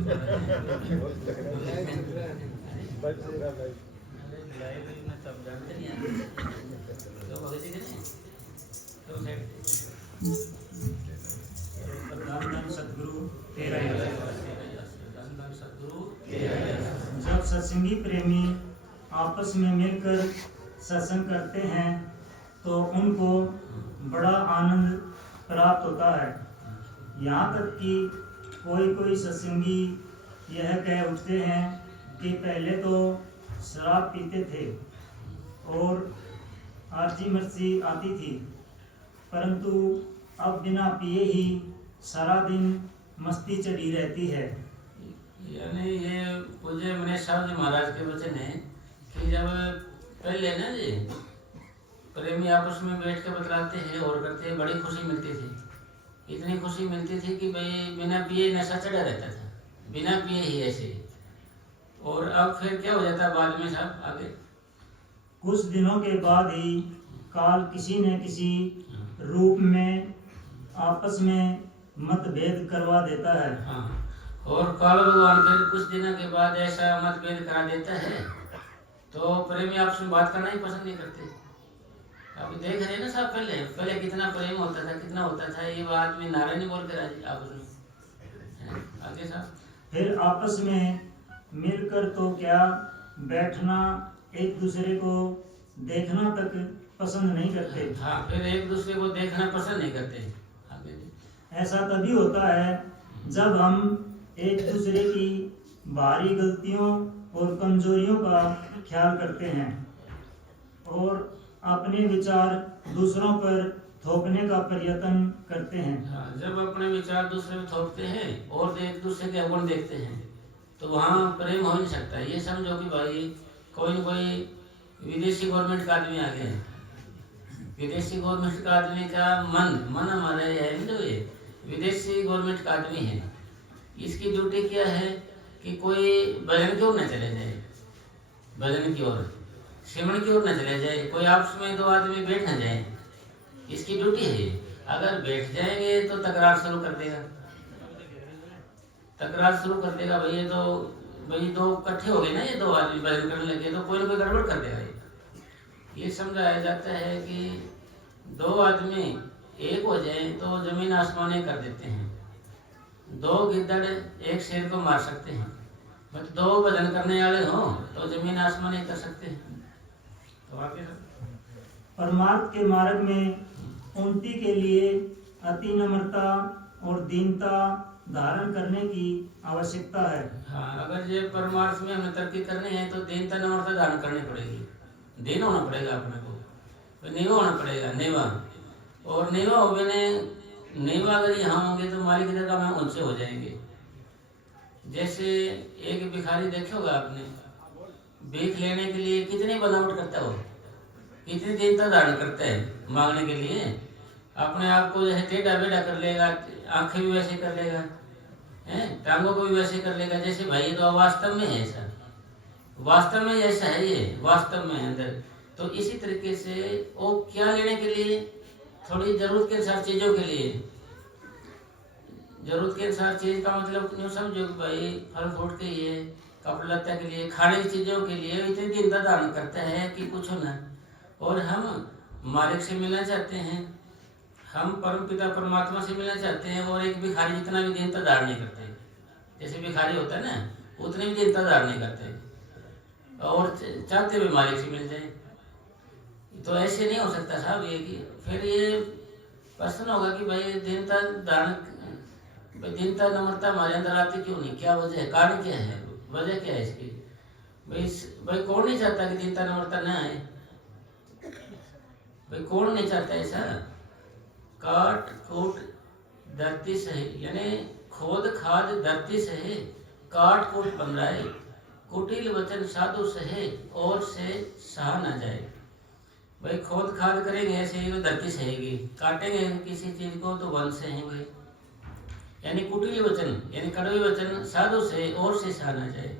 जब सत्संगी प्रेमी आपस में मिलकर सत्संग करते हैं तो उनको बड़ा आनंद प्राप्त होता है। यहाँ तक कि कोई सत्संगी यह कह उठते हैं कि पहले तो शराब पीते थे और आरजी मर्जी आती थी, परंतु अब बिना पिए ही सारा दिन मस्ती चढ़ी रहती है। यानी ये पूज्य मनीष साहब जी महाराज के वचन है कि जब पहले ना जी प्रेमी आपस में बैठ के बतलाते हैं और करते हैं, बड़ी खुशी मिलती थी। इतनी खुशी मिलती थी कि भाई बिना पिए नशा चढ़ा रहता था, बिना पिए ही ऐसे। और अब फिर क्या हो जाता है बाद में साहब आगे? कुछ दिनों के बाद ही काल किसी न किसी रूप में आपस में मतभेद करवा देता है। हाँ, और काल भगवान फिर कुछ दिनों के बाद ऐसा मतभेद करा देता है तो प्रेमी आपस में बात करना ही पसंद नहीं करते। अब देख रहे हैं ना साहब, पहले कितना प्रेम होता था, कितना होता था, ये बात में नारा नहीं बोल कर आपस में। आगे साहब फिर आपस में मिलकर तो क्या बैठना, एक दूसरे को देखना तक पसंद नहीं करते। हाँ, फिर एक दूसरे को देखना पसंद नहीं करते। आगे ऐसा तभी होता है जब हम एक दूसरे की भारी गलतियों और कमजोरियों का ख्याल करते हैं और अपने विचार दूसरों पर थोपने का प्रयत्न करते हैं। हाँ, जब अपने विचार दूसरे में थोपते हैं और एक दूसरे के अवगुण देखते हैं तो वहाँ प्रेम हो नहीं सकता। ये समझो कि भाई कोई न कोई विदेशी गवर्नमेंट का आदमी आ गया है, विदेशी गवर्नमेंट का आदमी का मन हमारा है जो ये विदेशी गवर्नमेंट का आदमी है, इसकी ड्यूटी क्या है कि कोई भजन की ओर न चले जाए, भजन की ओर, श्रवण की ओर न चले जाए, कोई आपस में दो आदमी बैठ न जाए, इसकी ड्यूटी है। अगर बैठ जाएंगे तो तकरार शुरू कर देगा, तकरार शुरू कर देगा। भाई दो इकट्ठे हो गए ना, ये दो आदमी भजन करने लगे तो कोई ना कोई गड़बड़ कर देगा। ये समझाया जाता है कि दो आदमी एक हो जाए तो जमीन आसमान एक कर देते हैं, दो गिद्दड़ एक शेर को मार सकते हैं, मतलब दो भजन करने वाले हो तो जमीन आसमान एक कर सकते हैं। तो आगे परमार्थ के मार्ग में उन्नति के लिए अति नम्रता और दीनता धारण करने की आवश्यकता है। हाँ, अगर ये परमार्थ में हमें तरक्की करनी है तो दीनता नम्रता धारण करनी पड़ेगी, दीन होना पड़ेगा अपने को, नीवा होना पड़ेगा, नीवा। और नीवा हो मैंने नीवा अगर यहाँ होंगे तो मालिक की जगह में उनसे हो जाएंगे। जैसे एक भिखारी देखे होगा आपने, भीख लेने के लिए कितनी बनावट करता हो, कितनी दीनता धारण करता है मांगने के लिए, अपने आप को जैसे टेढ़ा बेढ़ा कर लेगा, आंखें भी वैसे कर लेगा, टांगों को भी वैसे कर लेगा, जैसे भाई तो वास्तव में है ऐसा, वास्तव में ऐसा है, ये वास्तव में अंदर। तो इसी तरीके से वो क्या लेने के लिए, थोड़ी जरूरत के अनुसार चीजों के लिए, जरूरत के अनुसार चीज का मतलब यूँ समझो कि भाई फल फ्रूट के लिए, कपड़ा लत्ता के लिए, खाने की चीजों के लिए इतनी दीनता धारण करता है कि कुछ ना। और हम मालिक से मिलना चाहते हैं, हम परम पिता परमात्मा से मिलना चाहते हैं, और एक भिखारी जितना भी दीनता धारण नहीं करते, जैसे भिखारी होता है ना उतनी भी दीनता धारण नहीं करते और चाहते हुए मालिक से मिल जाए। तो ऐसे नहीं हो सकता साहब ये कि फिर ये प्रश्न होगा कि भाई दीनता धारण, दीनता नम्रता हमारे अंदर आती क्यों नहीं, क्या वजह है, कारण क्या है, वजह क्या है इसकी? भाई कौन नहीं चाहता कि दीनता नम्रता न आए, भाई कौन नहीं चाहता ऐसा? काट कूट धरती सही, यानी खोद खाद धरती सहे, काट कूट बन रहा है, कुटिल वचन साधु सहे और से सहा न जाए। भाई खोद खाद करेंगे ऐसे ही तो धरती सहेगी, काटेंगे किसी चीज को तो वन सहेंगे। यानी कुटिल वचन यानी कड़वे वचन साधु से और से सहा न जाए।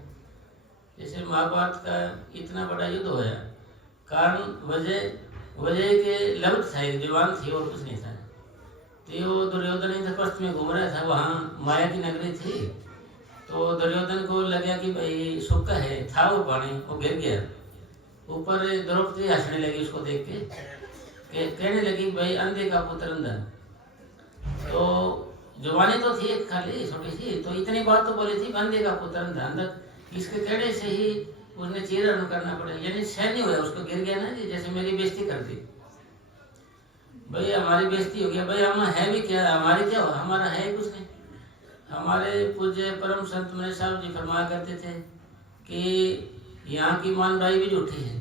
जैसे महाभारत का इतना बड़ा युद्ध होया, कारण वजह के लब्ध था, एक जवान थी और कुछ नहीं था। तो दुर्योधन इंद्रप्रस्थ में घूम रहा था, वहाँ माया की नगरी थी, तो दुर्योधन को लगा कि भाई सूखा है, था वो पानी, वो गिर गया ऊपर। द्रौपदी हंसने लगी उसको देख के, कहने लगी भाई अंधे का पुत्र अंधा। तो जुबानी तो थी एक खाली छोटी सी, तो इतनी बात तो बोली थी, अंधे का पुत्र अंधा। अंधा इसके कहने से ही उसने चीरण करना पड़ा, यानी सहन नहीं हुआ उसको, गिर गया ना जी, जैसे मेरी बेइज्जती कर दी। भाई हमारी बेइज्जती हो गया, भाई हम है भी क्या, हमारी क्या हो, हमारा है कुछ नहीं। हमारे पूज्य परम संत मनीष साहब जी फरमाया करते थे कि यहाँ की मानदाई भी झूठी है,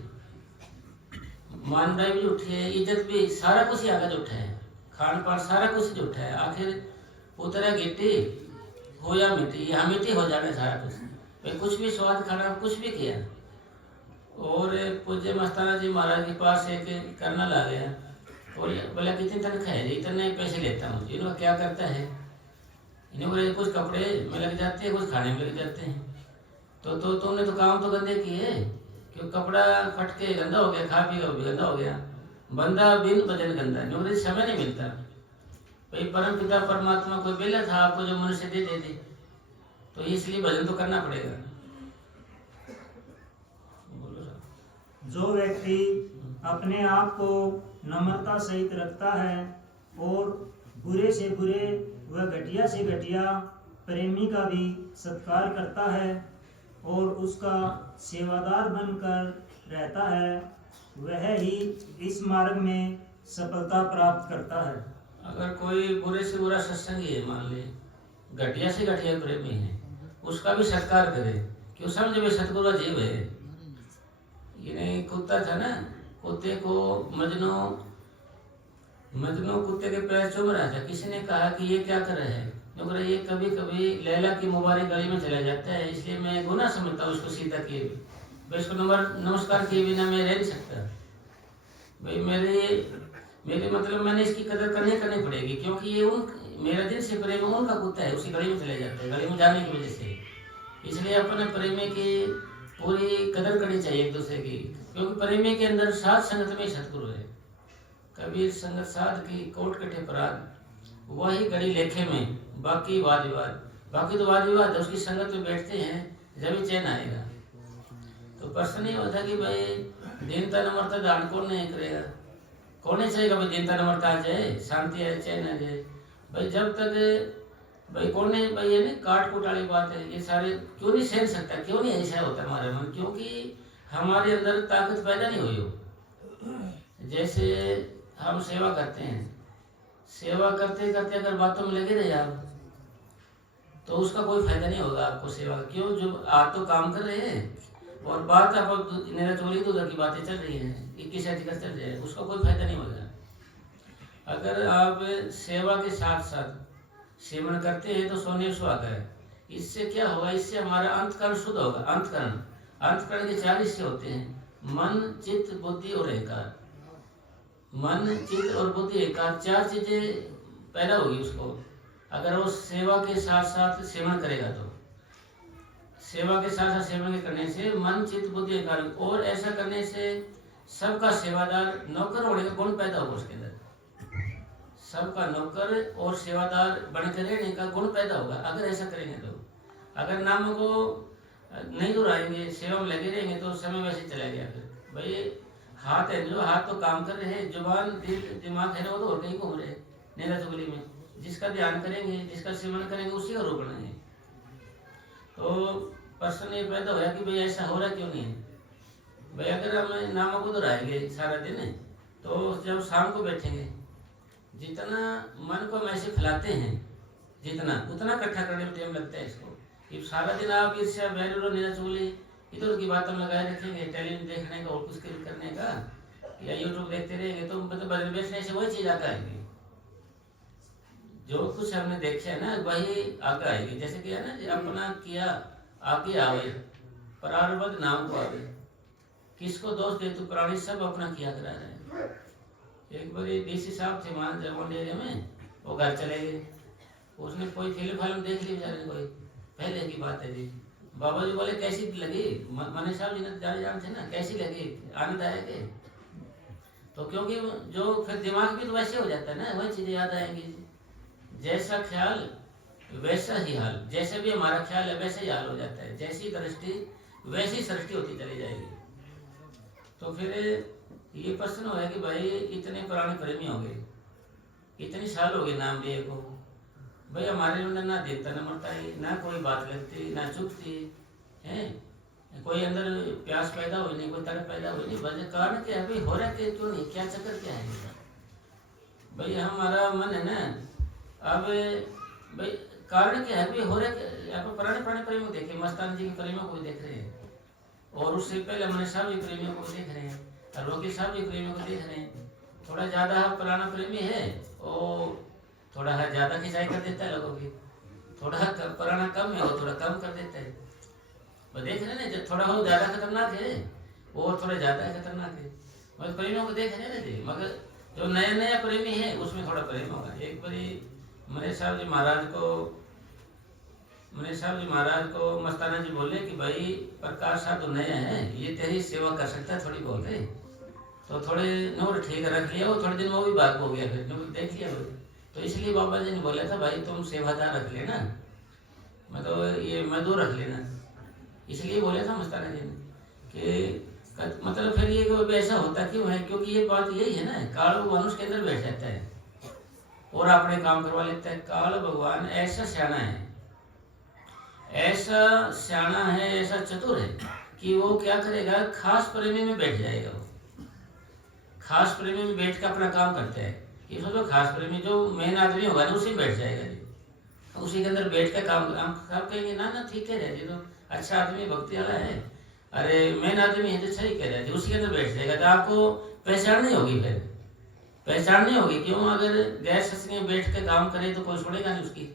मानदाई भी झूठी है, इज्जत भी, सारा कुछ ही आगे झूठा है, खान पान सारा कुछ झूठा है। आखिर उतरा गिट्टी हो या मिट्टी, यहाँ मिट्टी हो जाना सारा कुछ। भाई कुछ भी स्वाद खाना, कुछ भी किया। और पूज्य मस्ताना जी महाराज के पास एक कर्नल आ गया और बोला कितनी तनख्वाह है, इतने पैसे लेता हूँ। इन्होंने क्या करता है, इन्हें बोले कुछ कपड़े में लग जाते हैं, कुछ खाने में लग जाते हैं। तो तुमने तो काम तो गंदे किए, क्यों कपड़ा फट के गंदा हो गया, खा पी का भी गंदा हो गया, बंदा बिन वजन गंदा है। मुझे समय नहीं मिलता। भाई परम पिता परमात्मा कोई बेला था आपको जो मनुष्य दे दे, तो इसलिए भजन तो करना पड़ेगा। जो व्यक्ति अपने आप को नम्रता सहित रखता है और बुरे से बुरे व घटिया से घटिया प्रेमी का भी सत्कार करता है और उसका सेवादार बनकर रहता है, वह ही इस मार्ग में सफलता प्राप्त करता है। अगर कोई बुरे से बुरा सत्संगी है, मान ले घटिया से घटिया प्रेमी है, उसका भी सत्कार करे, क्यों समझे वे सतगुरु जीव है। ये नहीं कुत्ता था ना, कुत्ते को मजनू कुत्ते के पैर चुभ रहा था। किसी ने कहा कि ये क्या कर रहा है, क्योंकि ये कभी कभी लैला की मुबारक गली में चला जाता है, इसलिए मैं गुनाह समझता हूँ इसको सीधा किए, भाई इसको नमस्कार किए बिना मैं रह नहीं सकता। भाई मेरे मतलब मैंने इसकी कदर करनी पड़ेगी, क्योंकि ये मेरा दिल से प्रेम उनका कुत्ता है, उसी गली में चले जाता है, गली में जाने की वजह से। इसलिए अपने प्रेमी की पूरी कदर करनी चाहिए एक दूसरे की, क्योंकि प्रेमी के अंदर साध संगत में सतगुरु है। कबीर संगत साध की कोट कटे पराग, वही गड़ी लेखे में, बाकी वाद विवाद, बाकी तो वाद विवाद है, उसकी संगत में बैठते हैं जब ही चैन आएगा। तो प्रश्न नहीं होता कि भाई दीनता नम्रता दान कौन नहीं करेगा, कौन नहीं चाहेगा भाई दीनता नम्रता आ जाए, शांति आ चैन आ जाए। भाई जब तक भाई कौन नहीं, भाई ये नहीं काट कूट वाली बात है, ये सारे क्यों नहीं सहन सकता, क्यों नहीं ऐसा होता हमारे मन, क्योंकि हमारे अंदर ताकत पैदा नहीं हुई हो। जैसे हम सेवा करते हैं, सेवा करते करते अगर बातों में लगे रहे आप, तो उसका कोई फायदा नहीं होगा आपको सेवा। क्यों, जो आप तो काम कर रहे हैं और बात आप मेरा चोरी तो उधर की बातें चल रही हैं, 21 अधिकार चल रहे हैं, उसका कोई फायदा नहीं होगा। अगर आप सेवा के साथ साथ सेवन करते हैं तो सोने सुहागा है। इससे क्या होगा, इससे हमारा अंतकरण शुद्ध होगा। अंतकरण के 4 हिस्से होते हैं, मन चित्त बुद्धि और अहंकार। मन चित्त और बुद्धि अहंकार 4 चीजें पैदा होगी उसको, अगर वो सेवा के साथ साथ सेवन करेगा। तो सेवा के साथ साथ सेवन करने से मन चित्त बुद्धि अहंकार, और ऐसा करने से सबका सेवादार नौकर होने का गुण पैदा होगा उसके अंदर, सबका नौकर और सेवादार बनकर रहने का गुण पैदा होगा अगर ऐसा करेंगे। तो अगर नाम को नहीं दोहराएंगे, सेवा में लगे रहेंगे, तो समय वैसे चला गया। फिर भाई हाथ है, जो हाथ तो काम कर रहे हैं, जुबान दिल दिमाग है ना, वो तो और कहीं घूम रहे नेला चुगली में। जिसका ध्यान करेंगे, जिसका सेवन करेंगे, उसी का रोकना है। तो प्रश्न ये पैदा होया कि भाई ऐसा हो रहा क्यों नहीं है। भाई अगर हम नामों को दोहराएंगे सारा दिन, तो जब शाम को बैठेंगे, जितना मन को हम ऐसे फैलाते हैं, जितना उतना इकट्ठा करने में टाइम लगता है इसको। कि सारा दिन आप ईर्ष्या बैर नीला चुगली इधर की बातों में लगाए रखेंगे, टेलीविजन देखने का और कुछ करने का, या यूट्यूब देखते रहेंगे, तो मतलब बदल बैठने से वही चीज आगे आएगी। जो कुछ हमने देखा है ना, वही आगे आएगी। जैसे कि है ना, अपना किया आगे आवे, प्रारब्ध नाम को आवे। किसको दोष दे, तू प्राणी सब अपना किया करा रहे हैं। एक बार डीसी साहब थे मान जर्मन एरिया में, वो घर चले गए, उसने कोई फिल्म देख ली बेचारे, कोई पहले की बात है जी। बाबा जी बोले कैसी लगी, मनीष साहब जी ने जान थे ना, कैसी लगी, आनंद आया के? तो क्योंकि जो फिर दिमाग भी तो वैसे हो जाता है ना, वही चीजें याद आएंगी। जैसा ख्याल वैसा ही हाल, जैसे भी हमारा ख्याल है वैसे ही हाल हो जाता है। जैसी दृष्टि वैसी सृष्टि होती चली जाएगी। तो फिर ये प्रश्न हो कि भाई इतने पुराने प्रेमी हो गए, इतनी साल हो गए नाम लिए को, भाई हमारे अंदर ना देता न मरता है, ना कोई बात लगती ना चुपती है, कोई अंदर प्यास पैदा हुई नहीं, कोई तरफ पैदा हुई नहीं। वजह कारण क्या है भाई, हो रहा है क्यों नहीं, क्या चक्कर क्या है भाई? हमारा मन है ना, अब भाई कारण क्या है भाई, हो रहा है आप पुराने पुराने प्रेमियों देखे, मस्तान जी के प्रेमियों को देख रहे हैं, और उससे पहले हमने साहब जी प्रेमियों को देख रहे हैं, और रोकी साहब जी प्रेमियों को देख रहे हैं। थोड़ा ज़्यादा पुराना प्रेमी है और थोड़ा ज़्यादा खिंचाई कर देता है लोगों की, थोड़ा पुराना कम है वो थोड़ा कम कर देता है। वो देख रहे हैं ना, जब थोड़ा हो ज़्यादा खतरनाक है वो थोड़ा ज़्यादा खतरनाक है, मगर प्रेमियों को देख रहे हैं ना जी। मगर जो नया नया प्रेमी है उसमें थोड़ा प्रेम होगा। एक बारी मनीष साहब जी महाराज को मस्ताना जी बोले कि भाई प्रकाश साहब तो नया है, ये तेरी सेवा कर सकता है थोड़ी बहुत है, तो थोड़े नोट ठीक रख लिया। वो थोड़े दिन वो भी बात हो गया, फिर क्योंकि देख लिया वो, तो इसलिए बाबा जी ने बोला था भाई तुम सेवादार रख लेना, मतलब ये मजदूर रख लेना, इसलिए बोला था मस्ताना जी ने कि मतलब फिर ये ऐसा होता क्यों है, क्योंकि ये बात यही है ना, काल भगवान उसके अंदर बैठ जाता है और अपने काम करवा लेता है। काल भगवान ऐसा सियाना है, ऐसा सियाना है, ऐसा चतुर है कि वो क्या करेगा, खास प्रेमी में बैठ जाएगा। वो खास प्रेमी में बैठ कर अपना काम करता है। ये सोचो खास प्रेमी जो मेन आदमी होगा ना उसी में बैठ जाएगा जी, उसी के अंदर बैठ कर काम। आप कहेंगे ना ना ठीक है जी, तो अच्छा आदमी भक्ति वाला है, अरे मेन आदमी है तो सही कह रहे थे, उसी के अंदर बैठ जाएगा। तो आपको पहचान नहीं होगी, फिर पहचान नहीं होगी। क्यों? अगर गैस सत्संग में बैठ के काम करे तो कोई सुनेगा नहीं उसकी,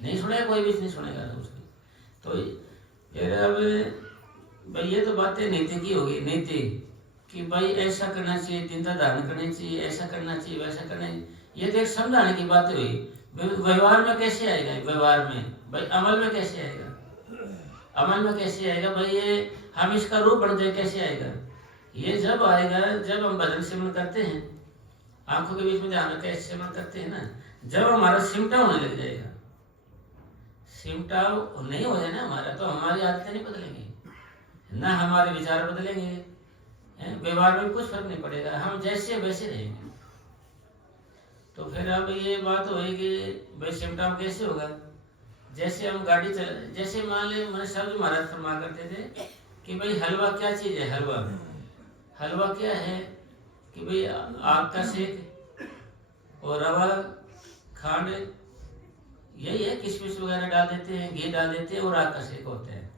नहीं सुनेगा, कोई भी नहीं सुनेगा ना उसकी। तो फिर अब भाई ये तो बातें नीति की होगी, नीति कि भाई ऐसा करना चाहिए, चिंता धारण करनी चाहिए, ऐसा करना चाहिए, वैसा करना चाहिए, ये तो एक समझाने की बातें हुई। व्यवहार में कैसे आएगा? व्यवहार में भाई अमल में कैसे आएगा? अमल में कैसे आएगा भाई? ये हम इसका रूप बन जाए कैसे आएगा? ये जब आएगा जब हम भजन सिमरन करते हैं, आंखों के बीच में ध्यान रखते सिमरन करते हैं ना, जब हमारा सिमटा होने लग जाएगा। सिमटाव नहीं हो जाए ना हमारा, तो हमारी आदतें नहीं बदलेंगी ना, हमारे विचार बदलेंगे, व्यवहार में कुछ फर्क नहीं पड़ेगा, हम जैसे वैसे रहेंगे। तो फिर अब ये बात हुई कि भाई सिमटाव कैसे होगा? जैसे हम गाड़ी चला, जैसे मान ले मनीष साहब जी महाराज फरमा करते थे कि भाई हलवा क्या चीज है? हलवा क्या है कि भाई आग का सेक और रवा खांड यही है, किशमिश वगैरह डाल देते हैं, घी डाल देते हैं और आग का सेक होता है।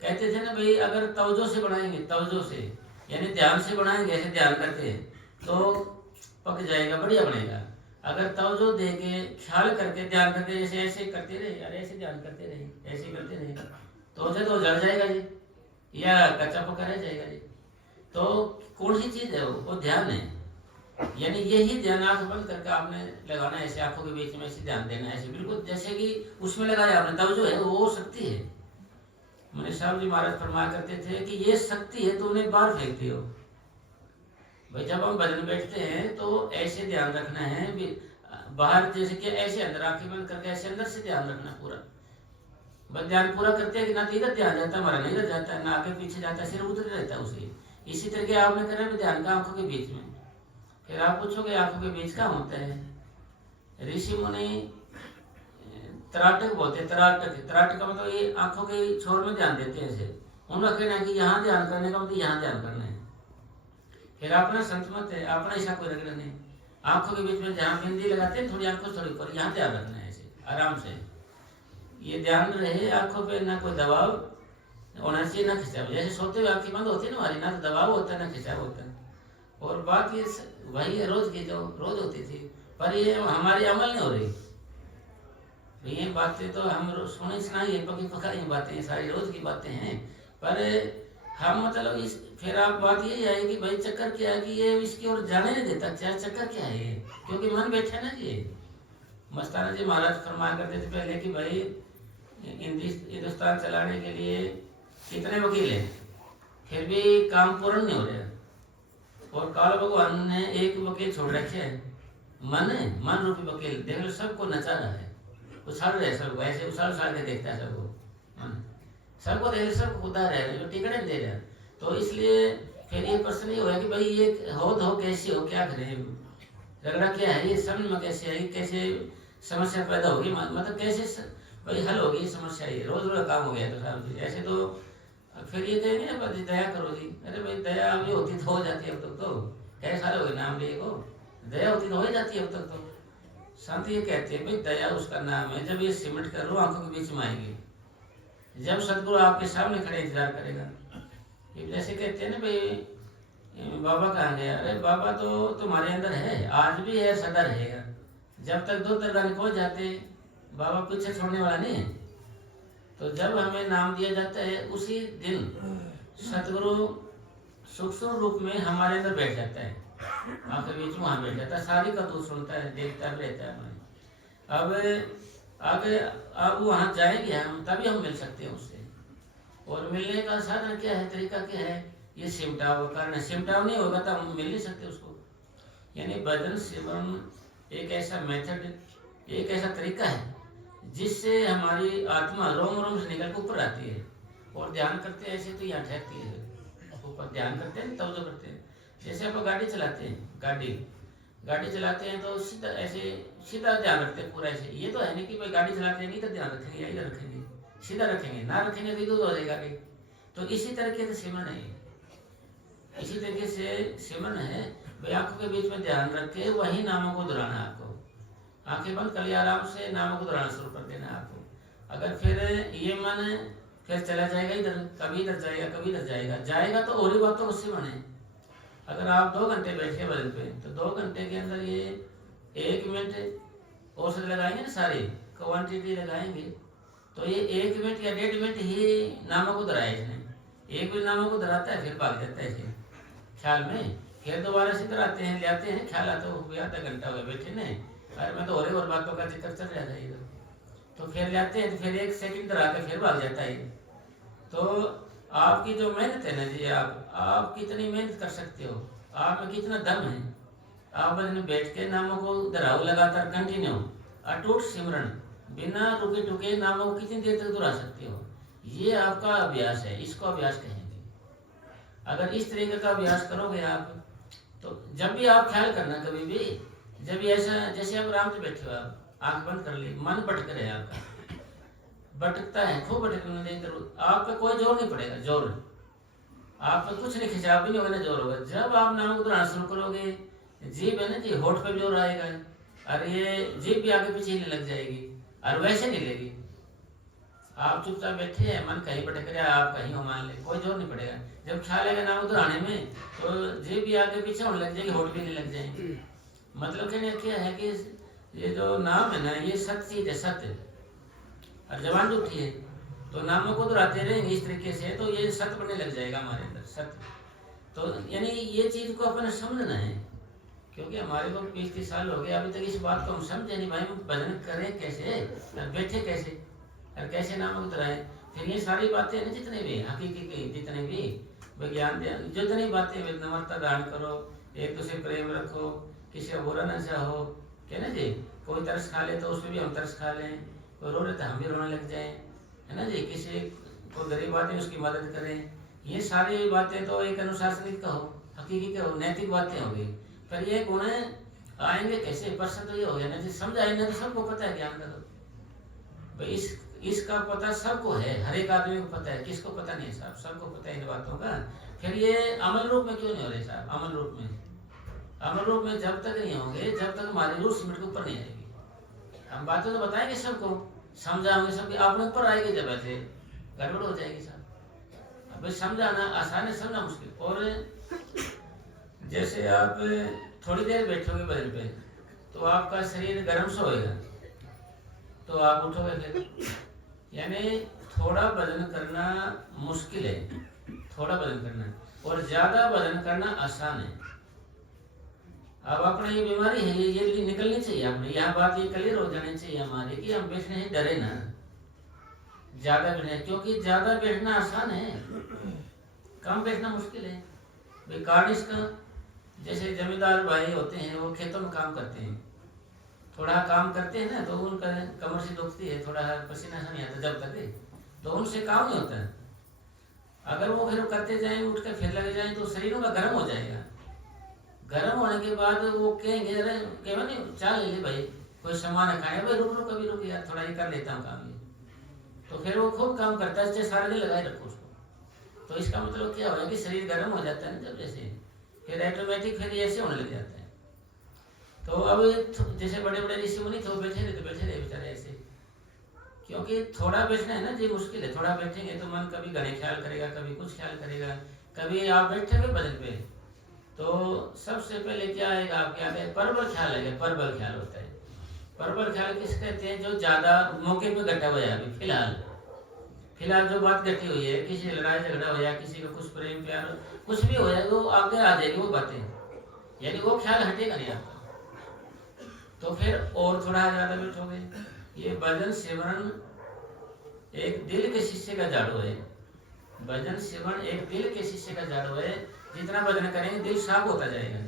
कहते थे ना भाई अगर तवज्जो से बनाएंगे, तवज्जो से यानी ध्यान से बनाएंगे, ऐसे ध्यान करते हैं तो पक जाएगा, बढ़िया बनेगा। अगर तवज्जो दे के ख्याल करके ध्यान करके जैसे ऐसे करते रहे, यार ऐसे ध्यान करते रहे, ऐसे करते रहे, तो उसे तो जल जाएगा जी, या कच्चा पका रह जाएगा जी। तो कौन सी चीज है वो ध्यान है, यानी यही ध्यान आंख बंद करके आपने लगाना है, ऐसे आंखों के बीच में ऐसे ध्यान देना है, ऐसे बिल्कुल जैसे कि उसमें लगाया आपने, तवज्जो है वो शक्ति है। मनीष साहब जी महाराज फरमाया करते थे कि ये शक्ति है, तुमने बाहर फेंकती हो। भाई जब हम भजन बैठते हैं तो ऐसे ध्यान रखना है, बाहर जैसे कि ऐसे अंदर आंखें बंद करके ऐसे अंदर से ध्यान रखना पूरा। बस ध्यान पूरा करते हैं कि ना तो इधर ध्यान जाता है हमारा, नहीं इधर जाता है, ना आगे पीछे जाता है, सिर्फ उधर रहता है उसी। इसी तरीके आपने करना है ध्यान का आंखों के बीच में। फिर आप पूछोगे आंखों के बीच का होता है? ऋषि मुनि तराटक बोलते हैं, तराटक का मतलब ये आंखों के छोर में ध्यान देते हैं ऐसे, उनका कहना है कि यहाँ ध्यान करने का मतलब यहाँ ध्यान करना है। फिर अपना संत मत है, अपना ऐसा कोई रखना नहीं, आंखों के बीच में जहाँ बिंदी लगाते हैं थोड़ी आंखों थोड़ी ऊपर, यहाँ ध्यान रखना है ऐसे आराम से। ये ध्यान रहे आंखों पे, ना कोई दबाव होना चाहिए ना खिंचाव। जैसे सोते हुए आंखें बंद होती है ना हमारी, ना तो दबाव होता है ना खिंचाव होता है। और बात ये वही है रोज की, जो रोज होती थी, पर ये हमारी अमल नहीं हो रही। ये बातें तो हम सुने सुनाई है, पकी पकाई बातें, सारी रोज की बातें हैं, पर हम मतलब इस फिर आप बात यही आई कि भाई चक्कर क्या है कि ये इसकी ओर जाने नहीं देता, क्या चक्कर क्या है ये? क्योंकि मन बैठा ना जी। मस्ताना जी महाराज फरमाया करते थे पहले कि भाई हिंदुस्तान चलाने के लिए कितने वकील हैं, फिर भी काम पूर्ण नहीं हो रहा। और काल भगवान ने एक वकील छोड़ रखे है, मन रूपी वकील। देख लो सबको नचा रहा है, उछल रहे सबको, ऐसे उछल उछल के देखता है सबको, सबको देख, सबको खुदा रह रहे, टिकट दे रहे। तो इसलिए फिर ये प्रश्न ये हुआ कि भाई ये हो कैसी हो, क्या करें, झगड़ा क्या है, ये समझ में कैसे है, कैसे समस्या पैदा होगी, मतलब कैसे भाई हल होगी समस्या, ये रोज रोज काम हो गया तो साहब जी। ऐसे तो फिर ये कहेंगे ना भाई दया करो जी, अरे भाई दया अभी होती तो हो जाती है, अब तक तो कई साल हो गए नाम लिए को, दया होती तो हो ही जाती है अब तक तो। संत ये कहते हैं भाई दया उसका नाम है जब ये सिमट कर रो आंखों के बीच में आएगी, जब सदगुरु आपके सामने खड़े इंतजार करेगा। जैसे कहते हैं ना भाई बाबा कहाँ गया, अरे बाबा तो तुम्हारे अंदर है, आज भी है, सदा रहेगा। जब तक दो दरगाह नहीं पहुंच जाते बाबा पीछे छोड़ने वाला नहीं है। तो जब हमें नाम दिया जाता है उसी दिन सतगुरु सूक्ष्म रूप में हमारे अंदर बैठ जाता है, आपके बीच में वहाँ बैठ जाता है, सारी का दूध सुनता है, देखता भी रहता है हमारे। अब वहाँ जाएंगे हम तभी हम मिल सकते हैं उससे। और मिलने का साधन क्या है, तरीका क्या है, ये सिमटाव करना, सिमटाव नहीं होगा तो हम मिल नहीं सकते उसको। यानी भजन सिमरन एक ऐसा मेथड, एक ऐसा तरीका है जिससे हमारी आत्मा रोम रोम से निकल कर ऊपर आती है। और ध्यान करते हैं ऐसे तो यहाँ ठहरती है, ऊपर ध्यान करते हैं तब जो करते हैं। जैसे आप गाड़ी चलाते हैं, गाड़ी चलाते हैं तो सीधा ऐसे सीधा ध्यान रखते हैं पूरा ऐसे। ये तो है नहीं कि भाई गाड़ी चलाते हैं नहीं तो ध्यान रखेंगे, इधर रखेंगे, सीधा रखेंगे, ना रखेंगे तो इधर हो जाएगा आगे। तो इसी तरीके से सिमरन है, इसी तरीके से सिमरन है भाई आंखों के बीच में ध्यान रख के वही नामों को दोहराना है आपको। आंखें बंद कर लिया, आराम से नामों को दोहराना शुरू कर देना है आपको। अगर फिर ये मन फिर चला जाएगा इधर, कभी इधर जाएगा, कभी इधर जाएगा तो और ही बातों को सिमरन है। अगर आप 2 घंटे बैठे भजन पे तो 2 घंटे के अंदर ये 1 मिनट और से लगाएंगे ना, सारी क्वांटिटी लगाएंगे तो ये 1 मिनट या 1.5 मिनट ही नामों को दोहराया इसने। एक भी नामों को दोहराता है फिर भाग जाता है इसे ख्याल में, फिर दोबारा से दोहराते हैं, ले आते हैं, ख्याल आता है आधा घंटा हो गया बैठे ने, अरे मैं तो और बातों का जिक्र चल रहा था इधर, तो फिर ले आते हैं तो फिर 1 सेकंड दोहरा के फिर भाग जाता है। तो आपकी जो मेहनत है ना जी, आप कितनी मेहनत कर सकते हो, आप में कितना दम है, आप भजन बैठ के नामों को दोहराओ लगातार, कंटिन्यू अटूट सिमरन, बिना रुके टुके नामों को कितनी देर तक दोहरा सकते हो, ये आपका अभ्यास है, इसको अभ्यास कहेंगे। अगर इस तरीके का अभ्यास करोगे आप, तो जब भी आप ख्याल करना, कभी भी जब भी ऐसा, जैसे आप आराम से बैठे हो, आप आंख बंद कर ली, मन भटक रहे हैं, आपका भटकता है, खूब भटकने दें, आप पे कोई जोर नहीं पड़ेगा, जोर आप पे कुछ नहीं, खिंचाव भी नहीं होगा, जोर होगा। जब आप नाम को दोहराना शुरू करोगे, जीभ है ना जी, होठ पे जोर आएगा, और ये जीभ भी आगे पीछे हिलने लग जाएगी, और वैसे नहीं लेगी। आप चुपचाप बैठे हैं, मन कहीं भटक रहा है, आप कहीं हो, मान ले, कोई जोर नहीं पड़ेगा। जब ख्याल आएगा नाम को दोहराने में तो जीभ भी आगे पीछे होने लग जाएगी, होठ भी नहीं लग जाएंगे। मतलब कहने क्या है कि ये जो नाम है ना, ये सत्य चीज है, सत्य, और जबान जो उठी है तो नामों को दोहराते रहेंगे इस तरीके से, तो ये सत्य बनने लग जाएगा हमारे अंदर, सत्य। तो यानी ये चीज को अपन समझना है, क्योंकि हमारे को 20-30 साल हो गए, अभी तक इस बात को हम समझे नहीं, भाई हम भजन करें कैसे, बैठे कैसे, और कैसे नामों को दोहराएं। फिर ये सारी बातें ना, जितने भी हकीकी की, जितने भी विज्ञान, जितनी बातें, नम्रता दान करो, एक दूसरे प्रेम रखो, किसी का बुरा न चाहो, क्या ना जी, कोई तरस खा ले तो उसमें भी हम तरस खा लें, कोई रो रहे तो हम भी रोने लग जाएं, है ना जी, किसी को गरीब आदमी उसकी मदद करें। ये सारी बातें तो एक अनुशासनिक कहो, हकीकी कहो, नैतिक बातें हो गई। पर ये गुण आएंगे कैसे, प्रश्न तो ये हो गया ना जी, समझ आए ना, तो सबको पता है ज्ञान का, तो इसका पता सबको है, हर एक आदमी को पता है, किसको पता नहीं है साहब, सबको पता है इन बातों का। फिर ये अमल रूप में क्यों नहीं हो रहे साहब, अमल रूप में जब तक नहीं होंगे, जब तक हमारी रूह सिमट के ऊपर नहीं आएगी। हम बातें तो बताएंगे सबको, समझाएंगे सबके, आपने ऊपर आएगी जब ऐसे गड़बड़ हो जाएगी साहब। अब समझाना आसान है, समझना मुश्किल। और जैसे आप थोड़ी देर बैठोगे भजन पे तो आपका शरीर गर्म सा होएगा, तो आप उठोगे फिर, यानी थोड़ा भजन करना मुश्किल है, थोड़ा भजन करना, और ज्यादा भजन करना आसान है। अब अपना ये बीमारी है, ये निकलनी चाहिए अपने, यहाँ बात ये क्लियर हो जानी चाहिए हमारी कि हम बैठने से डरे ना, ज्यादा बैठने, क्योंकि ज्यादा बैठना आसान है, कम बैठना मुश्किल है। भाई कार्डिस का, जैसे जमींदार भाई होते हैं, वो खेतों में काम करते हैं, थोड़ा काम करते हैं ना तो उनका कमर से दुखती है, थोड़ा पसीना सा नहीं आता जब तक है, तो उनसे काम नहीं होता है। अगर वो फिर करते जाएं उठ कर फिर लगे जाएं तो शरीर उनका गर्म हो जाएगा। गर्म होने के बाद वो कहेंगे अरे केवल नहीं चाल ले भाई, कोई सामान खाए, भाई रुक रुक कभी रुक यार थोड़ा ये कर लेता हूँ काम ये, तो फिर वो खूब काम करता है, इससे सारा दिन लगाए रखो उसको। तो इसका मतलब क्या हो रहा है कि शरीर गर्म हो जाता है ना जब, जैसे फिर ऑटोमेटिक फिर ऐसे होने लग जाता है। तो अब जैसे बड़े बड़े ऋषि मुनि थे, बैठे रहे तो बैठे रहे बेचारे ऐसे, क्योंकि थोड़ा बैठना है ना जी मुश्किल है। थोड़ा बैठेंगे तो मन कभी घने ख्याल करेगा, कभी कुछ ख्याल करेगा, कभी आप बैठे हुए बदन पे तो सबसे पहले क्या आएगा आपके आगे, परबल ख्याल आएगा। परबल ख्याल होता है, परबल ख्याल किस कहते हैं, जो ज्यादा मौके पे घटा हुआ है अभी फिलहाल जो बात घटी हुई है, किसी लड़ाई झगड़ा हो या किसी का कुछ प्रेम प्यार कुछ भी हो जाए वो आगे आ जाएगी वो बातें, यानी वो ख्याल हटेगा नहीं आपका। तो फिर और थोड़ा ज्यादा बैठोगे। ये भजन सिमरन एक दिल के शीशे का झाड़ू है, भजन सिमरन एक दिल के शीशे का झाड़ू है। जितना भजन करेंगे दिल साफ होता जाएगा,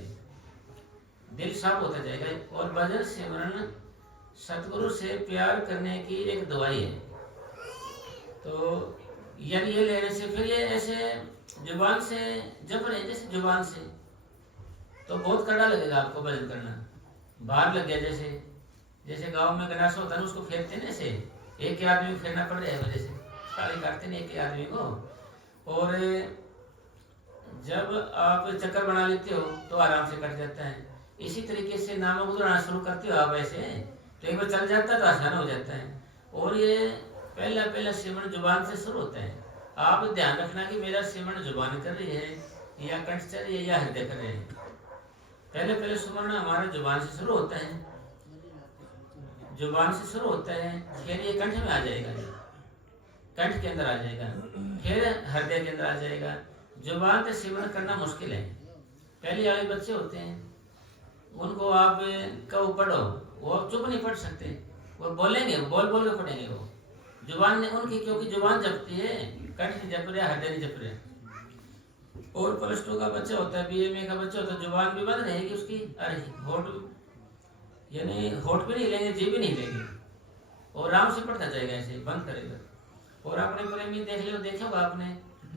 दिल साफ होता जाएगा। और भजन सिमरन सतगुरु से प्यार करने की एक दवाई है। तो यानी ये लेने से फिर ये ऐसे जुबान से जब रहे जैसे जुबान से तो बहुत कड़ा लगेगा आपको भजन करना। बाहर लग गया जैसे गांव में गनासा होता है ना, उसको फेरते ना, ऐसे एक ही आदमी को फेरना पड़ रहा है वजह से ताली काटते नहीं एक ही आदमी को। और जब आप चक्कर बना लेते हो तो आराम से कट जाता है। इसी तरीके से नामों को दोहराना शुरू करते हो आप ऐसे तो एक बार चल जाता है तो आसान हो जाता है। और ये पहला सिमरन जुबान से शुरू होता है। आप ध्यान रखना कि मेरा सिमरन जुबान कर रही है या कंठ चल रही है या हृदय कर रहे हैं। पहले सिमरन हमारा जुबान से शुरू होता है, जुबान से शुरू होता है, फिर ये कंठ में आ जाएगा, कंठ के अंदर आ जाएगा, फिर हृदय के अंदर आ जाएगा। जुबान से सिमरन करना मुश्किल है। पहले वाले बच्चे होते हैं उनको आप कहो पढ़ो, वो चुप नहीं पढ़ सकते, वो बोलेंगे, बोल बोल के पढ़ेंगे वो। जुबान ने उनकी, क्योंकि जुबान जपती है, कंठ नहीं जप रहा, हृदय नहीं जप रहा। और +2 का बच्चा होता है, BA का बच्चा होता है, जुबान भी बंद रहेगी उसकी, अरे होठ यानी होठ भी नहीं लेंगे, जीभ भी नहीं लेंगे, और आराम से पढ़ता जाएगा, ऐसे बंद करेगा। और अपने प्रेमी देख लो, देखा होगा आपने,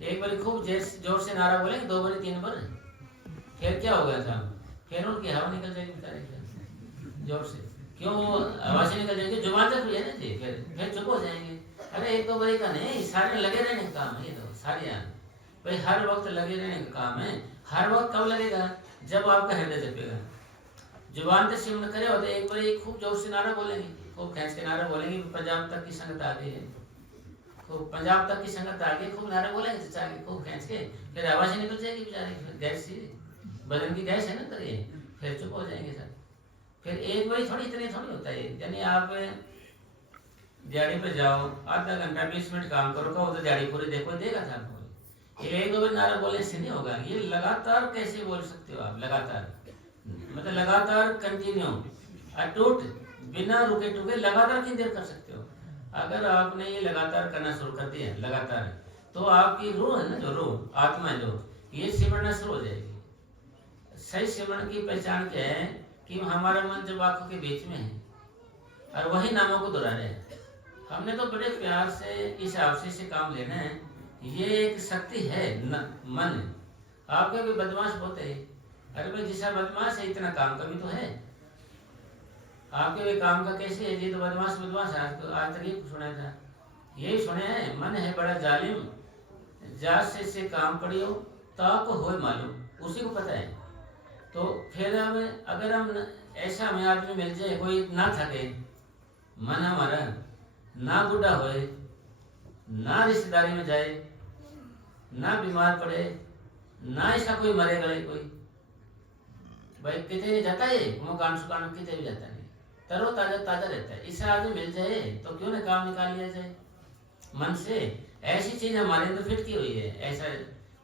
एक बार खूब जोर से नारा बोलेंगे, 2 बार 3 बार, फिर क्या हो गया था, फिर उनकी हवा निकल जाएगी बेचारे जोर से। क्यों हवा से निकल जाएगी, जुबान तक है ना जी, फिर चुप हो जाएंगे। अरे 1-2 बारी का नहीं, सारे लगे रहने का काम है ये तो, सारे भाई हर वक्त लगे रहने का काम है। हर वक्त कब लगेगा, जब आपका हृदय जपेगा। जुबान से सिमरन करे होते एक बार खूब जोर से नारा बोलेंगे, खूब खींच के नारा बोलेंगे, पंजाब तक की संगत आ गई है, खूब पंजाब तक की संगत आ गई, खूब नारा बोलेंगे चचा के, खूब खींच के, फिर आवाज ही निकल जाएगी बेचारे, फिर गैस सी बदन की गैस है ना तो ये, फिर चुप हो जाएंगे सर। फिर एक बारी थोड़ी, इतनी थोड़ी होता है। यानी आप दिहाड़ी पे जाओ, आधा घंटा 20 मिनट काम करो, कहो तो दिहाड़ी पूरी देखो, देगा था आपको। ये 1-2 बार नारा बोलने से नहीं होगा, ये लगातार कैसे बोल सकते हो आप, लगातार मतलब लगातार कंटिन्यू अटूट बिना रुके टुके लगातार कितनी देर कर सकते हो। अगर आपने ये लगातार करना शुरू कर दिया लगातार, तो आपकी रूह है ना, जो रूह आत्मा है जो, ये सिमरना शुरू हो जाएगी। सही सिमरन की पहचान क्या है कि हमारा मन जब आंखों के बीच में है और वही नामों को दोहरा रहे हैं। हमने तो बड़े प्यार से इस आवश्य से काम लेना है, ये एक शक्ति है मन। आपके भी बदमाश होते हैं, अरे भाई जिसा बदमाश है इतना काम का भी तो है, आपके भी काम का कैसे है जी, तो बदमाश आज तक ये सुना था, यही सुने हैं, मन है बड़ा जालिम, जात से काम पड़ियो ताको हो मालूम, उसी को पता है। तो फिर अगर हम ऐसा हमें आदमी मिल जाए, कोई ना थके मन हमारा, ना बूढ़ा होए, ना रिश्तेदारी में जाए, ना बीमार पड़े, ना ऐसा कोई मरे गए कोई, भाई कितने नहीं जाता है मुकान सुकान कितने भी जाता नहीं, तरो ताजा रहता है। ऐसा आदमी मिल जाए तो क्यों ना काम निकाल लिया जाए मन से। ऐसी चीज हमारे अंदर फिट की हुई है। ऐसा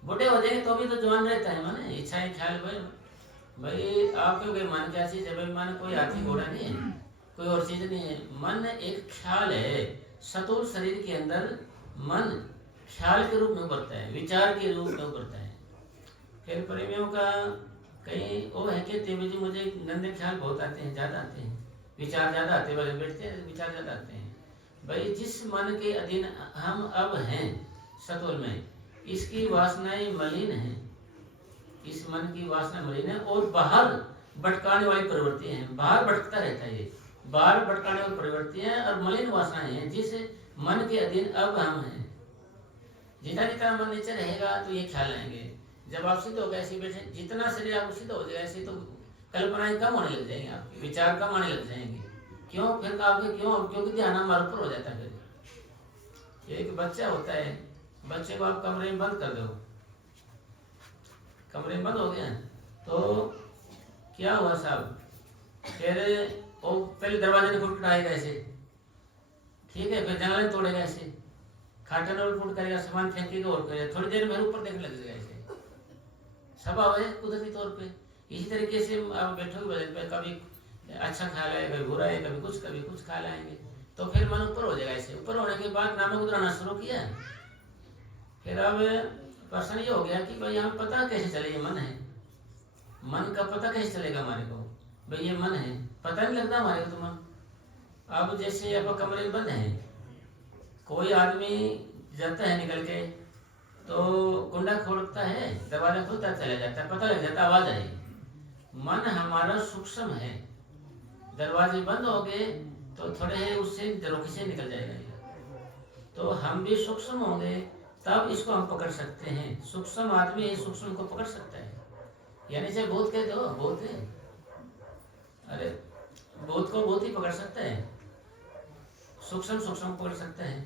बूढ़े हो जाएंगे तो भी तो जवान रहता है मन, इच्छाएं ख्याल भाई आपके कोई मन क्या चीज है, भाई मन कोई हाथी घोड़ा नहीं है, कोई और चीज नहीं है। मन एक ख्याल है, सतुल शरीर के अंदर मन ख्याल के रूप में उभरता है, विचार के रूप में उभरता है। फिर प्रेमियों का कहीं वो है कि देवी जी मुझे गंदे ख्याल बहुत आते हैं, ज्यादा आते हैं, विचार ज़्यादा आते हैं, बैठते हैं विचार ज़्यादा आते हैं। भाई जिस मन के अधीन हम अब हैं सत्वर में, इसकी वासनाएं मलिन हैं, इस मन की वासना मलिन है और बाहर भटकाने वाली प्रवृत्ति हैं, बाहर भटकता रहता है ये, बाहर भटकाने वाली प्रवृत्ति है और मलिन वासनाएं हैं जिस मन के अधीन अब हम हैं। जितना जितना मन नीचे रहेगा तो ये ख्याल आएंगे। जब आप सिद्ध होगा ऐसे बैठे, जितना शरीर आपको सिद्ध हो जाएगा ऐसे, तो कल्पनाएं कम होने लग जाएंगी, आपके विचार कम आने लग जाएंगे। क्यों? फिर आपके क्योंकि ध्यान हमारे ऊपर हो जाता है। फिर एक बच्चा होता है, बच्चे को आप कमरे में बंद कर दो, कमरे में बंद हो गया तो क्या हुआ साहब, फिर वो पहले दरवाजे ने फुट आएगा ऐसे, ठीक है, फिर जंगल तोड़ेगा ऐसे, खाटन और फुट करेगा, सामान फेंकेगा और करेगा, थोड़ी देर में ऊपर देखने लग जाएगा ऐसे, स्वभाव है कुदरती तौर पे। इसी तरीके से आप बैठोगे पे, कभी अच्छा खा लाए, कभी बुरा है, कभी कुछ खा लाएंगे, तो फिर मन ऊपर हो जाएगा ऐसे। ऊपर होने के बाद नामक उतराना शुरू किया, फिर अब प्रश्न ये हो गया कि भाई हम पता कैसे चले ये मन है, मन का पता कैसे चलेगा हमारे को, भाई ये मन है, पता नहीं लगता हमारे को तो मन। अब जैसे अब कमरे में बंद है, कोई आदमी जाता है निकल के तो कुंडा खोलता है, दरवाजा खुलता चला जाता है, पता लग जाता, आवाज आई। मन हमारा सूक्ष्म है, दरवाजे बंद हो गए तो थोड़े उससे रोके से निकल जाएगा। तो हम भी सूक्ष्म होंगे तब इसको हम पकड़ सकते हैं। सूक्ष्म आदमी सूक्ष्म को पकड़ सकता है, यानी चाहे भूत कहते हो, भूत है, अरे भूत को भूत ही पकड़ सकता है, सूक्ष्म सूक्ष्म पकड़ सकता है।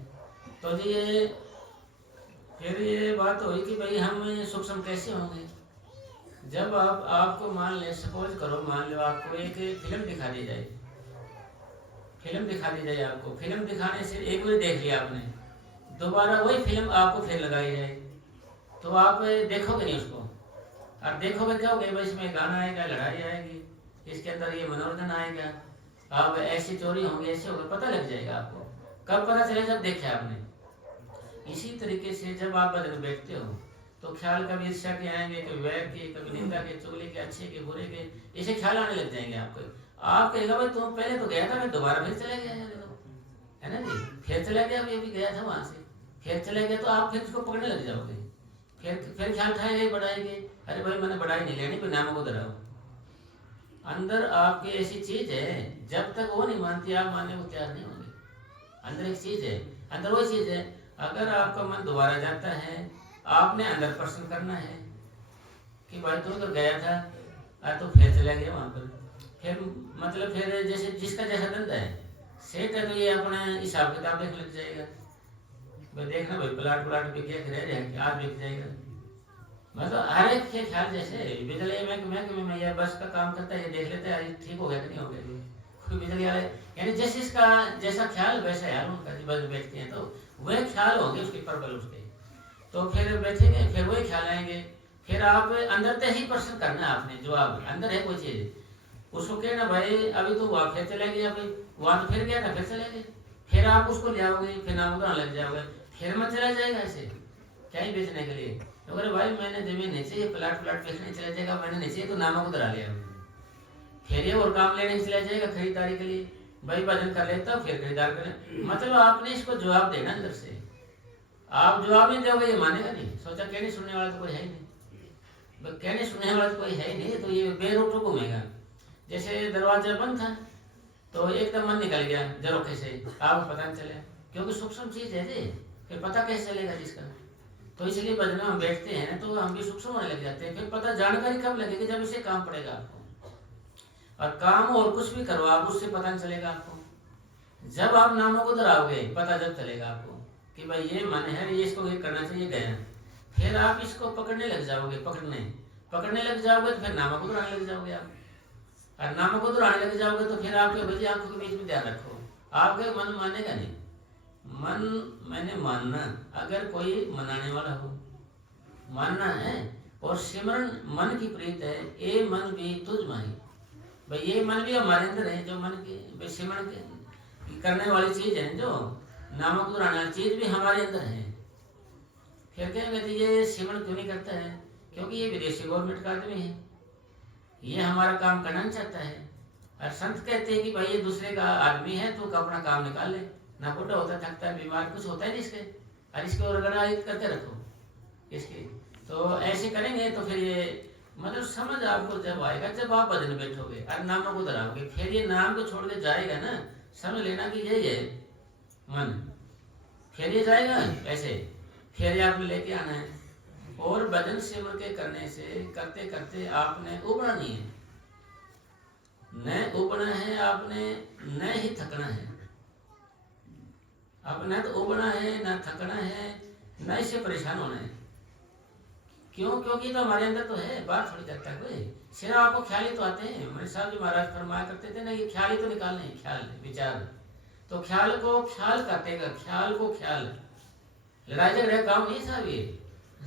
तो जी ये फिर ये बात हुई कि भाई हम सूक्ष्म कैसे होंगे। जब आपको मान ले, सपोज करो, मान लो आपको एक फिल्म दिखा दी जाए, फिल्म दिखा दी जाए आपको, फिल्म दिखाने से एक बार देख लिया आपने, दोबारा वही फिल्म आपको फिर लगाई जाए तो आप देखोगे नहीं उसको, और देखोगे क्या होगा, इसमें गाना आएगा, लड़ाई आएगी, इसके अंदर ये मनोरंजन आएगा, अब ऐसी चोरी होंगी, ऐसे होगा, पता लग जाएगा आपको। कब पता चलेगा? जब देखा आपने। इसी तरीके से जब आप बदन बैठते हो तो ख्याल कभी ईर्ष्या के आएंगे, कभी वैर के, कभी निंदा के, चुगली के, अच्छे के, बुरे के, ऐसे ख्याल आने लग जाएंगे आपको। आप कहेगा भाई तुम पहले तो गया था, मैं दोबारा फिर चला गया है ना जी, फिर चला गया, अभी अभी गया था वहां से, फिर चले गए, तो आप फिर उसको पकड़ने लग जाओगे, फिर ख्याल उठाएंगे, बढ़ाएंगे, अरे भाई मैंने बढ़ाई नहीं लेनी, फिर नामों को धराओ। अंदर आपकी ऐसी चीज है, जब तक वो नहीं मानती आप मानने को तैयार नहीं होंगे। अंदर एक चीज है, अंदर वो चीज है, अगर आपका मन दोबारा जाता है, आपने अंदर प्रश्न करना है कि भाई तुम तो गया था तो फिर चला गया वहां पर, फिर मतलब फिर जैसे जिसका जैसा धंधा है, सेठ है तो ये अपना हिसाब किताब देख लग जाएगा, भाई देखना भाई प्लाट बिक गया, आज बिक जाएगा। मतलब हर एक के ख्याल, जैसे बिजली महकमे में या बस का काम करता है, ये देख लेता है ठीक हो गया कि नहीं हो गया, कोई बिजली वाले, यानी जैसे इसका जैसा ख्याल वैसा यार उनका, बस बैठते हैं तो वह ख्याल होंगे उसके प्रबल उसके, तो फिर बैठेंगे, फिर वही ख्याल आएंगे, फिर आप अंदर से ही प्रश्न करना है आपने, जो आप अंदर है कोई चीज, उसको कहना भाई अभी तो वहाँ फिर चले गए, अभी वहाँ तो फिर गया था, फिर चले गए, फिर आप उसको ले आओगे, फिर नाम उड़ाने लग जाओगे, फिर मत चला जाएगा ऐसे क्या ही बेचने के लिए। तो अगर भाई मैंने जमीन नीचे ये प्लाट बेचने चला जाएगा, मैंने नीचे तो नामों को धरा लिया, फिर ये और काम लेने चला जाएगा खरीदारी के लिए, भाई भजन कर लेता फिर खरीदार करें। मतलब आपने इसको जवाब देना अंदर से, आप जवाब नहीं दोगे ये मानेगा नहीं। सोचा कहने सुनने वाला तो कोई है ही नहीं, कहने सुनने वाला तो कोई है ही नहीं, तो ये बेरोटो घूमेगा। जैसे दरवाजा बंद था तो एकदम मन निकल गया झरोखे से, आपको पता नहीं चला, क्योंकि सूक्ष्म चीज है जी, फिर पता कैसे चलेगा जिसका। तो इसलिए भजन में हम बैठते हैं तो हम भी सूक्ष्म होने लग जाते हैं, फिर पता जानकारी कब लगेगी, जब इसे काम पड़ेगा आपको, और काम और कुछ भी करो आप उससे पता नहीं चलेगा आपको। जब आप नामों को दोहराओगे पता जब चलेगा आपको कि भाई ये मन है, ये इसको ये करना चाहिए, गया, फिर आप इसको पकड़ने लग जाओगे, पकड़ने लग जाओगे तो फिर नामों को दोहराने लग जाओगे आप, और नामों को दोहराने लग जाओगे तो फिर आपके बच्चे आंखों के बीच में ध्यान रखो, आपके मन मानेगा नहीं। मन मैंने मानना, अगर कोई मनाने वाला हो मानना है, और सिमरन मन की प्रीत है, ये मन भी तुझ माही, भाई ये मन भी हमारे अंदर है, जो मन की सिमरन करने वाली चीज है, जो नामक दोहराने वाली चीज भी हमारे अंदर है। फिर कहेंगे तो ये सिमरन क्यों नहीं करता है, क्योंकि ये विदेशी गवर्नमेंट का आदमी है, ये हमारा काम करना नहीं चाहता है, और संत कहते हैं कि भाई ये दूसरे का आदमी है तो अपना काम निकाल ले, ना बुढ़ा होता थकता है बीमार कुछ होता है नहीं इसके, और इसके और गणित करके रखो इसके। तो ऐसे करेंगे तो फिर ये मतलब समझ आपको जब आएगा जब आप भजन बैठोगे और नामों को दोहराओगे, फिर ये नाम को छोड़ के जाएगा ना, समझ लेना कि यही है मन, फिर ये जाएगा ऐसे, फिर ये आपने लेके आना है। और भजन सिमर के करने से करते करते आपने उबना नहीं है, न उबना है आपने, न ही थकना है। अब न तो उबना है न थकना है, न इससे परेशान होना है। क्यों? क्योंकि तो हमारे अंदर तो है, बात थोड़ी करता है कोई, सिर्फ आपको ख्याल ही तो आते हैं। हमारे साहब जी महाराज फरमाया करते थे ना, ये ख्याल ही तो निकालने हैं, ख्याल विचार। तो ख्याल को ख्याल काटेगा, ख्याल को ख्याल। लड़ाई झगड़े काम नहीं साहब, ये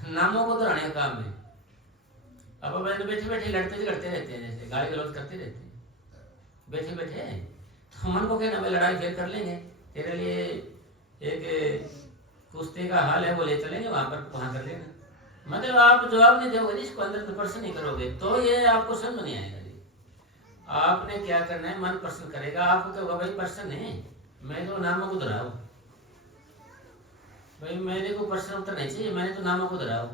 नामों को दोहराने का काम है। अब अपन बैठे बैठे लड़ते झगड़ते रहते हैं, जैसे गाली गलौज करते रहते हैं बैठे बैठे, तो मन को कहना भाई लड़ाई फिर कर लेंगे, तेरे लिए एक कुश्ती का हाल है वो ले चलेंगे वहां पर, वहां कर लेना। मतलब आप जवाब नहीं दोगे, इसको अंदर तो प्रश्न नहीं करोगे तो ये आपको समझ नहीं आएगा जी। आपने क्या करना है, मन प्रश्न करेगा, आपको क्या होगा भाई प्रश्न है, मैं तो नामों को दोहराऊ भाई, मेरे को प्रश्न उत्तर नहीं चाहिए, मैंने तो नामों को दोहराऊ,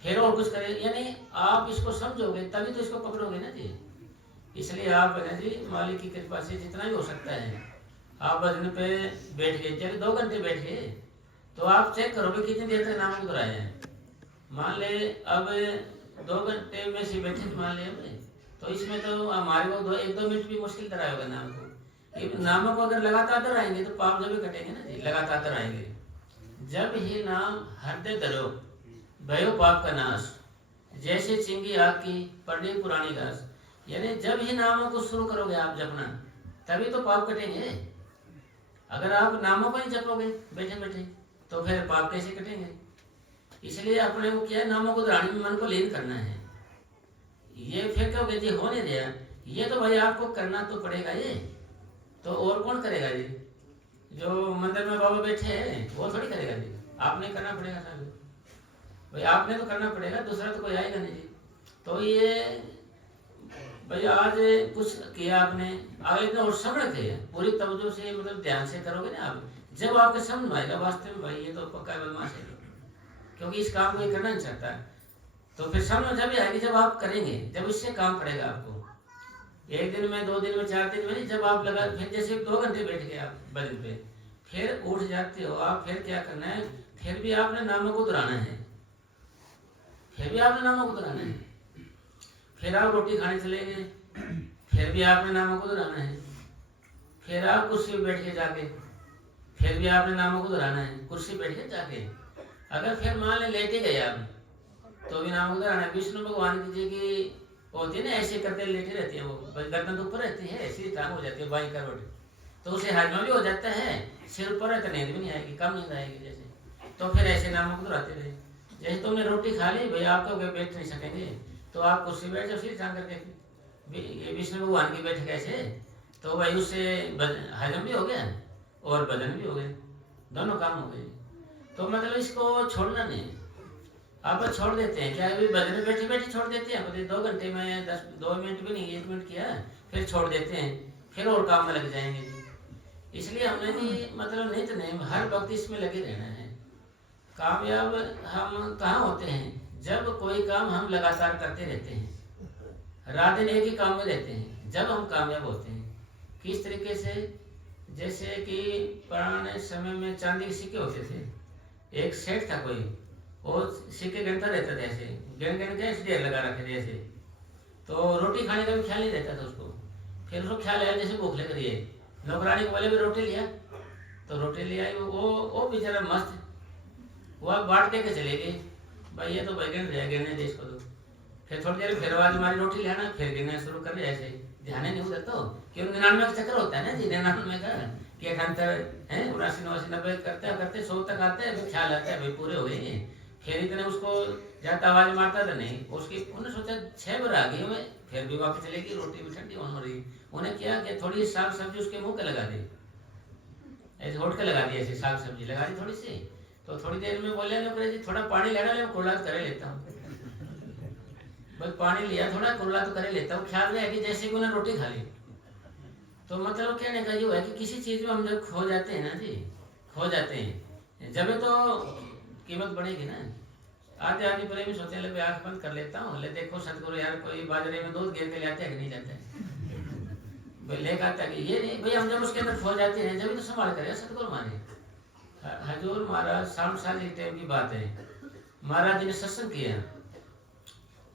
फिर और कुछ करे, यानी आप इसको समझोगे तभी तो इसको पकड़ोगे ना जी। इसलिए आप है जी मालिक की कृपा से जितना भी हो सकता है आप भजन पे बैठ गए, चलिए 2 घंटे बैठ गए तो आप चेक करोगे कितनी देर तक नाम को दोहराए हैं। मान ले अब 2 घंटे में से बैठे तो मान ले तो इसमें तो हमारे को 1-2 मिनट भी मुश्किल तरह होगा नाम को। ये नामों को अगर लगातार दोहराएंगे तो पाप जब भी कटेंगे ना जी, लगातार दोहराएंगे। जब ही नाम हृदय धरो भयो पाप का नाश, जैसे चिंगी आग की पड़ी पुरानी घास। यानी जब ही नामों को शुरू करोगे आप जपना तभी तो पाप कटेंगे। अगर आप नामों को ही जपोगे बैठे बैठे तो फिर पाप कैसे कटेंगे। इसलिए अपने को क्या है, नामों को दोहराने में मन को लीन करना है। ये फिर कहोगे जी हो नहीं रहा, ये तो भाई आपको करना तो पड़ेगा, ये तो और कौन करेगा जी, जो मंदिर में बाबा बैठे हैं वो थोड़ी करेगा जी, आपने करना पड़ेगा साहब भाई, आपने तो करना पड़ेगा, दूसरा तो कोई आएगा नहीं जी। तो ये भाई आज कुछ किया आपने, आगे और समझ थे पूरी तवज्जो से, मतलब ध्यान से करोगे ना आप, जब आपके समझ में आएगा वास्तव में भाई ये तो पक्का बदमाश है, क्योंकि इस काम को ये करना नहीं चाहता, तो फिर समझ जब आएगी जब आप करेंगे, जब इससे काम पड़ेगा आपको। 1 दिन में 2 दिन में 4 दिन में नहीं, जब आप लगा फिर जैसे 2 घंटे बैठ गए आप भजन पे, फिर उठ जाते हो आप, फिर क्या करना है, फिर भी आपने नामों को दोहराना है, फिर भी आपने नामों को दोहराना है। फिर आप रोटी खाने चले गए, फिर भी आपने नामों को दोहराना है। फिर आप कुर्सी पे बैठ के जाके, फिर भी आपने नामों को दोहराना है, कुर्सी बैठ के जाके। अगर फिर मान ले लेटे गए आप तो भी नामों को दोहराना है। विष्णु भगवान की जी की होती है ना, ऐसे करते लेटे रहती है, वो गर्दन तो ऊपर रहती है, ऐसी टांग हो जाती है बाई करवट, तो उसे हाजमा भी हो जाता है, सिर ऊपर रहता, नींद भी नहीं आएगी, कम नींद आएगी जैसे। तो फिर ऐसे नामों को दोहराते रहे। जैसे तुमने रोटी खा ली भाई, आप तो बैठ नहीं सकेंगे, तो आप कुर्सी बैठ जाओ, फिर टांग करके विष्णु भगवान की बैठक ऐसे, तो भाई उससे हजम भी हो गया और बदन भी हो गए, दोनों काम हो गए। तो मतलब इसको छोड़ना नहीं, आप छोड़ देते हैं क्या, अभी बदन में बैठे बैठे छोड़ देते हैं, 2 घंटे में 2 मिनट भी नहीं, 1 मिनट किया फिर छोड़ देते हैं, फिर और काम में लग जाएंगे। इसलिए हमने नहीं मतलब नहीं तो नहीं, हर वक्त इसमें लगे रहना है। कामयाब हम कहाँ होते हैं, जब कोई काम हम लगातार करते रहते हैं, रात दिन एक ही काम में रहते हैं, जब हम कामयाब होते हैं। किस तरीके से, जैसे कि पुराने समय में चांदी के सिक्के होते थे, एक सेठ था कोई, वो सिक्के गिनता रहता था, ऐसे गिन गिन के ढेर लगा रखे थे ऐसे, तो रोटी खाने का भी ख्याल नहीं रहता था उसको। फिर उसको ख्याल आया जैसे भूख लग रही है, नौकरानी को बोले भी रोटी लिया, तो रोटी ले आई, वो बेचारा मस्त, वो बांट के चले गए, भाई ये तो बैगन रह गिरने दे इसको। तो फिर थोड़ी देर फिर बाद हमारी रोटी लेना, फिर गिरना शुरू कर दिया, ऐसे ध्यान नहीं होता। तो क्यों 99 का चक्कर होता है ना जी, 99 का कि 78 है 79 80 90 करते करते 100 तक आते हैं, फिर ख्याल आता है भाई पूरे हो गए। फिर इतने उसको ज्यादा आवाज मारता था नहीं, उसकी उन्होंने सोचा 6 बार आ गई हमें, फिर भी वापस चलेगी, रोटी भी ठंडी हो रही। उन्हें किया कि थोड़ी साग सब्जी उसके मुँह के लगा दी, ऐसे होट के लगा दी, ऐसे साग सब्जी लगा दी थोड़ी सी। तो थोड़ी देर में बोले नौकरी जी थोड़ा पानी लेना, ले कुल्ला तो करे लेता हूँ, बस पानी लिया, थोड़ा कुल्ला तो करे लेता हूँ। ख्याल में है कि जैसे कि उन्हें रोटी खा ली, तो मतलब कहने का ये है कि किसी चीज़ में हम जब खो जाते हैं ना जी, खो जाते हैं, जब तो कीमत बढ़ेगी ना। आधे आदमी प्रेमी सोचने लगे आंख बंद कर लेता हूँ, ले देखो सतगुरु यार कोई बाजरे में दूध गिर के ले आते हैं कि नहीं जाते हैं, भाई लेकर आता है ये नहीं भाई, हम जब उसके अंदर खो जाते हैं जब तो संभाल करेगा सतगुरु हमारे। हजूर महाराज शाम साल टाइम की बात है, महाराज जी ने सत्संग किया,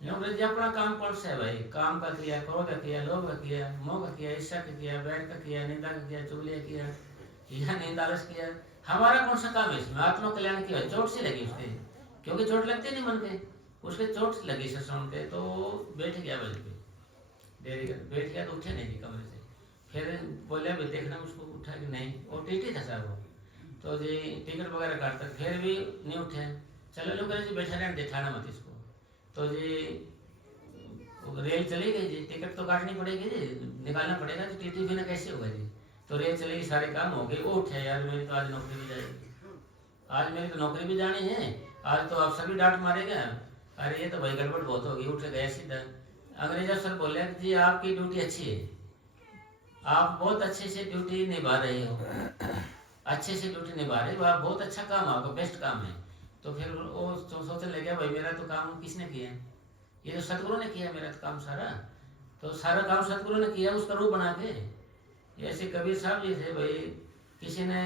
जी अपना काम कौन सा है भाई, काम का किया, क्रोध का किया, लोभ का किया, मोह का किया, ईर्ष्या का किया, बैठ का किया, निंदा का किया, चुगलिया किया या नींद आलस किया, हमारा कौन सा काम है इसमें, आत्मा कल्याण किया। चोट सी लगी उसके, क्योंकि चोट लगती नहीं मन पे, उसके चोट लगी से सुन के, तो बैठ गया बज पे, देरी कर बैठ गया तो उठे नहीं कमरे से, फिर बोले भाई देखना उसको उठा कि नहीं, वो टीटी था साहब वो, तो जी टिकट वगैरह काटता, फिर भी नहीं उठे, चलो लोग जी बैठा रहने दे, ठाना मत इसको, तो जी रेल चली गई जी, टिकट तो काटनी पड़ेगी जी, निकालना पड़ेगा जी, टीटी बिना कैसे होगा जी, तो रेल चलेगी, सारे काम हो गए, वो उठे यार मेरी तो आज नौकरी भी जाएगी, आज मेरी तो नौकरी भी जानी है, आज तो अफसर भी डांट मारेगा, अरे ये तो भाई गड़बड़ बहुत होगी, उठ गया सीधा। अंग्रेज अफसर बोले जी आपकी ड्यूटी अच्छी है, आप बहुत अच्छे से ड्यूटी निभा रहे हो, अच्छे से ड्यूटी निभा रहे हो आप, बहुत अच्छा काम है आपका, बेस्ट काम है। तो फिर वो सोचने लगे भाई मेरा तो काम किसने किया, ये तो सतगुरु ने किया मेरा तो काम सारा, तो सारा काम सतगुरु ने किया उसका रूप बना के। ऐसे कबीर साहब जी थे भाई, किसी ने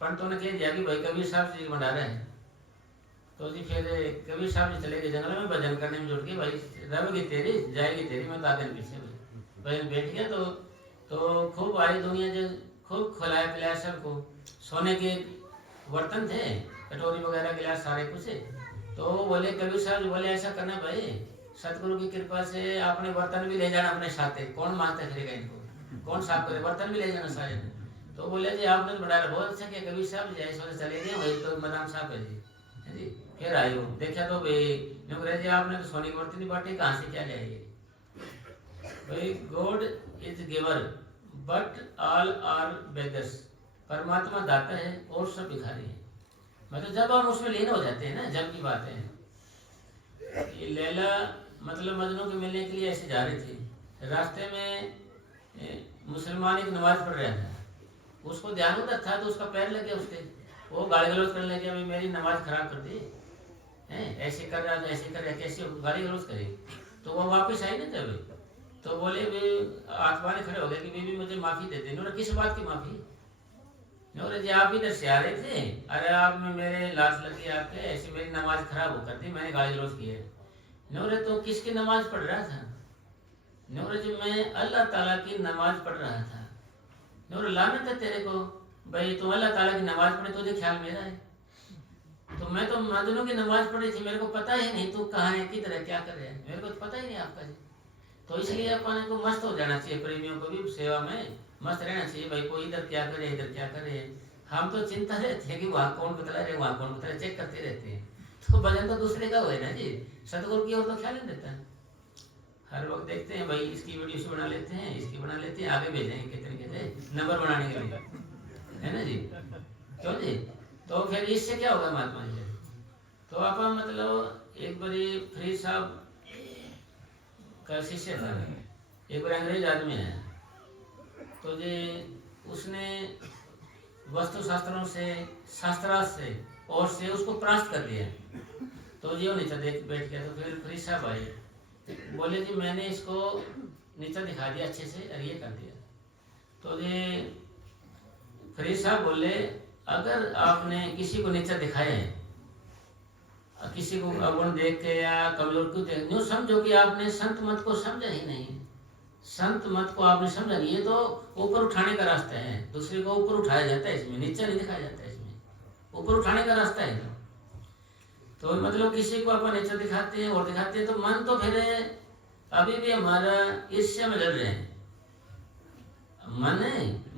पंडितों ने कह दिया कि भाई कबीर साहब जी भंडारा है, तो जी फिर कबीर साहब जी चले गए जंगल में भजन करने में जुट गए, भाई रहेगी तेरी जाएगी तेरी, मैं तो आगे पीछे भाई बैठ गया, तो खूब आई दुनिया जो खूब खिलाया पिलाया सबको, सोने के बर्तन थे, कटोरी वगैरह गिलास सारे कुछ, तो बोले कबीर साहब जी बोले ऐसा करना भाई, सतगुरु की कृपा से आपने बर्तन भी ले जाना अपने साथ, कौन मानता फिरेगा इनको, कौन साफ करे, बर्तन भी ले जाना सारे। तो बोले जी आपने तो बढ़ाया बहुत अच्छा किया कबीर साहब जी, ऐसे चले गए वही तो मैदान साहब है जी, फिर आए हो देखा तो भाई जी आपने तो सोने की बर्तन नहीं बांटी, कहाँ से क्या जाएगी भाई, God is giver but all are beggars, परमात्मा दाता है और सब भिखारी है। मतलब जब हम उसमें लीन हो जाते हैं ना, जब की बात है, ये लैला मतलब मजनू के मिलने के लिए ऐसे जा रही थी, रास्ते में मुसलमान एक नमाज पढ़ रहा था, उसको ध्यान उधर था तो उसका पैर लग गया उसके, वो गाली गलौज करने लगे, अभी मेरी नमाज खराब कर दी है, ऐसे कर रहा था ऐसे कर रहा, कैसे गाली गलौज करे, तो वो वापस आई नहीं तभी, तो बोले भी आत्मा ने खड़े हो गए कि बीबी मुझे माफी दे दे। किस बात की माफी, जी आप इधर से आ रहे थे, अरे आप में मेरे लाश लगी आपके, ऐसी मेरी नमाज खराब हो कर दी, मैंने गाली गलौज की है। तो किसकी नमाज पढ़ रहा था, जी मैं अल्लाह ताला की नमाज पढ़ रहा था। लानत है तेरे को भाई, तुम अल्लाह ताला की नमाज पढ़े, तुझे ख्याल मेरा है, तो मैं तो मजनू की नमाज पढ़ी थी, मेरे को पता ही नहीं तू कहाँ है किधर है क्या कर रहे हैं, मेरे को तो पता ही नहीं आपका जी। तो इसलिए अपन को मस्त हो जाना चाहिए, प्रेमियों को भी सेवा में मस्त रहना चाहिए भाई, कोई इधर क्या करे इधर क्या करे, हम तो चिंता रहते हैं कि वहाँ कौन बतला रहे वहाँ कौन बतला, चेक करते रहते हैं, तो भजन तो दूसरे का हुए ना जी, सतगुरु की ओर तो ख्याल नहीं देता, हर वक्त देखते हैं भाई इसकी वीडियो से बना लेते हैं, इसकी बना लेते हैं, आगे भेजेंगे कितने कितने नंबर बनाने के लिए, है ना जी, क्यों जी। तो फिर इससे क्या होगा महात्मा जी, तो आप मतलब एक बारी फरीद साहब का शिष्य था, एक बार अंग्रेज आदमी है, तो जी उसने वस्तु शास्त्रों से शास्त्रार्थ से और से उसको परास्त कर दिया, तो जी वो नीचा देख बैठ गया, तो फिर फरीद साहब आए, बोले जी मैंने इसको नीचा दिखा दिया अच्छे से और ये कर दिया, तो जी फरीद साहब बोले अगर आपने किसी को नीचा दिखाया है, किसी को अवगुण देख के या कमजोर क्यों देख, यूँ समझो कि आपने संत मत को समझा ही नहीं, संत मत को आपने समझा नहीं, ये तो ऊपर उठाने का रास्ता है, दूसरे को ऊपर उठाया जाता है इसमें, नीचे नहीं दिखाया जाता है इसमें, ऊपर उठाने का रास्ता है। तो मतलब किसी को अपन नीचे दिखाते हैं और दिखाते हैं, तो मन तो फिर अभी भी हमारा ईर्ष्या में लड़ रहे हैं,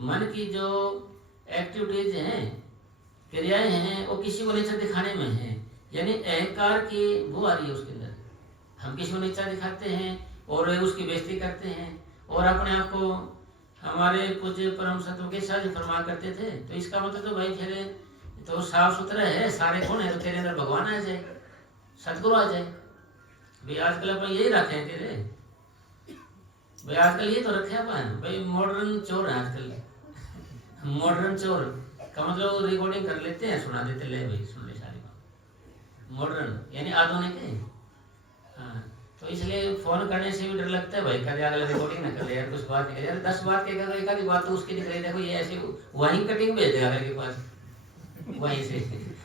मन की जो एक्टिविटीज हैं क्रियाएं हैं वो किसी को नीचा दिखाने में है, यानी अहंकार की वो आ रही है उसके अंदर, हम किसी को नीचा दिखाते हैं और उसकी बेइज्जती करते हैं और अपने आप को हमारे कुछ परम सत्व के साथ फरमा करते थे, तो इसका मतलब तो भाई फिर तो साफ सुथरा है, सारे कौन है, तो तेरे अंदर भगवान आ जाए, सतगुरु आ जाए भाई, आजकल अपन यही रखे हैं तेरे भाई आजकल ये तो रखे अपन भाई मॉडर्न चोर है आजकल। मॉडर्न चोर का मतलब रिकॉर्डिंग कर लेते हैं, सुना देते, ले भाई सुन ले सारी बात। मॉडर्न यानी आधुनिक है। हाँ, तो इसलिए फोन करने से भी डर लगता है भाई, कभी अगला रिकॉर्डिंग ना कर ले यार, कुछ बात नहीं यार, 10 बात कहेगा, एक आधी बात तो उसकी दिख रही, देखो ये ऐसे वहीं कटिंग भेज देगा अगले के पास, वहीं से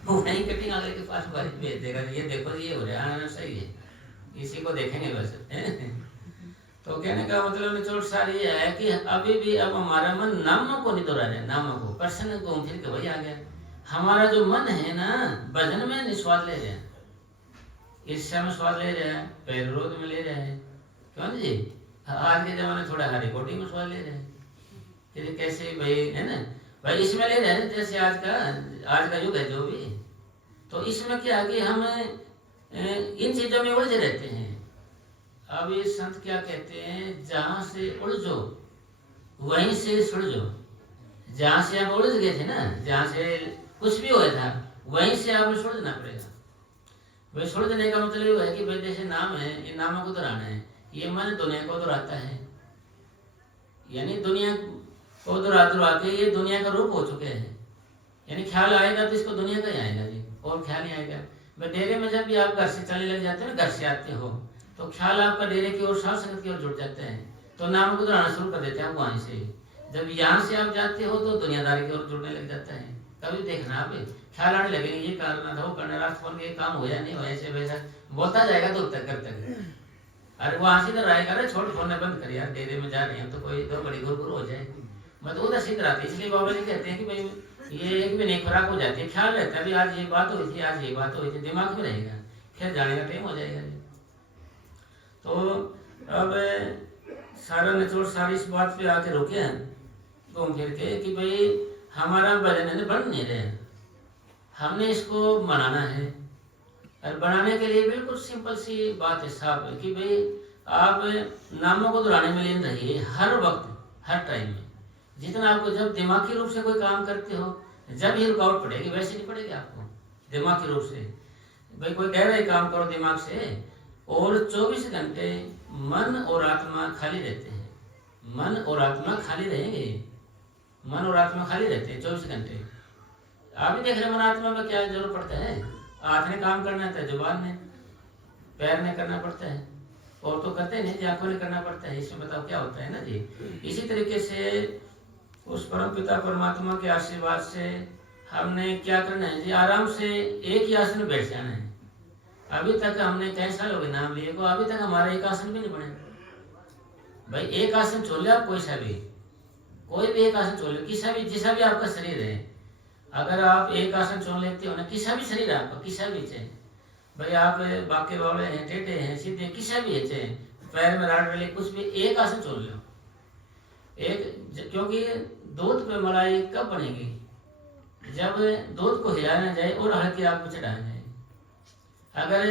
वहीं कटिंग अगले के पास वहीं भेज देगा, ये देखो ये हो रहा है, सही है, इसी को देखेंगे बस। तो कहने का मतलब निचोड़ सार ये है कि अभी भी अब हमारा मन नामों को नहीं दोहरा रहा, नामों को प्रसन्न घूम फिर के वही आ गया। हमारा जो मन है ना भजन में निस्वाद ले रहे हैं, ईर्ष्या में स्वाद ले रहे हैं, पैरोध में ले रहे हैं, क्यों जी? आज के जमाने थोड़ा रिकॉर्डिंग में स्वाद ले रहे हैं, फिर कैसे भाई है ना भाई, इसमें ले रहे हैं जैसे आज का युग है जो भी। तो इसमें क्या है कि हम इन चीजों में उलझे रहते हैं। अब ये संत क्या कहते हैं, जहां से उलझो वहीं से सुलझो। जहां से आप उलझ गए थे ना, जहां से कुछ भी हुआ था वहीं से आपको सुलझना पड़ेगा। भाई सुलझने का मतलब ये है कि भाई जैसे नाम है, ये नामों को दोहराना है, ये मन दुनिया को दोहराता है, यानी दुनिया को दोहरा के ये दुनिया का रूप हो चुके हैं। यानी ख्याल आएगा तो इसको दुनिया का ही आएगा जी, और ख्याल नहीं आएगा। भाई डेरे में जब भी आप घर से चलने लग जाते हैं ना, घर से आते हो तो ख्याल आपका डेरे की ओर, साध संगत की ओर जुड़ जाते हैं, तो नाम को दोहराना शुरू कर देते हैं वहीं से। जब यहाँ से आप जाते हो तो दुनियादारी की ओर जुड़ने लग जाता है। कभी देखना आप ख्याल आने लगेंगे, ये करना था वो करना, रात फोन के काम हो या नहीं हो, ऐसे वैसा बोलता जाएगा दूर तक करते। अरे वहां से इधर आएगा, अरे छोड़ फोन बंद कर यार, डेरे में जा रहे हैं तो कोई तो बड़ी गुरु हो जाए, मैं तो उधर से इधर आती। इसलिए बाबा जी कहते हैं कि भाई ये एक भी नहीं खुराक हो जाती है, ख्याल रहता है अभी आज ये बात हुई थी, आज ये बात हुई थी, दिमाग में रहेगा, फिर जाने का टाइम हो जाएगा। तो अब सारा निचोड़ सारी इस बात पे आके रुके हैं घूम फिर के कि भाई हमारा भजन है बढ़ नहीं रहे, हमने इसको बनाना है। और बनाने के लिए बिल्कुल सिंपल सी बात है, साफ है कि भाई आप नामों को दोहराने में लीन रहिए हर वक्त, हर टाइम में। जितना आपको जब दिमागी रूप से कोई काम करते हो, जब ही रुकावट पड़ेगी, वैसे नहीं पड़ेगी आपको दिमागी रूप से। भाई कोई कह रहा है काम करो दिमाग से, और 24 घंटे मन और आत्मा खाली रहते हैं, मन और आत्मा खाली रहेंगे, मन और आत्मा खाली रहते हैं 24 घंटे। आप भी देख रहे मन आत्मा में क्या जरूरत पड़ता है, हाथ ने काम करना है, जुबान ने, पैर ने करना पड़ता है, और तो करते नहीं, आंखों ने करना पड़ता है। इसमें बताओ क्या होता है ना जी। इसी तरीके से उस परम पिता परमात्मा के आशीर्वाद से हमने क्या करना है जी, आराम से एक ही आसन में बैठ जाना है। अभी तक हमने कई साल हो गए नाम लिए को, अभी तक हमारा एक आसन भी नहीं बने। भाई एक आसन चुन ले आप, कोई भी एक आसन चुन ले, जिसा भी आपका शरीर है, अगर आप एक आसन चुन लेते हो ना, किसा भी शरीर आपका, किसा भी चाहे भाई आप बाकी वाले हैं, टेढ़े हैं, सीधे, किसा भी है, चाहे पैर में राड डले, कुछ भी एक आसन चुन लो एक। क्योंकि दूध पे मलाई कब बनेगी, जब दूध को हिलाना जाए और हल्की आग पे चढ़ाया जाए। अगर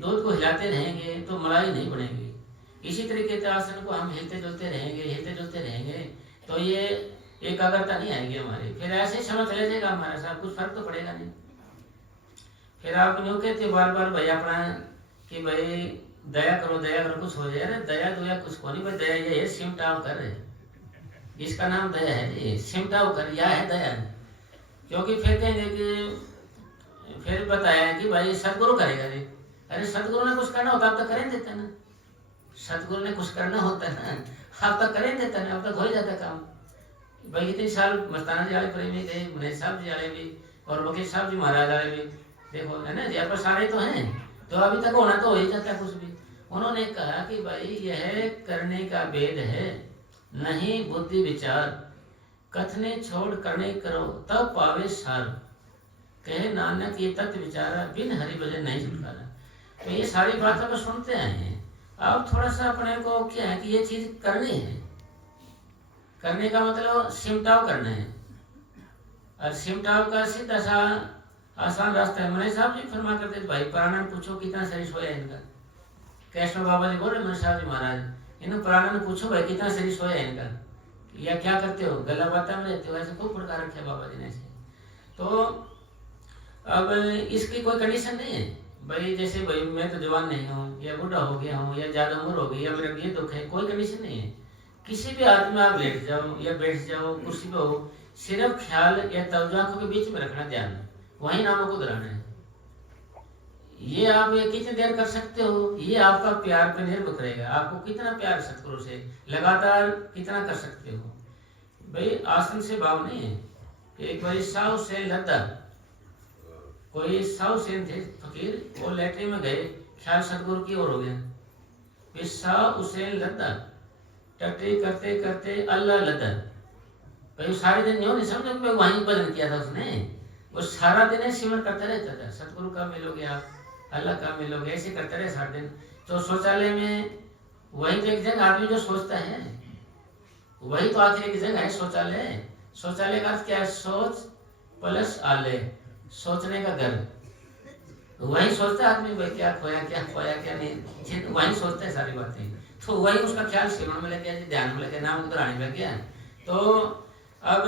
दूध को हिलाते रहेंगे तो मलाई नहीं बनेगी। इसी तरीके से आसन को हम हिलते जुलते रहेंगे तो ये एकाग्रता नहीं आएगी हमारी, फिर ऐसे ही समय चले जाएगा हमारा, सब कुछ फर्क तो पड़ेगा नहीं। फिर आप यूँ कहते बार बार भाई अपना कि भाई दया करो कुछ हो जाए। अरे दया कुछ को नहीं भाई, दया ये है सिमटाव कर रहे, इसका नाम दया है, सिमटाव कर, यह है दया। क्योंकि फिर कहेंगे कि फिर बताया कि भाई सतगुरु करेगा रे, अरे सतगुरु ने कुछ करना होता आप तो करें देता ना, सतगुरु ने कुछ करना होता ना आप तो करें देता ना, आप तो हो ही जाता काम। भाई इतने साल मस्ताना जी वाले प्रेमी गए, मुनीर साहब जी वाले भी, और वकील साहब जी महाराज वाले भी, देखो है ना जी, आप सारे तो हैं, तो अभी तक होना तो हो ही जाता कुछ भी। उन्होंने कहा कि भाई यह करने का भेद है, नहीं बुद्धि विचार, कथने छोड़ करने करो तब पावे सार, कहे नानक ये तत्व विचारा, बिन हरि भजन नहीं छुटकारा। तो ये सारी बातें को सुनते आए हैं, अब थोड़ा सा अपने को क्या है कि ये चीज करनी है। करने का मतलब सिमटाव करना है, और सिमटाव का सीधा सा आसान रास्ता है। मनीष साहब जी फरमा करते भाई प्राणायाम पूछो कितना शरीर सोया इनका, कैशव बाबा जी बोल रहे मनीष साहब जी महाराज, इन्हें प्राणायाम पूछो भाई कितना शरीर सोया इनका, या क्या करते हो, गला बाता में रहते हो, ऐसे खूब प्रकार रखे बाबा जी ने ऐसे। तो अब इसकी कोई कंडीशन नहीं है भाई, जैसे भाई मैं तो जवान नहीं हूँ, या बूढ़ा हो गया हूँ, या ज्यादा उम्र हो गई, या मेरा ये दुख है, कोई कंडीशन नहीं है। किसी भी हाथ में आप लेट जाओ या बैठ जाओ, कुर्सी पे हो, सिर्फ ख्याल या तवज्जो आंखों के बीच में रखना, ध्यान वहीं नामों को दोहराना है। ये आप ये कितनी देर कर सकते हो, ये आपका प्यार पे निर्भर करेगा, आपको कितना प्यार सतगुरु से लगातार कितना कर सकते हो। भाई आसन से भाव नहीं है कि एक बार साहु से लद्दा, कोई साहु सेन थे फकीर, वो लेटरिन में गए, ख्याल सतगुरु की ओर हो गया, साहु हुसैन लद्दा, टट्टी करते करते अल्लाह लद्दा। भाई सारे दिन नहीं समझो कि वहीं भजन किया था उसने, वो सारा दिन सिमरन करता रहता था, सतगुरु का मिलोगे आप, अल्लाह का मिलोगे, ऐसे करते रहे सारा दिन। तो शौचालय में वही तो एक जगह आदमी जो सोचता है, वही तो आखिर एक जगह है शौचालय। शौचालय का अर्थ क्या है? सोच प्लस आलय, सोचने का घर। वही सोचता है आदमी, भाई क्या खोया क्या नहीं, वही सोचता है सारी बातें। तो वही उसका ख्याल सिमरन में लग गया, ध्यान में लग गया, नाम उतराने लग गया। तो अब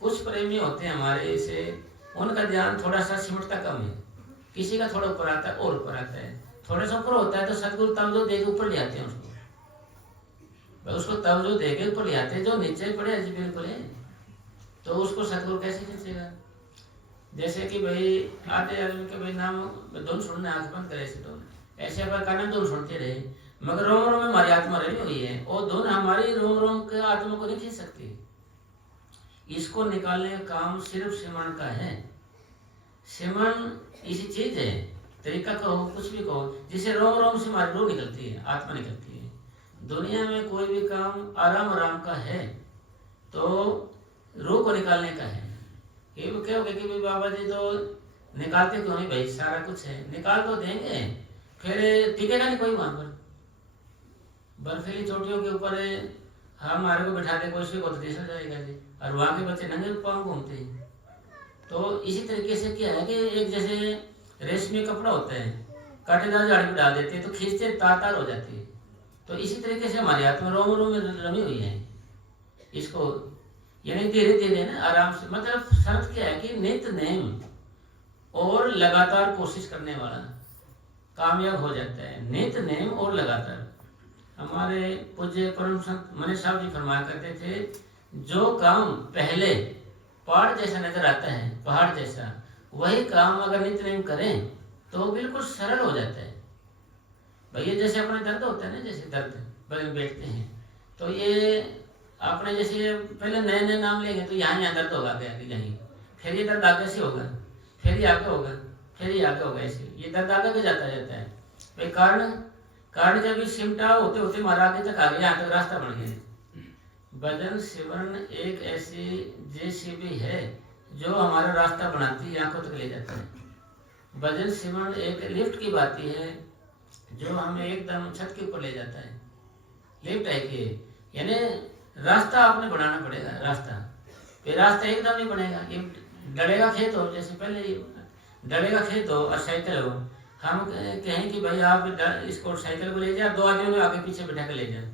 कुछ प्रेमी होते हैं हमारे से, उनका ध्यान थोड़ा सा सिमटता कम है, किसी का थोड़ा ऊपर आता है और ऊपर आता है, थोड़ा सा ऊपर होता है तो सतगुरु तवज्जो दे के ऊपर ले आते हैं उसको तवज्जो दे के ऊपर ले आते हैं। जो नीचे पड़े अजी बिल्कुल है, तो उसको सतगुरु कैसे खींचेगा? जैसे कि भाई आते आदमी के भाई नाम धुन सुनने, आंख बंद करे तो ऐसे अपन कान धुन सुनते रहे, मगर रोम रोम में हमारी आत्मा रही हुई है, और धुन हमारी रोम रोम के आत्मा को नहीं खींच सकती। इसको निकालने का काम सिर्फ सिमरन का है। सिमरन इसी चीज है, तरीका कहो कुछ भी कहो, जिसे रोम रोम से हमारी रूह निकलती है, आत्मा निकलती है। दुनिया में कोई भी काम आराम आराम का है तो रूह को निकालने का है। ये वो कहोगे कि भाई बाबा जी तो निकालते क्यों नहीं? भाई सारा कुछ है, निकाल तो देंगे, फिर टिकेगा नहीं कोई वहां पर। बर्फीली चोटियों के ऊपर हमारे को बिठा दे कोई से बहुत देश हो जाएगा जी, और वहां के बच्चे नंगे पांव घूमते हैं। तो इसी तरीके से क्या है कि एक जैसे रेशमी कपड़ा होता है, कांटेदार झाड़ी में डाल देते हैं तो खींचते तार तार हो जाती है। तो इसी तरीके से हमारे हाथ में रोम रोम में रमी हुई है। इसको यानी धीरे धीरे ना आराम से, मतलब शर्त क्या है कि नित नेम और लगातार कोशिश करने वाला कामयाब हो जाता है। नित नेम और लगातार। हमारे पूज्य परम संत मनीष साहब जी फरमाया करते थे, जो काम पहले पहाड़ जैसा नजर आता है, पहाड़ जैसा, वही काम अगर नित्य नेम करें तो बिल्कुल सरल हो जाता है। भैया जैसे अपने दर्द होता है ना, जैसे दर्द बैठते हैं तो ये आपने जैसे पहले नए नए नाम लेंगे तो यहाँ दर्द होगा यहीं, फिर ये दर्द आगे से होगा, फिर ये आगे होगा, फिर ये आगे होगा, ऐसे ये दर्द आगे भी जाता है। भाई कारण जब सिमटा होते होते हमारा आगे तक आ गया, यहाँ तक रास्ता बन गया। भजन सिमरन एक ऐसी जेसीबी है जो हमारा रास्ता बनाती है, आंखों तक ले जाता है। भजन सिमरन एक लिफ्ट की बात है जो हमें एकदम छत के ऊपर ले जाता है। लिफ्ट है कि यानी रास्ता आपने बनाना पड़ेगा, रास्ता फिर रास्ता एकदम नहीं बनेगा। ये डलेगा खेत हो, जैसे पहले डलेगा खेत हो और साइकिल हो, हम कहें कि भाई आप इसको साइकिल को ले जाए, दो आदमियों में आगे पीछे बैठा कर ले जाए,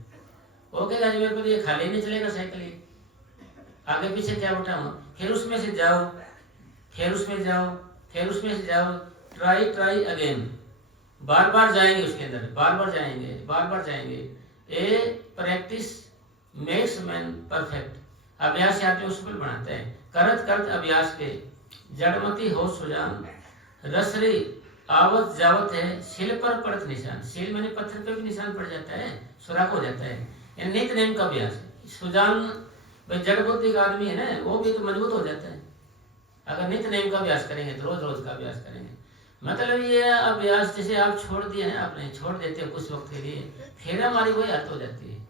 वो कहेगा जी मेरे को ये खाली नहीं चलेगा साइकिल, ये आगे पीछे क्या बैठाऊं, फिर उसमें से जाओ, फिर उसमें जाओ, फिर उसमें से जाओ, ट्राई अगेन, बार बार जाएंगे उसके अंदर, बार बार जाएंगे। ए प्रैक्टिस मेक्स मैन परफेक्ट। अभ्यास आदमी उस पर बनाता है। करत अभ्यास के जड़मती हो सुजान, रसरी आवत जावत है, शिल पर पड़त निशान। शिल मैंने पत्थर पे भी निशान पड़ जाता है, सुराख हो जाता है। नित्य नेम का अभ्यास है। सुजान भाई जड़ बुद्धि का आदमी है ना, वो भी तो मजबूत हो जाता है अगर नित्य नेम का अभ्यास करेंगे तो, रोज रोज का अभ्यास करेंगे। मतलब ये अभ्यास जैसे आप छोड़ दिए हैं, आपने छोड़ देते हो कुछ वक्त के लिए, फिर हमारी वही आदत हो जाती है।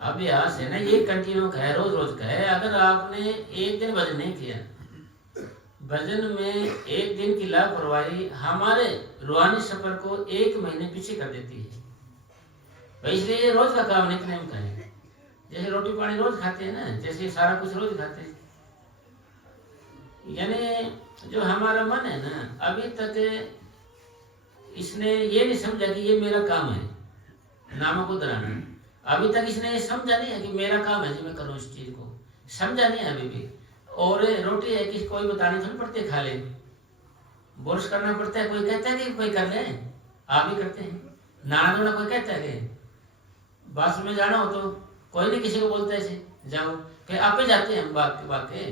अभ्यास है ना, ये कंटिन्यू का है, रोज रोज का है। अगर आपने एक दिन भजन नहीं किया, भजन में एक दिन की लापरवाही हमारे रूहानी सफर को 1 महीने पीछे कर देती है। इसलिए ये रोज का काम नित्य नेम का है। जैसे रोटी पानी रोज खाते हैं ना, जैसे सारा कुछ रोज खाते हैं। यानी जो हमारा मन है ना, अभी तक इसने ये नहीं समझा कि ये मेरा काम है नामों को दोहराना। अभी तक इसने ये समझा नहीं है कि मेरा काम है जो मैं करूँ इस चीज को, समझा नहीं है अभी भी। और रोटी है कि कोई बतानी थोड़ी पड़ती है, खा ले, बुरश करना पड़ता है, कोई कहता है कि कोई कर ले, आप भी करते हैं। नहाना धोना कोई कहता है कि बाथरूम में जाना हो तो कोई नहीं किसी को बोलता ऐसे जाओ, फिर आप ही जाते हैं भाग के,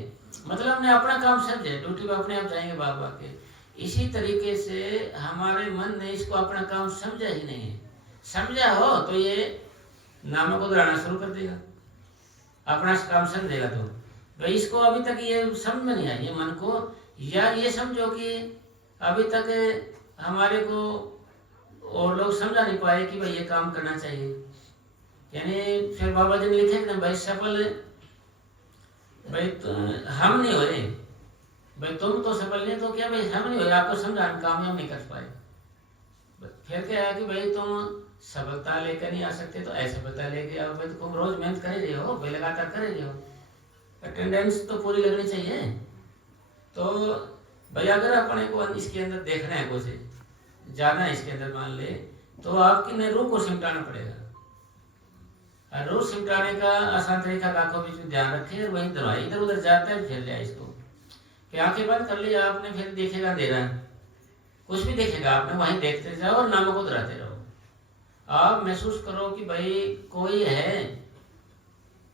मतलब हमने अपना काम समझे, ड्यूटी पे अपने आप जाएंगे भाग के। इसी तरीके से हमारे मन ने इसको अपना काम समझा ही नहीं है। समझा हो तो ये नामों को दोहराना शुरू कर देगा, अपना काम समझेगा तो भाई इसको अभी तक ये समझ में नहीं आई है मन को। यार ये समझो कि अभी तक हमारे को और लोग समझा नहीं पाए कि भाई ये काम करना चाहिए। यानी फिर बाबा जी ने लिखे ना भाई सफल भाई हम नहीं हो रहे, भाई तुम तो सफल नहीं तो क्या भाई हम नहीं हो रहे, आपको समझाने कामयाब नहीं कर पाए। फिर क्या है कि भाई तुम सफलता लेकर नहीं आ सकते तो असफलता लेके आओ भाई, तुम रोज मेहनत कर रहे हो भाई, लगातार कर रहे हो, अटेंडेंस तो पूरी लगनी चाहिए। तो भाई अगर अपने को इसके अंदर देखना है कुछ ज्यादा इसके अंदर मान ले तो आपकी ने रूह को सिमटाना पड़ेगा। और रूह सिमटाने का आसान तरीका आंखों बीच में ध्यान रखें और वहीं दरवाई इधर उधर जाता है फिर जाए इसको कि आंखें बंद कर लिया आपने, फिर देखेगा अंधेरा, कुछ भी देखेगा आपने, वहीं देखते जाओ और नामों को दोहराते रहो। आप महसूस करो कि भाई कोई है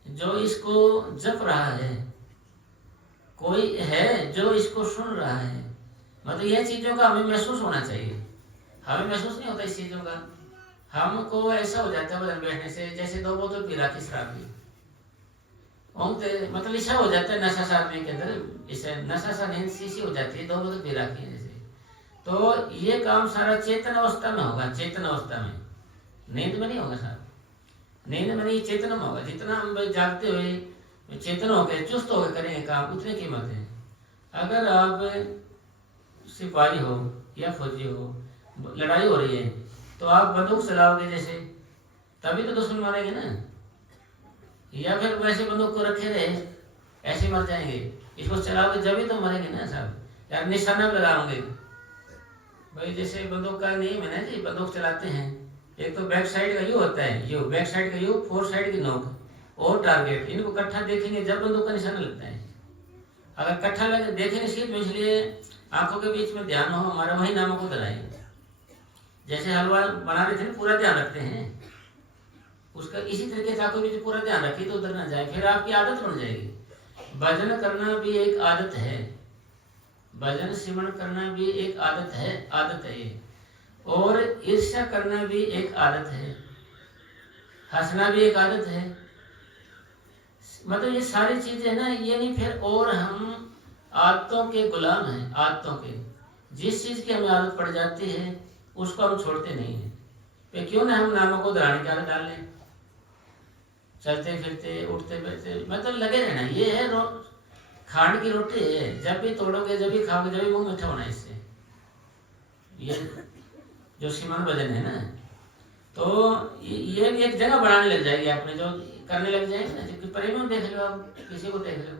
जो इसको जप रहा है, कोई है जो इसको सुन रहा है। मतलब यह चीजों का हमें महसूस होना चाहिए, हमें महसूस नहीं होता इस चीजों का। हमको ऐसा हो जाता है बदन बैठने से जैसे 2 बोतल पी रखी शराब की, मतलब ऐसा हो जाता है नशा सा आदमी के अंदर, इसे नशा सा नींद सी हो जाती है 2 बोतल पी रखी है जैसे। तो ये काम सारा चेतन अवस्था में होगा, चेतन अवस्था में, नींद में नहीं होगा साहब, नींद में नहीं चेतन में होगा। जितना हम जागते हुए चेतन होकर चुस्त होकर करेंगे काम उतनी कीमत है। अगर आप सिपाही हो या फौजी हो, लड़ाई हो रही है तो आप बंदूक चलाओगे जैसे, तभी तो दुश्मन मारेंगे ना, या फिर वैसे बंदूक को रखे रहे ऐसे मर जाएंगे। इसको चलाओगे जब ही तो मरेंगे ना साहब, यार निशाना लगाओगे भाई। जैसे बंदूक का नियम है ना जी, बंदूक चलाते हैं एक तो बैक साइड का यू होता है, यू बैक साइड का यू, 4 साइड की नोक और टारगेट, इनको इकट्ठा देखेंगे जब बंदूक का निशाना लगता है। अगर इकट्ठा लगे देखेंगे सीध में, इसलिए आंखों के बीच में ध्यान हो हमारा, वही नामों को दोहराएंगे। जैसे हलवा बना रहे थे ना, पूरा ध्यान रखते हैं उसका, इसी तरीके से आंखों के बीच पूरा ध्यान रखिए तो उधर ना जाए, फिर आपकी आदत बन जाएगी। भजन करना भी एक आदत है, भजन सिमरण करना भी एक आदत है ये। और ईर्ष्या करना भी एक आदत है, हंसना भी एक आदत है। मतलब ये सारी चीजें ना, ये नहीं फिर और हम आदतों के गुलाम हैं, आदतों के। जिस चीज की हमें आदत पड़ जाती है उसको हम छोड़ते नहीं है। तो क्यों ना हम नामों को दोहराने की आदत डाल लें, चलते फिरते उठते बैठते, मतलब लगे रहना। ये है खांड की रोटी है, जब भी तोड़ोगे जब भी खाओगे जब भी मुंह मीठा होना इससे। ये जो सिमरन भजन है ना, तो ये भी एक जगह बनाने लग जाएगी आपने, जो करने लग जाएंगे ना। जबकि प्रेमी देख लो, आप किसी को देख लो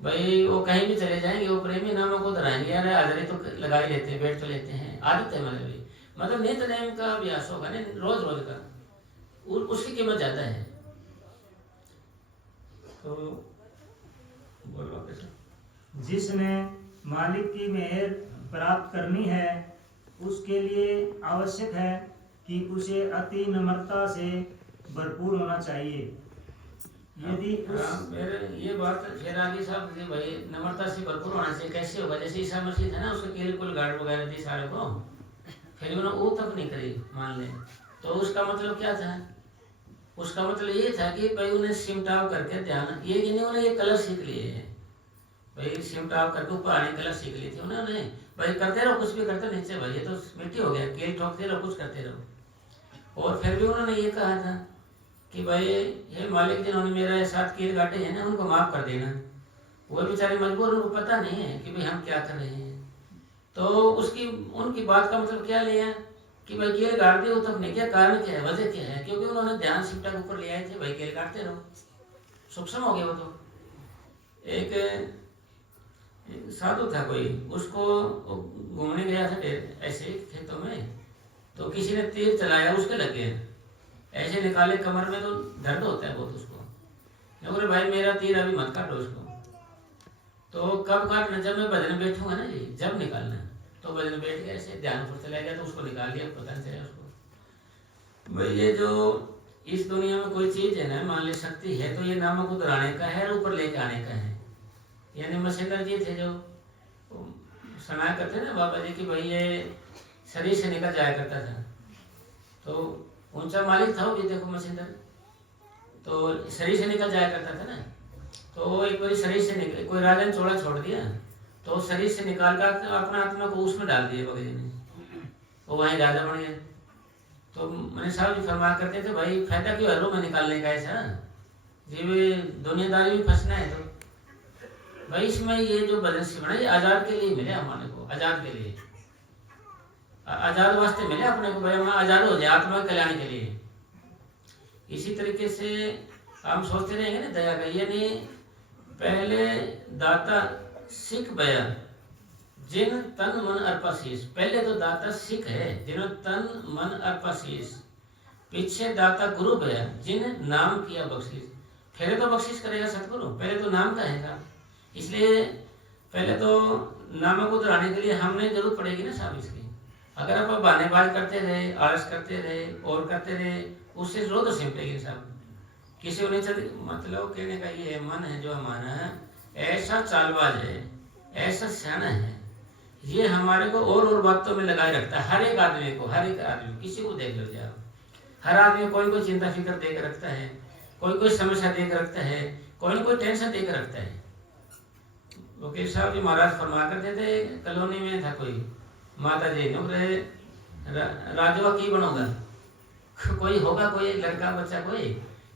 भाई, वो कहीं भी चले जाएंगे वो प्रेमी नामों को दोहराएंगे। यार हाजरी तो लगा ही लेते हैं, बैठ तो लेते हैं, आदत है। मतलब नित्य नेम का अभ्यास होगा ना, रोज रोज का, उसकी कीमत ज्यादा है। तो बोलो कैसे। जिसने मालिक की मेहर प्राप्त करनी है उसके लिए आवश्यक है कि उसे अति नम्रता से भरपूर होना चाहिए। यदि ये बात फिर आगे साहब जी भाई, नम्रता से भरपूर होना चाहिए कैसे होगा? जैसे ईसा मसीह था ना, उसके बिल्कुल गार्ड वगैरह थी सारे को, फिर उन्होंने वो तक नहीं करी मान ले, तो उसका मतलब क्या था? उसका मतलब ये था कि भाई उन्हें सिमटाव करके ध्यान, ये कि नहीं उन्हें ये कलर सीख लिए हैं भाई, सिमटाव करके ऊपर आने कलर सीख ली थी उन्होंने भाई। करते रहो, कुछ भी करते नीचे भाई, ये तो मिट्टी हो गया, केल ठोकते रहो, कुछ करते रहो। और फिर भी उन्होंने ये कहा था कि भाई ये मालिक जिन्होंने मेरे साथ कील काटे हैं ना, उनको माफ कर देना। वो बेचारे मजबूर, उनको पता नहीं है कि भाई हम क्या कर रहे हैं। तो उसकी उनकी बात का मतलब क्या लिया कि भाई कील काट दिए, तक नहीं, क्या कारण क्या है, वजह क्या है? क्योंकि उन्होंने ध्यान सिमटा के ऊपर ले आए थे भाई, कील काटते रहो, सूक्ष्म हो गया वो। तो एक साधु था कोई, उसको घूमने गया था ऐसे खेतों में, तो किसी ने तीर चलाया, उसके लग गया, ऐसे निकाले कमर में, तो दर्द होता है बहुत उसको। बोले भाई मेरा तीर अभी मत काटो उसको। तो कब काटना? जब मैं भजन बैठूंगा ना जी, जब निकालना। तो भजन बैठ गया, ऐसे ध्यान पर चला गया, तो उसको निकाल लिया, पता नहीं चला उसको। भाई ये जो इस दुनिया में कोई चीज है ना, मान ली शक्ति है, तो ये नामों को दोहराने का है और ऊपर लेके आने का है। यानी मसिंदर जी थे जो सुनाया करते ना बाबा जी की भाई ये शरीर से निकल जाया करता था, तो ऊंचा मालिक था वो भी, देखो मसिंदर, तो शरीर से निकल जाया करता था ना। तो एक बार शरीर से निकल, कोई राजा ने चोला छोड़ दिया, तो शरीर से निकाल कर अपना आत्मा को उसमें डाल दिया बगैर ने, वो वहीं राजा बन गया। तो मैंने साहब जी फरमाया करते थे भाई फायदा क्यों हरों में निकालने का ऐसा, जी दुनियादारी में फंसना है तो भाई इसमें ये जो भजन सिमरन है ये आजाद के लिए मिले हमारे को, आजाद के लिए, आजाद वास्ते मिले अपने को, भाई हम आजाद हो जाए आत्मा के कल्याण के लिए। इसी तरीके से हम सोचते रहेंगे ना दया का, यानी पहले दाता सिख बया जिन तन मन अर्पाशीष, पहले तो दाता सिख है जिन्होंने तन मन अर्पाशीष, पीछे दाता गुरु भया जिन नाम किया बख्शीश। फिर तो बख्शीश करेगा सतगुरु, पहले तो नाम का है। इसलिए पहले तो नामों को दोहराने के लिए हमने जरूरत पड़ेगी ना साहब इसकी। अगर आप बहानेबाज करते रहे, आलस करते रहे और करते रहे, उससे जरूरत सिमटेगी साहब। किसी को नहीं चल, मतलब कहने का ये मन है जो हमारा ऐसा चालबाज है, ऐसा सियाना है, ये हमारे को और बातों में लगाए रखता है। हर एक आदमी को, हर एक आदमी, किसी को देख लो जाओ, हर आदमी कोई चिंता फिक्र देकर रखता है, कोई समस्या देकर रखता है, कोई टेंशन देकर रखता है। वकील साहब जी महाराज फरमा करते थे, कॉलोनी में था कोई माता जी ने राजवा की बनोगा, कोई होगा कोई लड़का बच्चा कोई,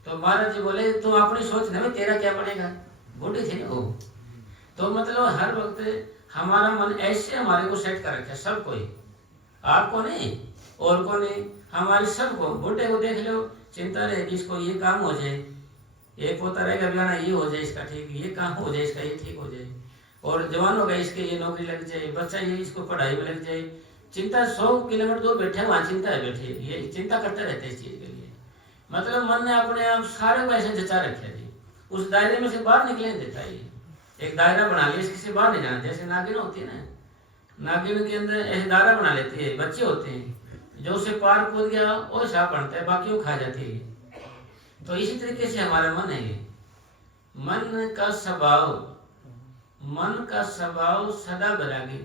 तो महाराज जी बोले तुम अपनी सोच ना तेरा क्या पड़ेगा, बूढ़ी थी ना वो। तो मतलब हर वक्त हमारा मन ऐसे हमारे को सेट कर रखा है, सब कोई, आपको नहीं और को नहीं, हमारे सबको। बूढ़े को देख लो चिंता रहेगी इसको ये काम हो जाए, एक पोता रहेगा बिलाना ये हो जाए इसका ठीक, ये काम हो जाए इसका ये ठीक हो जाए, और जवान हो गया इसके ये नौकरी लग जाए, बच्चा ये इसको पढ़ाई में लग जाए। चिंता 100 किलोमीटर दूर बैठे वहाँ चिंता है बैठे, ये चिंता करते रहते इस चीज के लिए। मतलब मन ने अपने आप सारे को ऐसे जचा रखे थे, उस दायरे में से बाहर निकले देता है। एक दायरा बना लिया, इससे बाहर नहीं जाना। जैसे नागिन होती है ना, नागिन के अंदर ऐसे दायरा बना लेती है, बच्चे होते हैं जो उसे पार कूद गया वो साफ बनता है, बाकी वो खा जाती है। तो इसी तरीके से हमारा मन है, मन का स्वभाव, मन का स्वभाव सदा बैरागी,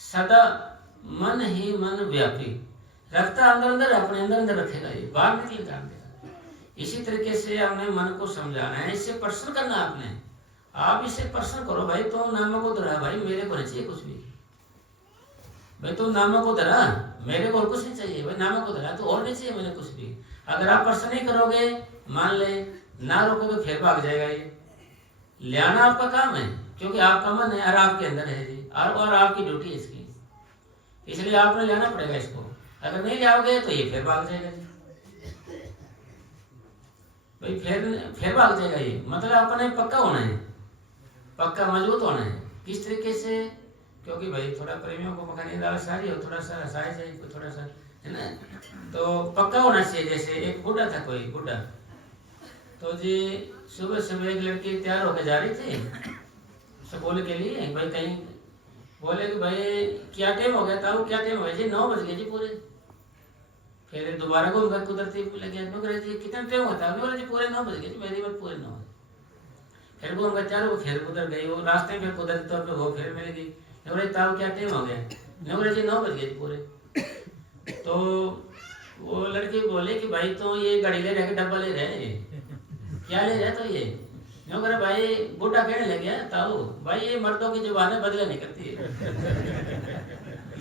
सदा मन ही मन व्यापी रखता, अंदर अंदर अपने अंदर अंदर रखेगा, ये बाहर निकल जान देगा। इसी तरीके से हमने मन को समझाना है, इससे प्रश्न करना आपने, आप इससे प्रश्न करो भाई तुम नामों को धरा, भाई मेरे को नहीं चाहिए कुछ भी, भाई तुम नामों को धरा मेरे को और कुछ नहीं चाहिए, भाई नामों को धरा तो और नहीं चाहिए मैंने कुछ भी। अगर आप प्रश्न नहीं करोगे, मान ले ना रोकोगे, फिर भाग जाएगा ये। लाना आपका काम है क्योंकि आपका मन है और आपके अंदर है जी, और आपकी ड्यूटी है इसकी, इसलिए आपने लाना पड़ेगा इसको। अगर नहीं लाओगे तो ये फिर भाग जाएगा जी, भाई फिर भाग जाएगा ये। मतलब अपने पक्का होना है, पक्का मजबूत होना है। किस तरीके से, क्योंकि भाई थोड़ा प्रेमियों को मकान नींद सारी हो, थोड़ा सा हंसाया जाए, थोड़ा सा है ना, तो पक्का होना चाहिए। जैसे एक बूढ़ा था, कोई बूढ़ा, तो जी सुबह सुबह एक लड़की तैयार होकर जा रही थी बोले के लिए, भाई कहीं, बोले कि भाई क्या टाइम हो गया था, वो क्या टाइम हो गया जी, 9 बज गए जी पूरे। फिर दोबारा घूम कर कुदरती लगे, कितना टाइम होता है, बोले जी पूरे 9 बज गए जी, मेरी बात पूरे 9 बजे। फिर घूम कर तैयार, वो फिर उधर गई, वो रास्ते में कुदरती तौर पर वो फिर मिल गई, बोले ताऊ क्या टाइम हो गया, बोले जी 9 बज गए जी पूरे। तो वो लड़की बोले कि भाई तो ये गाड़ी ले रहे, डब्बा ले रहे, क्या ले रहे, तो ये करे भाई बूढ़ा कहने लग गया ताऊ, भाई ये मर्दों की जुबानें बदले नहीं करती है,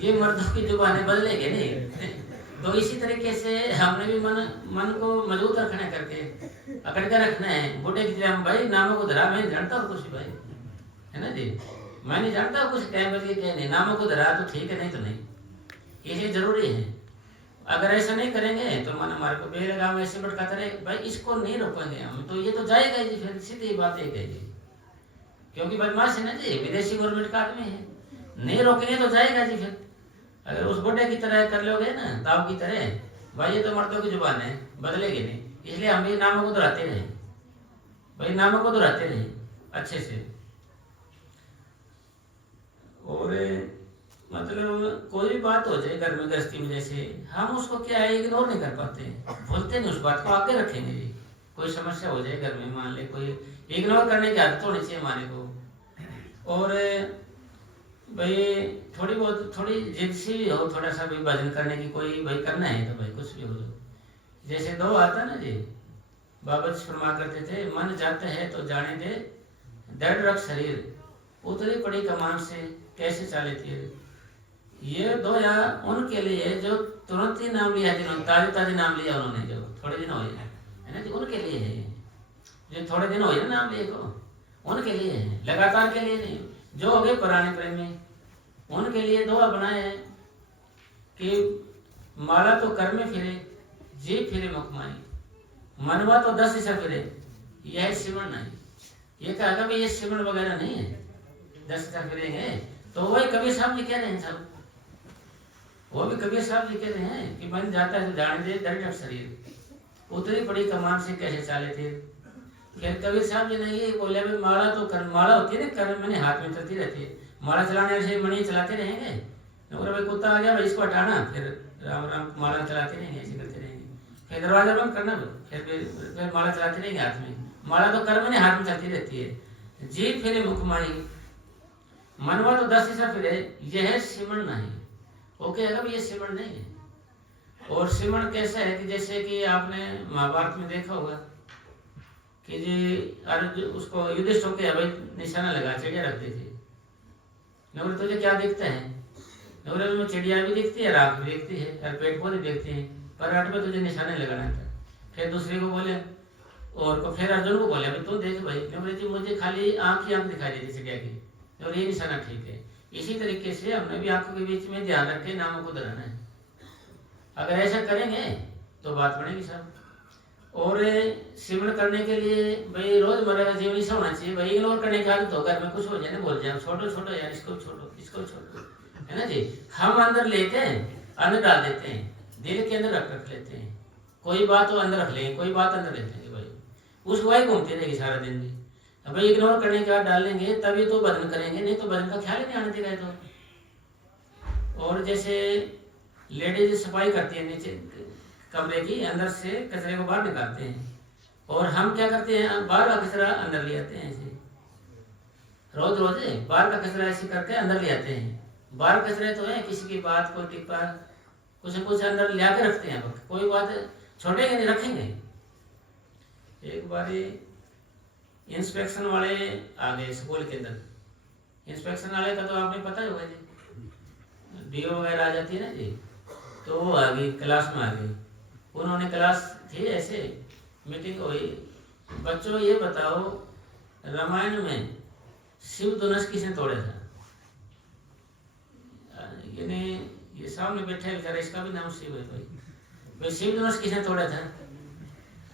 ये मर्दों की जुबानें बदलेंगे नहीं। तो इसी तरीके से हमने भी मन को मजबूत रखना करके अकड़ के रखना है। बूढ़े की तरह भाई नामों को धरा, मैं नहीं जानता हूँ कुछ भाई, है ना जी, मैं नहीं जानता कुछ टाइम बज के क्या नहीं, नामों को धरा तो ठीक है, नहीं तो नहीं, ये जरूरी है। अगर ऐसा नहीं करेंगे तो मन हमारे को बेलगाम ऐसे भटकाता रहे, भाई इसको नहीं रोकेंगे हम तो ये तो जाएगा जी, फिर सीधी बात है कहेगी, क्योंकि बदमाश है ना जी, विदेशी गवर्नमेंट का आदमी है, नहीं रोकेंगे तो जाएगा जी। फिर अगर उस बुढ़े की तरह कर लोगे ना, ताऊ की तरह, भाई ये तो मर्दों की जुबान है, बदलेगी नहीं। इसलिए हम भी नामों को दोहराते रहे, भाई नामों को दोहराते रहे अच्छे से। और मतलब कोई भी बात हो जाए घर में गृहस्थी में, जैसे हम उसको क्या है इग्नोर नहीं कर पाते, बोलते नहीं, उस बात को आगे रखेंगे जी। कोई समस्या हो जाए घर में, मान ले कोई, इग्नोर करने की आदत होनी चाहिए हमारे को। और भाई थोड़ी बहुत थोड़ी जिद सी भी हो, थोड़ा सा भी भजन करने की, कोई भाई करना है तो भाई कुछ भी हो जाए। जैसे दो आता ना जी, बाबा जी फरमा करते थे, मन जाते है तो जाने दे, दृढ़ रख शरीर, उतरी पड़ी कमान से कैसे चाले तीर। ये दो या उनके लिए जो तुरंत ही नाम लिया, जिन्होंने ताजे ताजे नाम लिया, उन्होंने जो थोड़े दिन हुए है ना जी, उनके लिए है। जो थोड़े दिन हुए ना नाम लिए को, उनके लिए है, लगातार के लिए नहीं। जो हो गए पुराने प्रेमी, उनके लिए दुआ बनाए है कि माला तो कर में फिरे, जी फिरे मुखमाई, मनवा तो 10 दिशा फिरे, यह सिमरण नहीं। ये कहा कि ये सिमरण वगैरह नहीं है, 10 दिशा फिरेंगे। तो वही कबीर साहब जी कह रहे हैं सब, वो भी कबीर साहब जी कह रहे हैं कि मन जाता है तो जाने दे, दृढ़ शरीर, उतरी पड़ी कमान से कैसे चाले थे। फिर कबीर साहब जी ने ये बोले, भाई माला तो कर, माला होती है ना कर, मैंने हाथ में चलती रहती है, माला चलाने से मणि चलाते रहेंगे, भाई कुत्ता आ गया भाई इसको हटाना, फिर राम राम माला चलाते रहेंगे, ऐसे करते रहेंगे। फिर दरवाजा बंद करना, फिर माला चलाते रहेंगे हाथ में, माला तो कर मैंने हाथ में चलती रहती है। जी फिरे मुखमाई, मनवा तो 10 दिशा फिरे, यह सिमरण नहीं। वो कहेगा ये सिमरण नहीं है। और सिमरण कैसा है कि जैसे कि आपने महाभारत में देखा होगा कि जी अर्जुन उसको युधिष्ठिर के भाई निशाना लगा, चिड़िया रख दी थी, नगर तुझे क्या दिखता है, नगर में चिड़िया भी दिखती है, राख भी दिखती है, और पेड़ पौधे दिखते हैं, पर हट में तुझे निशाने लगाना था। फिर दूसरे को बोले, और को फिर अर्जुन को बोले, भाई तू देख भाई, नगर जी मुझे खाली आंख ही आंख दिखाई देती चिड़िया की, और ये निशाना ठीक है। इसी तरीके से हमने भी आंखों के बीच में ध्यान रख के नामों को धराना है। अगर ऐसा करेंगे तो बात बनेगी सब। और सिमरण करने के लिए भाई रोजमर्रा का जीवन ऐसा होना चाहिए, भाई इग्नोर करने की आदत हो, घर में कुछ हो जाए ना बोल जाए छोटो छोटो यार, इसको छोड़ो इसको छोड़ो, है ना जी। हम अंदर लेते हैं, अंदर डाल देते हैं, दिल के अंदर रख लेते हैं, कोई बात तो अंदर रख लेंगे, कोई बात अंदर रख लेंगे, भाई उस वही घूमती रहेगी सारा दिन भी। अब भाई इग्नोर करने के बाद डाल लेंगे तभी तो भजन करेंगे, नहीं तो भजन का ख्याल ही नहीं आने देगा तो। और जैसे लेडीज सफाई करती है नीचे कमरे की, अंदर से कचरे को बाहर निकालते हैं, और हम क्या करते हैं, बाहर का कचरा अंदर ले आते हैं ऐसे, रोज रोज बाहर का कचरा ऐसे करके अंदर ले आते हैं। बाहर कचरे तो है, किसी की बात को टिप्पा कुछ न कुछ अंदर ले आके रखते हैं, कोई बात छोड़ेंगे नहीं, रखेंगे। एक बार इंस्पेक्शन वाले आ गए स्कूल के अंदर, इंस्पेक्शन वाले का तो आपने पता ही होगा जी, डीओ वगैरह आ जाती है ना जी, तो वो आ गई क्लास में आ गई। उन्होंने क्लास थी ऐसे मीटिंग हुई, बच्चों ये बताओ रामायण में शिव धनुष किसने तोड़ा था। यानी ये सामने बैठे बेचारा, इसका भी नाम शिव है, भाई शिव धनुष किसने तोड़ा था।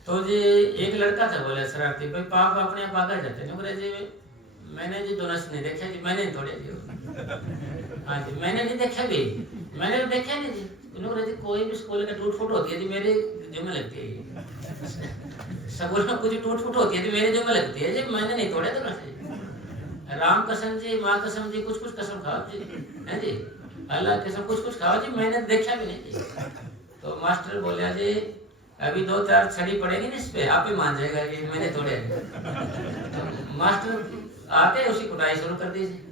तो जी एक लड़का था, बोले शरारती, भाई पाप अपने आप आगे जाते हैं, जी मैंने जी धनुष नहीं देखा जी, मैंने तोड़े जी, हाँ जी मैंने नहीं देखा भी, मैंने तो देखा नहीं जी। जी कोई भी स्कूल का टूट फूट होती है जी मेरे जिम्मे लगती है, स्कूल में कुछ टूट फूट होती है जी मेरे जिम्मे लगती है जी, मैंने नहीं तोड़े तो राम कसम जी, माँ कसम जी, कुछ कुछ कसम खाओ जी, है जी, अल्लाह कसम कुछ कुछ खाओ जी, मैंने देखा भी नहीं जी। तो मास्टर बोला जी अभी 2-4 छड़ी पड़ेगी ना इस पे, आप ही मान जाएगा कि मैंने तोड़े। तो मास्टर आते उसी कुटाई शुरू कर दीजिए।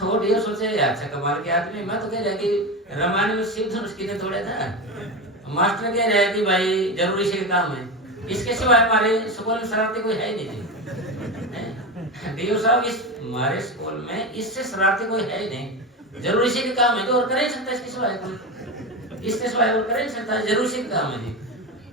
वो डियर सोचे अच्छा कमाल के आदमी, मैं तो कह रहा कि रामायण में शिव धनुष किसने तोड़ा था। मास्टर कह रहा है कि भाई जरूरी से काम है, इसके सिवाय हमारे स्कूल में शरारती कोई है ही नहीं। डीओ साहब इस हमारे स्कूल में इससे शरारती कोई है ही नहीं, जरूरी से काम है तो और कर ही सकता है, इसके सिवाय कोई, इसके सिवाय और कर ही सकता है, जरूरी से काम है जी।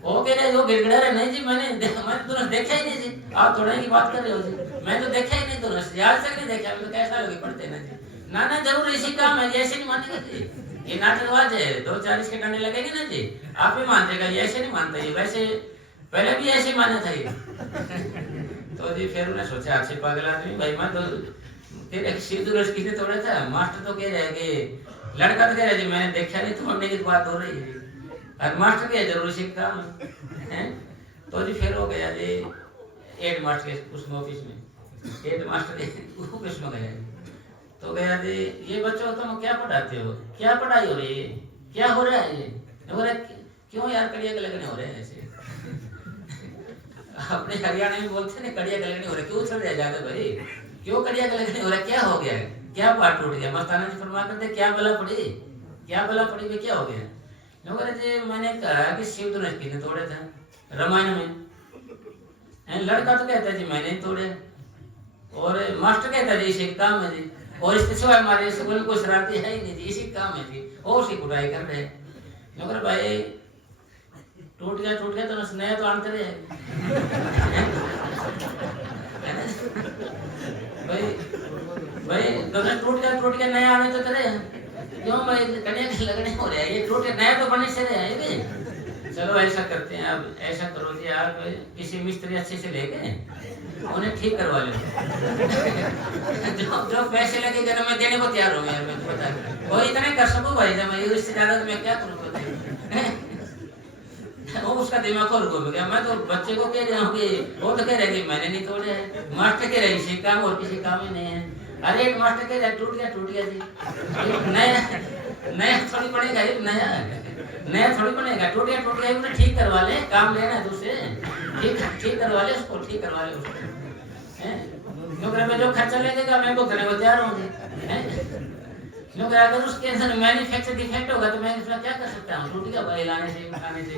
वो कह रहे जो गिड़गिड़ा रहे, नहीं जी मैंने तो देखा ही नहीं जी, आप तोड़ने की बात कर रहे हो जी, मैं तो देखा ही नहीं, तो आज तक नहीं देखा, तो कैसा लगे पढ़ते ना जी, ना जरूर इसी काम है, ऐसे नहीं मानेगा जी, ये नाटकबाज है, 2-4 इसके डंडे लगेंगे ना जी, आप ही मान देगा, ये ऐसे नहीं मानता ये, वैसे पहले भी ऐसे माना था ये। तो जी फिर उन्हें सोचा अच्छे पागल आदमी, भाई मैं तो फिर शिव धनुष किसने तोड़ा था। मास्टर तो कह रहे कि लड़का तो कह रहा जी मैंने देखा नहीं, तोड़ने की बात हो रही है, और मास्टर के जरूरी से काम है। तो जी फिर हो गया जी हेड मास्टर के उसमें ऑफिस में, हेड मास्टर के ऑफिस में गया, तो तो गया जी ये बच्चों तुम क्या पढ़ाते हो, क्या पढ़ाई हो रही है, क्या हो रहा है ये, हो रहा है क्यों यार कड़िया के लगने हो रहे हैं ऐसे अपने हरियाणा में बोलते हैं कड़िया के लगने हो रहे, क्यों चल रहा जाते भाई, क्यों कड़िया के लगने हो रहा, क्या हो गया, क्या पाठ टूट गया। मस्ताना जी फरमा करते क्या बला पड़ी, क्या बला पड़ी, क्या हो गया। जी मैंने कहा कि शिव तो नहीं तोड़े थे रामायण में, लड़का तो कहता है जी मैंने तोड़े, और मास्टर कहता है जी इसी काम है जी, और इसके सिवाय हमारे स्कूल कोई शरारती है ही नहीं जी, इसी काम है जी, और सी कुटाई कर रहे। मगर भाई टूट गया तो नया तो आनते रहे भाई दोनों टूट गया नया आने तो करे, क्यों भाई कन्या के लगने हो रहा है, ये टूट नया तो बनने से रहा है। चलो ऐसा करते हैं, अब ऐसा करो कि आप किसी मिस्त्री अच्छे से लेके उन्हें ठीक करवा लो जो पैसे लगेगा ना मैं देने को तैयार हूँ यार, मैं पता वो इतने कर सकूँ भाई, जब मैं इससे ज्यादा तो मैं क्या करूँगा वो उसका दिमाग खोल घूम गया। मैं तो बच्चे को कह रहा हूँ कि वो तो कह रहे कि मैंने नहीं तोड़े हैं, मास्टर कह रहे इसी काम और किसी काम ही नहीं है। अरे एक मास्टर कह रहा टूट गया जी, नया थोड़ी पड़ेगा, नया थोड़ी पड़ेगा, टूट गया उन्हें ठीक करवा ले, काम लेना है दूसरे, ठीक करवा ले उसको, ठीक करवा ले उसको, क्योंकि मैं जो खर्चा लगेगा मैं को करने को तैयार हूँ, क्योंकि अगर उसके अंदर मैन्युफैक्चर डिफेक्ट होगा तो मैं इसमें क्या कर सकता हूँ, टूट गया भाई लाने से उठाने से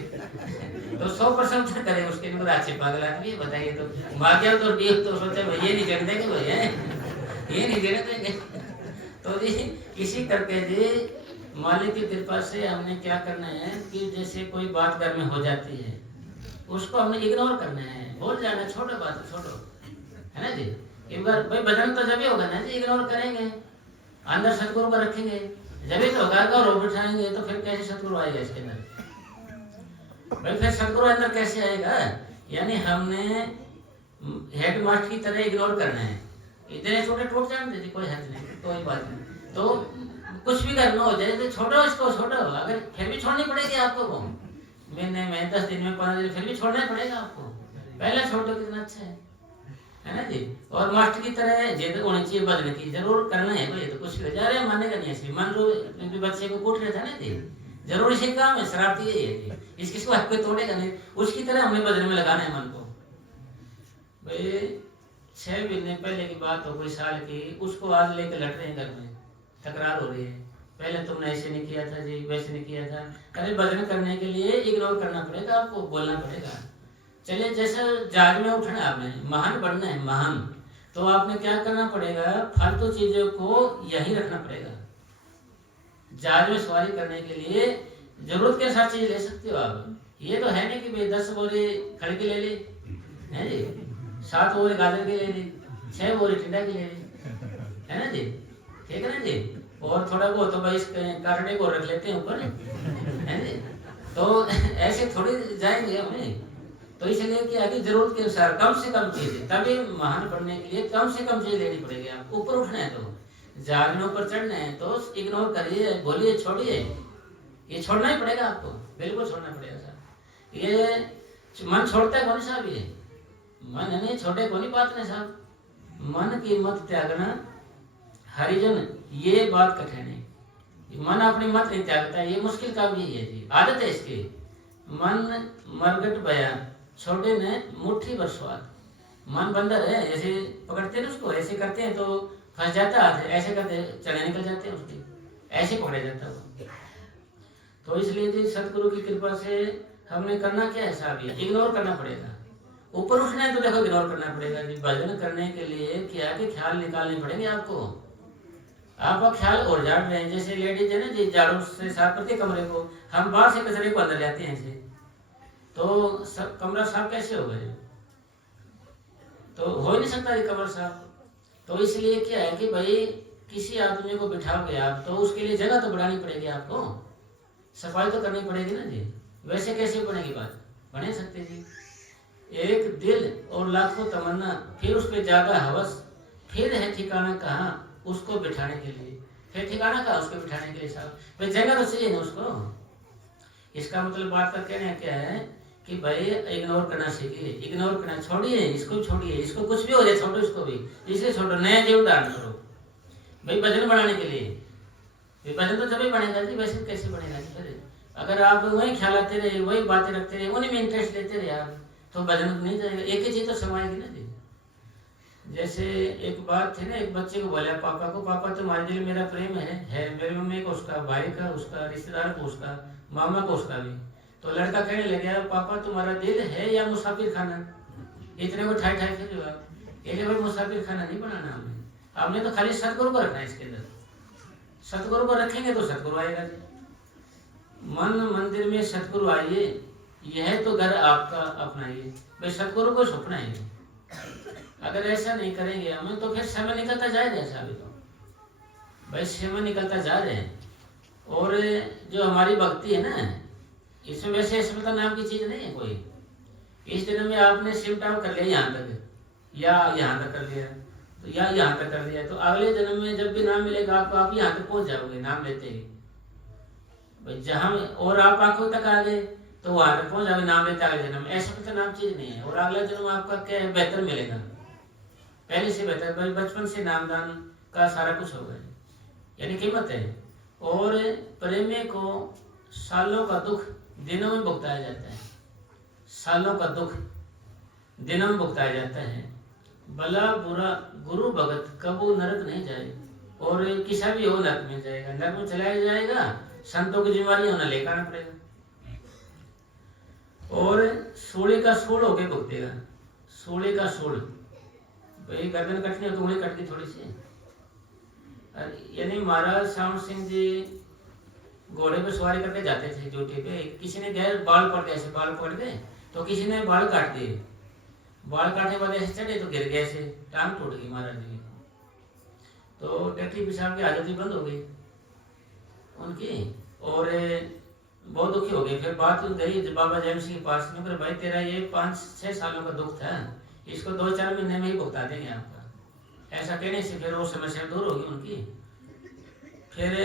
तो 100% करे उसके अंदर। अच्छे पागल आदमी बताइए, तो भाग्य तो डील तो सोचा भाई ये नहीं कर देंगे भाई, ये नहीं देने देंगे। तो जी इसी करके जी मालिक की कृपा से हमने क्या करना है कि जैसे कोई बात घर में हो जाती है उसको हमने इग्नोर करना है, भूल जाना, छोड़ो बात छोड़ो, है ना जी। एक बार भाई भजन तो जब ही होगा ना जी, इग्नोर करेंगे अंदर सतगुरु को रखेंगे जब ही तो होगा, रो बिठाएंगे तो फिर कैसे सतगुरु आएगा इसके अंदर भाई, फिर सतगुरु अंदर कैसे आएगा। यानी हमने हेड मास्टर की तरह इग्नोर करना है, इतने छोटे टूट जाने दीजिए कोई हद नहीं, कोई बात नहीं, तो कुछ भी करना हो जाए तो छोड़ो इसको, छोड़ो, अगर फिर भी छोड़नी पड़ेगी आपको, वो महीने में 10 दिन में 15 दिन फिर भी छोड़ना पड़ेगा आपको, पहले छोड़ो कितना अच्छा है ना जी। और मास्टर की तरह जिद होनी चाहिए, बदलने की जरूर करना है भाई, तो कुछ भी जा रहे मानेगा नहीं ऐसे, मान लो बच्चे को कूट रहे था ना जी, जरूर इसी काम है, शरारती यही है जी, इसकी को आपको तोड़ेगा नहीं, उसकी तरह हमें बदलने में लगाना है मन को। भाई 6 महीने पहले की बात हो, कोई साल की, उसको आज लेकर लट रहे हैं घर में, तकरार हो रही है, पहले तुमने ऐसे नहीं किया था जी, वैसे नहीं किया था। अरे बदल करने के लिए इग्नोर करना पड़ेगा आपको, बोलना पड़ेगा। चलिए जैसे जहाज में उठना है आपने, महान बनना है महान, तो आपने क्या करना पड़ेगा, फालतू चीजों को यही रखना पड़ेगा। जहाज में सवारी करने के लिए जरूरत के साथ चीज ले सकते हो आप, ये तो है नहीं कि भाई 10 बोरे खड़ के ले ली है जी, 7 बोरे गाजर के ले ली, 6 बोरे टिंडा की ले ली, है ना जी, ठीक है ना जी, और थोड़ा बहुत तो भाई काटने को रख लेते हैं ऊपर, है जी, तो ऐसे थोड़ी जाएंगे हमें। तो इसलिए कि आगे जरूरत के अनुसार कम से कम चीजें, तभी महान बनने के लिए कम से कम चीज लेनी पड़ेगी। आपको ऊपर उठना है तो जहाज में ऊपर चढ़ना है तो इग्नोर करिए, बोलिए, छोड़िए, ये छोड़ना ही पड़ेगा आपको, बिल्कुल छोड़ना पड़ेगा साहब। ये मन छोड़ता है कौन साहब, ये मन नहीं छोटे कौन बात नहीं साहब, मन की मत त्यागना हरिजन, ये बात कठिन है, मन अपनी मत नहीं त्यागता, ये मुश्किल काम ही है जी, आदत है इसकी। मन मरगट बया छोटे ने मुट्ठी भर स्वाद, मन बंदर है, ऐसे पकड़ते हैं उसको, ऐसे करते हैं तो फंस जाता हाथ, ऐसे करते चढ़े निकल जाते हैं उसकी, ऐसे पकड़े जाता है। तो इसलिए जी सतगुरु की कृपा से हमने करना क्या है साहब, ये इग्नोर करना पड़ेगा। ऊपर उठना है तो देखो इग्नोर करना पड़ेगा जी। भजन करने के लिए क्या कि ख्याल निकालने पड़ेंगे आपको, आपका ख्याल और झाड़ रहे हैं, जैसे लेडीज है ना जी, झाड़ू से साफ करते कमरे को, हम बाहर से कचरे को अंदर लाते हैं ऐसे, तो सब कमरा साफ कैसे हो गए, तो हो ही नहीं सकता ये कमरा साफ। तो इसलिए क्या है कि भाई किसी आदमी को बिठाओगे आप तो उसके लिए जगह तो बढ़ानी पड़ेगी आपको, सफाई तो करनी पड़ेगी ना जी, वैसे कैसे बनेगी बात, बने सकते जी। एक दिल और लाखों तमन्ना, फिर उस पर ज्यादा हवस, फिर है ठिकाना कहाँ उसको बिठाने के लिए, फिर ठिकाना कहाँ उसको बिठाने के लिए साहब, भाई जगह तो चाहिए ना उसको। इसका मतलब बात का कहना क्या है कि भाई इग्नोर करना सीखिए, इग्नोर करना छोड़िए, इसको छोड़िए, इसको कुछ भी हो जाए छोड़ो, इसको भी इसलिए छोड़ो, नया जीव धारण करो। भाई वजन बढ़ाने के लिए, वजन तो तभी बढ़ेगा जी, वैसे कैसे बढ़ेगा जी? फिर अगर आप वही ख्याल आते रहे, वही बातें रखते रहे, उन्हीं में इंटरेस्ट लेते रहे आप, तो वजन नहीं जाएगा, एक ही चीज तो समाएगी ना जी। जैसे एक बात थी ना, एक बच्चे को बोला पापा को, पापा तुम्हारे दिल मेरा प्रेम है मेरी मम्मी को, उसका भाई का, उसका रिश्तेदार को, उसका मामा को, उसका भी। तो लड़का कहने लगे पापा तुम्हारा दिल है या मुसाफिर खाना? इतने को ठाई ठाई फिर भाई मुसाफिर खाना नहीं बनाना हमने, आपने तो खाली सतगुरु को रखना है इसके अंदर। सतगुरु को रखेंगे तो सतगुरु आएगा जी। मन मंदिर में सतगुरु आइए, यह तो घर आपका अपनाइए, भाई सतगुरु को सपना है। अगर ऐसा नहीं करेंगे हमें तो फिर समय निकलता जाएगा, ऐसा भी तो भाई समय निकलता जा रहे हैं। और जो हमारी भक्ति है ना, इसमें वैसे अस्पताल नाम की चीज नहीं है कोई। इस जन्म में आपने सिमटा कर लिया यहाँ तक या यहाँ तक कर लिया तो या यहाँ तक कर लिया, तो अगले जन्म में जब भी नाम मिलेगा आपको, आप यहाँ तक पहुंच जाओगे नाम लेते ही भाई। जहाँ और आप आंखों तक आ गए तो वहां तक पहुंच जाओगे नाम लेते अगले जन्म। ऐसा पता नाम चीज नहीं है। और अगला जन्म आपका क्या है, बेहतर मिलेगा, पहले से बेहतर भाई। बचपन से नामदान का सारा कुछ होगा, यानी कीमत है। और प्रेमी को सालों का दुख दिनों में भुगताया जाता है, सालों का दुख दिनों में भुगताया जाता है। भला बुरा गुरु भगत कबू नरक नहीं जाए, और किसा भी हो नरक में जाएगा, नरक में चलाया जाएगा। संतों की जिम्मेदारी होना लेकर आना पड़ेगा। और सूली का सूल होके भुगतेगा, सूली का सूल भाई। गर्दन कटनी हो तो उंगली कट गई थोड़ी सी। यानी महाराज श्याम सिंह जी घोड़े पे सवारी करके जाते थे ड्यूटी पे, किसी ने गैर बाल पकड़ के, ऐसे बाल पकड़ गए तो किसी ने बाल काट दिए। बाल काटने के बाद ऐसे चढ़े तो गिर गए, ऐसे टांग टूट गई महाराज जी। तो डॉक्टरी पेशाब की आदत ही बंद हो गई उनकी, और बहुत दुखी हो गए। फिर बात गई बाबा जयम सिंह के पास में, भाई तेरा ये 5-6 सालों का दुख था, इसको 2-4 महीने में ही भुगता देंगे आपका। ऐसा कहने से फिर वो समस्या दूर होगी उनकी। फिर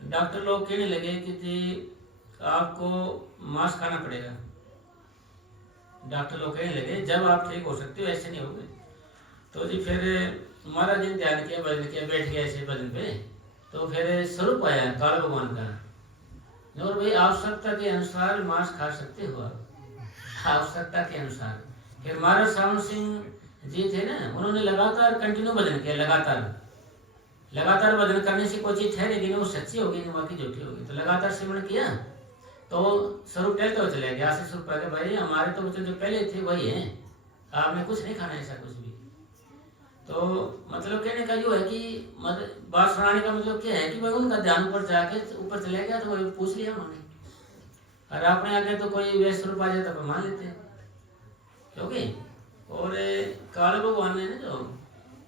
डॉक्टर लोग कहने लगे कि जी आपको मांस खाना पड़ेगा। डॉक्टर लोग कहने लगे जब आप ठीक हो सकते हो, ऐसे नहीं होगे। तो जी फिर महाराज जी ध्यान किया, भजन किया, बैठ गया ऐसे भजन पे। तो फिर स्वरूप आया काल भगवान का, और भाई आवश्यकता के अनुसार मांस खा सकते हो आप, आवश्यकता के अनुसार। फिर महाराज श्याम सिंह जी थे ना, उन्होंने लगातार कंटिन्यू भजन किया, लगातार भजन करने से कोई चीज ठहरेगी नहीं, वो सच्ची होगी नहीं, बाकी झूठी होगी। तो लगातार सिमरण किया तो स्वरूप टहलते हुए चले गया। से स्वरूप आगे भाई हमारे तो जो पहले थे वही है, आपने कुछ नहीं खाना ऐसा कुछ भी। तो मतलब कहने का जो है कि बात सुनाने का मतलब क्या है कि भाई उनका ध्यान ऊपर जाके ऊपर चले गया, तो वही पूछ लिया उन्होंने। और आपने आगे तो कोई वैसे स्वरूप आ जाए तो मान लेते हैं, क्योंकि और काल भगवान ने ना जो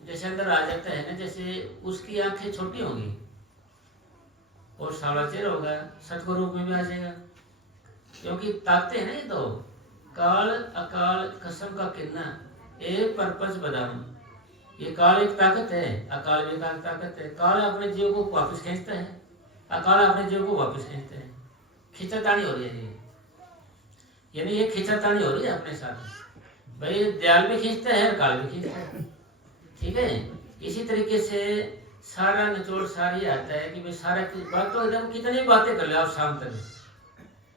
जैसे अंदर आ जाता है ना, जैसे उसकी आंखें छोटी होंगी और सावला चेहरा होगा, सतगुरु रूप में भी आ जाएगा। क्योंकि ताकते हैं ना ये तो, काल अकाल कसम का किन्ना एक परपस बदाम। ये काल एक ताकत है, अकाल भी एक ताकत है। काल अपने जीव को वापस खींचता है, अकाल अपने जीव को वापस खींचता है। खिंचातानी हो रही है, यानी ये खिंचातानी हो रही है अपने साथ। भाई दयाल भी खींचता है, अकाल भी खींचता है, ठीक है। इसी तरीके से सारा निचोड़ सारी आता है कि भाई सारा बात तो एकदम कितनी बातें कर लो आप शाम तक,